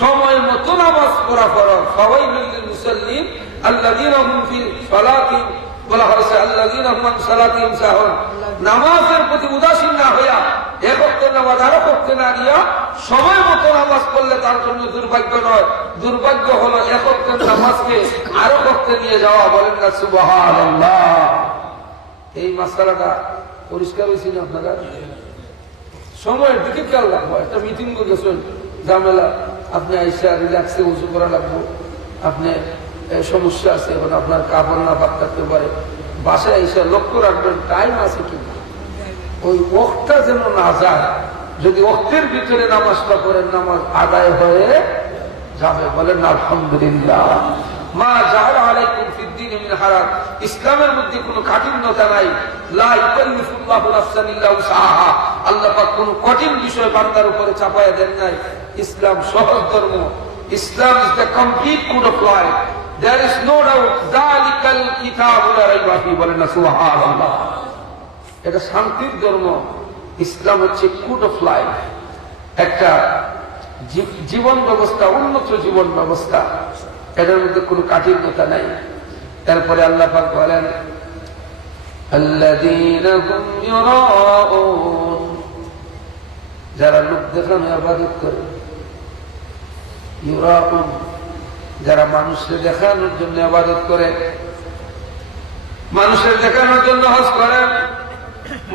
সময় মতো নামাজ পড়া ফরজ। ফাওয়াইলুল লিল মুসাল্লিন আল্লাযীনা হুম ফি সালাতিহিম, বলা হয়েছে আল্লাযীনা হুম আন সালাতিহিম সাহুন। নামাজের প্রতি উদাসীন না হইয়া 1 ওয়াক্তের নামাজ আরো করতে না গিয়া সময় মতো নামাজ পড়লে তার জন্য দুর্ভাগ্য নয়, দুর্ভাগ্য হলো 1 ওয়াক্তের নামাজকে আরো করতে নিয়ে যাওয়া। বলেন না সুবহানাল্লাহ। এই মাসআলাটা পরিষ্কার হয়েছিল আপনারা? সময়ের দিকে খেয়াল রাখবো। একটা মিটিং করতেছেন, ঝামেলা, আপনি আইসা রিল্যাক্সে উজু করা লাগবো, আপনি সমস্যা আছে, এখন আপনার কাপড় না বাদ থাকতে পারে, বাসায় আইসা লক্ষ্য রাখবেন টাইম আছে কিনা, ওই ওয়াক্তটা যেন না যায়। যদি ওয়াক্তের ভিতরে নামাজটা করেন, নামাজ আদায় হয়ে যাবে। বলেন আলহামদুলিল্লাহ। মা জাআলা আলাইকুম ফিদ-দীনি মিন হারাজ, ইসলামের মধ্যে কোনো কাঠিন্যতা নাই। লা ইউকাল্লিফুল্লাহু নাফসান ইল্লা উসআহা, আল্লাহ পাক কোনো কঠিন বিষয় বান্দার উপরে চাপায়া দেন নাই। ইসলাম সহজ ধর্ম। Islam is the complete code of life. There is no doubt, যালিকাল কিতাবু লা রাইবা ফীহি। বলেন না সুবহানাল্লাহ। এটা শান্তির ধর্ম। ইসলাম হচ্ছে কোড অফ লাইফ, একটা জীবন ব্যবস্থা, উন্নত জীবন ব্যবস্থা। এটার মধ্যে কোনো কাঠিন্যতা নাই। তারপরে আল্লাহ পাক বলেন আল্লাযীনা হুম ইউরাউন, যারা লোক দেখানো ইবাদত করে। ইউরাউন যারা মানুষকে দেখানোর জন্য ইবাদত করে, মানুষের দেখানোর জন্য হজ করে,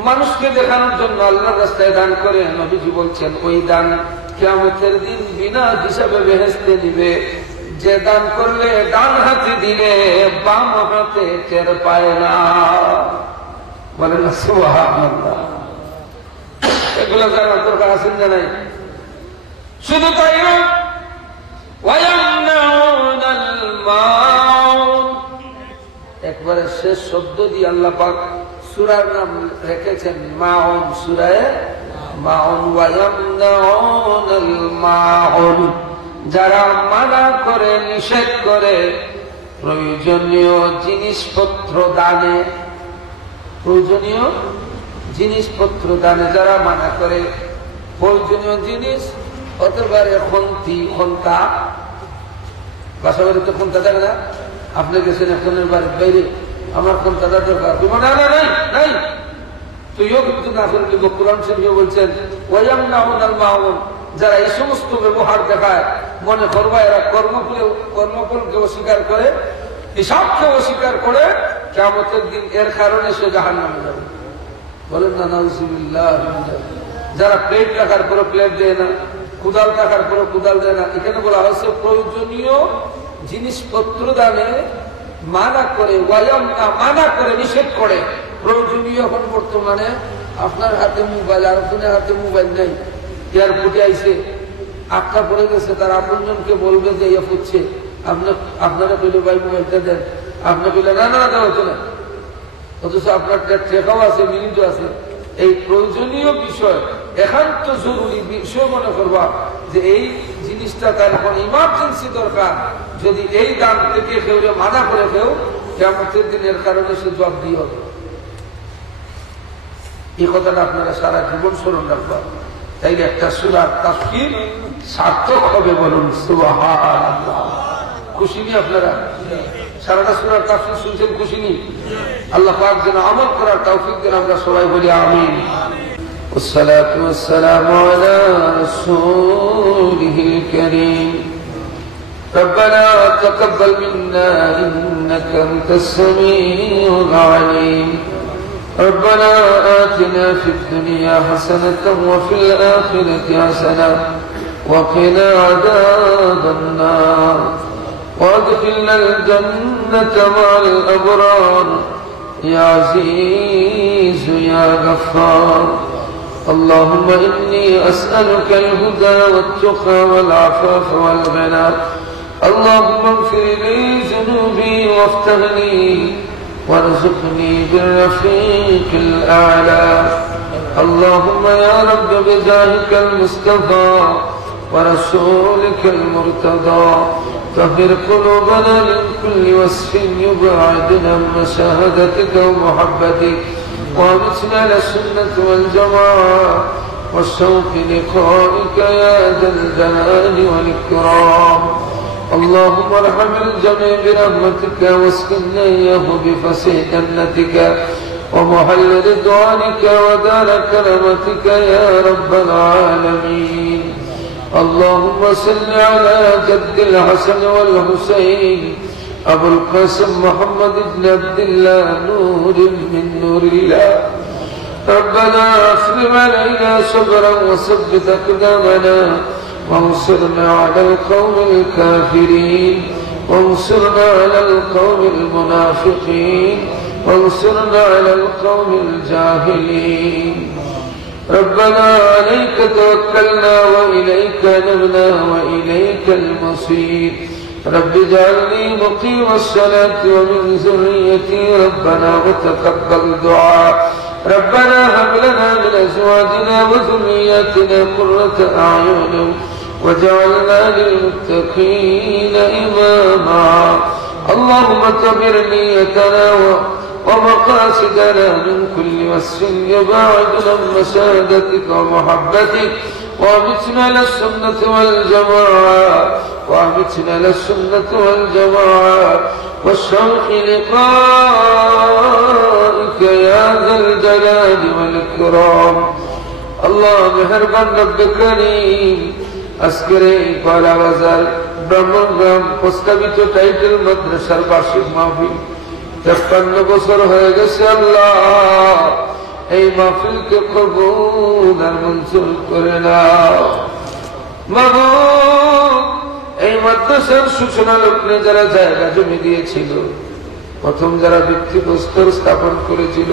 মানুষকে দেখানোর জন্য আল্লাহর রাস্তায় দান করে, নবীজি বলছেন ওই দান কিয়ামতের দিন বিনা হিসাবে বেহেশতে নিবে। যে দান করলে ডান হাতে দিলে বাম হাতে টের পায় না। বলেন না সুবহানাল্লাহ। এগুলো জানার দরকার আছেন জানাই। শুধু তাই না, ওয়ায়ামনাউনাল মাউন, একবারে শেষ শব্দ দিয়ে আল্লাহ পাক সূরার নাম রেখেছেন মাউন, সূরায়ে মাউন। ওয়ায়ামনাউনাল মাউন, যারা মানা করে, নিষেধ করে প্রয়োজনীয় জিনিসপত্র দানে, প্রয়োজনীয় জিনিসপত্র দানে যারা মানা করে, প্রয়োজনীয় জিনিস হতে পারে খন্তি, খন্তা, বাসা বাড়িতে খন্তা দেয় না, আপনি গেছেন এখনের বাড়ির বাইরে, আমার খন্তাটা দরকার, না না নাই নাই, তুইও কিন্তু না করে দিব। কোরআন শরীফে বলছেন ওয়ায়ামনাউনাল মাউন, যারা এই সমস্ত ব্যবহার দেখায়, মনে করবা এরা কর্মফলকে অস্বীকার করে, হিসাবকে অস্বীকার করে, কিয়ামতের দিন এর কারণে সে জাহান্নামে যাবে। বলেন না নাউযুবিল্লাহ। যারা প্লেট টাকার পরে প্লেট দেয় না, কুদাল টাকার পরে কুদাল দেয় না, এখানে বলা হচ্ছে প্রয়োজনীয় জিনিসপত্র দানে মানা করে, মানা করে, নিষেধ করে। প্রয়োজনীয় এখন বর্তমানে আপনার হাতে মোবাইল, আর ওখানে হাতে মোবাইল নেই, এয়ারপোর্টে আইসে আটকা পড়ে গেছে, তার আপনজনকে বলবে যে ইয়ে ফুটছে, আপনারা কইলে ভাই মোবাইলটা দেন, আপনি কইলে না না দেওয়া হতো না, অথচ আপনার টেকাও আছে, মিনিটও আছে। এই প্রয়োজনীয় বিষয়, একান্ত জরুরি বিষয় মনে করবা যে এই জিনিসটা তার এখন ইমার্জেন্সি দরকার, যদি এই দাম থেকে কেউ মানা করে কেউ, কিয়ামতের দিনের কারণে সে জবাব দিয়ে হবে। এই কথাটা আপনারা সারা জীবন স্মরণ রাখবা, তাইলে একটা সূরার তাফসীর সার্থক হবে। বলুন সুবহানাল্লাহ। খুশি নি আপনারা? সারাটা সূরার তাফসীর শুনছেন, খুশি নি? আল্লাহ পাক যেন আমল করার তৌফিক দেন, আমরা সবাই বলি আমিন। والصلاة والسلام على رسوله الكريم. ربنا تقبل منا إنك أنت السميع العليم. ربنا آتنا في الدنيا حسنة وفي الآخرة حسنة وقنا عذاب النار وادخلنا الجنة مع الأبرار يا عزيز يا غفار. اللهم إني أسألك الهدى والتقى والعفاف والغنى. اللهم اغفر لي ذنوبي وافتح لي وارزقني بالرفيق الأعلى. اللهم يا رب بجاهك المصطفى ورسولك المرتضى طهر قلوبنا من كل وصف يبعدنا عن مشاهدتك ومحبتك، وامتنا على السنة والجماعة والشوق لقائك يا ذا الجلال والإكرام. اللهم ارحم الجميع برحمتك واسكننا إياه بفسح جنتك ومحل رضوانك ودار كرمتك يا رب العالمين. اللهم صل على جد الحسن والحسين أبو القاسم محمد بن عبد الله نور من نور الله. ربنا افرغ علينا صبرا وثبت أقدامنا وانصرنا على القوم الكافرين وانصرنا على القوم المنافقين وانصرنا على القوم الجاهلين. ربنا عليك توكلنا وإليك نبنا وإليك المصير. رب اجعلني مقيم الصلاة ومن ذريتي ربنا وتقبل دعاء. ربنا هب لنا من أزواجنا وذرياتنا قرة أعين وجعلنا للمتقين إماما. اللهم طهر نيتنا ومقاصدنا من كل وصف يباعدنا عن مسادتك ومحبتك، وامتنا للسنة والجماعة، وامتنا للسنة والجماعة والشوق لقائك يا ذا الجلال والإكرام. الله مهربان رب كريم. আজকের এই পয়লা বাজার ব্রাহ্মণগ্রাম প্রস্তাবিত টাইটেল মাদ্রাসার বার্ষিক মাহফিল 53 বছর হয়ে গেছে। আল্লাহ এই মাহফিলকে কবুল আর মঞ্জুর করে নাও। মাবুদ এই মাদ্রাসার সূচনা লগ্নে যারা জায়গা জমি দিয়েছিল, প্রথম যারা ভিত্তিপ্রস্তর স্থাপন করেছিল,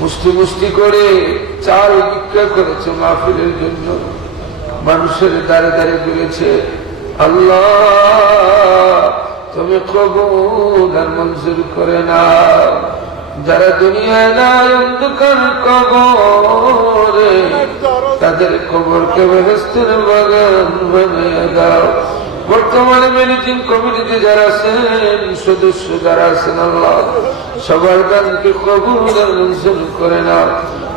মুষ্টি মুষ্টি করে চাল বিক্রয় করেছে মাহফিলের জন্য, মানুষের দ্বারে দ্বারে ঘুরেছে, আল্লাহ তুমি কবুল আর মঞ্জুর করে নাও। যারা দুনিয়ায় নাই অন্ধকার কবরে, তাদের কবরকে বেহেশতের বাগান বানিয়ে দাও। বর্তমানে ম্যানেজিং কমিটিতে যারা আছেন, সদস্য যারা আছেন, আল্লাহ সবার দানকে কবুল আর মঞ্জুর করে নাও।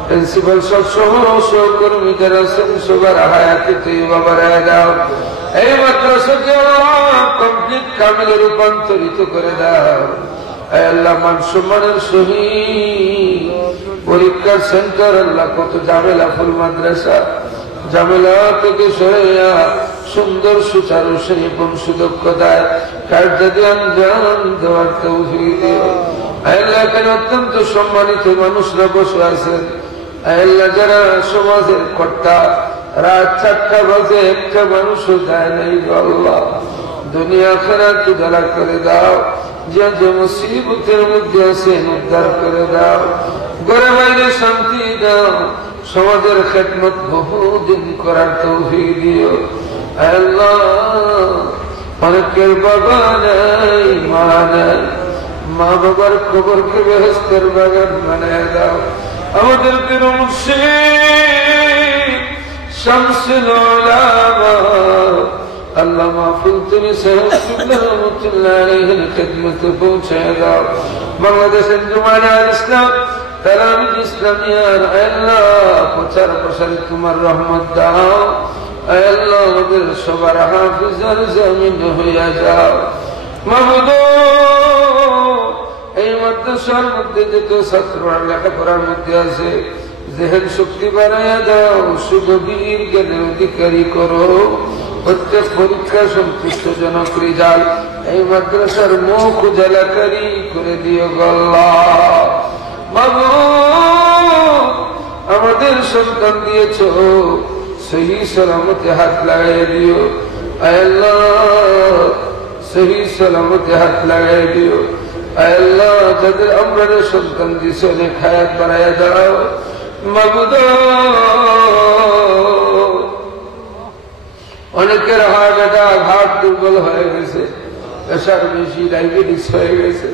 প্রিন্সিপাল সব সহকর্মী যারা আছেন, সবার হায়াতে তৈবা বাড়ায় দাও। এই মাদ্রাসাকে আল্লাহ কমপ্লিট কামিলে রূপান্তরিত করে দাও। আল্লাহ মান সম্মানের সহিত পরীক্ষার সেন্টার, আল্লাহ কত ঝামেলা ফুল মাদ্রাসা, ঝামেলা থেকে সরাইয়া সুন্দর সুচারু এবং সুদক্ষতায় কার্যাদি আঞ্জাম দেওয়ার তৌফিক দিও। আল্লাহ এখানে অত্যন্ত সম্মানিত মানুষরা বসে আছেন। আল্লাহ যারা সমাজের কর্তা, রাত 4টা বাজে একটা মানুষও যায় নাই, আল্লাহ দুনিয়া খেরাত উদ্ধার করে দাও। যে যে মুসিবতের মধ্যে আছেন উদ্ধার করে দাও, ঘরে বাইরে শান্তি দাও, সমাজের খেদমত বহুদিন করার তৌফিক দিও। আল্লাহ অনেকের বাবা নাই, মা নাই, মা বাবার খবরকে বেহেশতের বাগান বানায় দাও। আমাদের প্রিয় মুর্শিদ শামসুল উলামা আল্লাহ মাহফুল তুমি খেদমতে পৌঁছে দাও। বাংলাদেশের জুমানে আল ইসলাম তারাবির ইসলামিয়ার আল্লাহ প্রচার প্রসারে তোমার রহমত দাও। আল্লাহ আমাদের সবার হাফিজার জামিন হইয়া যাও। মাহমুদ এই মাদ্রাসার মধ্যে যত ছাত্ররা লেখাপড়ার মধ্যে আছে, জেহেন শক্তি বাড়াইয়া দাও, সুগভীর জ্ঞানের অধিকারী করো। প্রত্যেক পরীক্ষা সন্তুষ্ট জনক রিজাল এই মাদ্রাসার মুখ উজালাকারী করে দিও আল্লাহ। মাবুদ আমাদের সন্তান দিয়েছ, সহি সালামতে হাত লাগাই দিও। আল্লাহ সহি সালামতে হাত লাগাই দিও। আল্লাহ যাদের আমরা সন্তান দিয়েছে অনেক হায়াত বাড়াইয়া দাও। মাবুদ অনেকের হার্ট অ্যাটাক, হার্ট দুর্বল হয়ে গেছে, প্রেশার বেশি, ডায়াবেটিস হয়ে গেছে,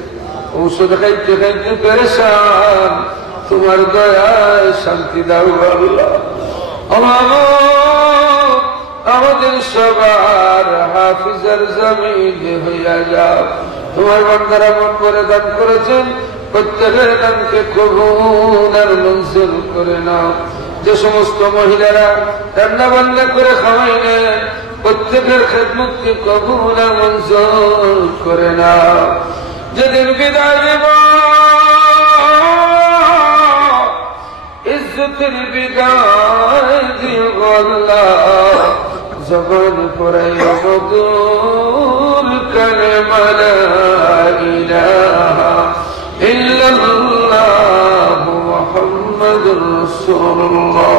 ঔষধ খাইতে খাইতে পেরেশান, তোমার দয়ায় শান্তি দাও আল্লাহ। আমাদের সবার হাফিজার জামিন হইয়া যাও। তোমার বান্দারা মন করে দান করেছেন, প্রত্যেকের দানকে কবুল আর মঞ্জুর করে নাও। যে সমস্ত মহিলারা রান্না বান্না করে খাওয়াইলেন, প্রত্যেকের খেদমতকে কবুল আর মঞ্জুর করে নাও। যেদিন বিদায় দেব ইজ্জতের বিদায় দিও আল্লাহ। জবান পড়াই মধুর কালেমা লা ইলাহা ইল্লাল্লাহ মুহাম্মাদুর রাসূলুল্লাহ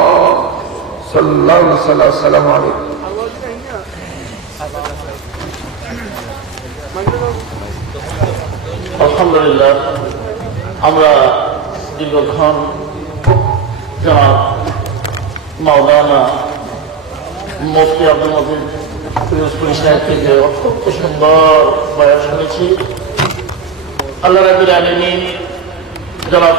সাল্লাল্লাহু আলাইহি ওয়াসাল্লাম। আলহামদুলিল্লাহ, আমরা দীর্ঘক্ষণ জনাব মাওলানা মুফতি আব্দুল মজিদ পিরোজপুরি সাহেব থেকে অত্যন্ত সুন্দর বয়ান শুনেছি। আল্লাহ রাব্বুল আলামিন জনাব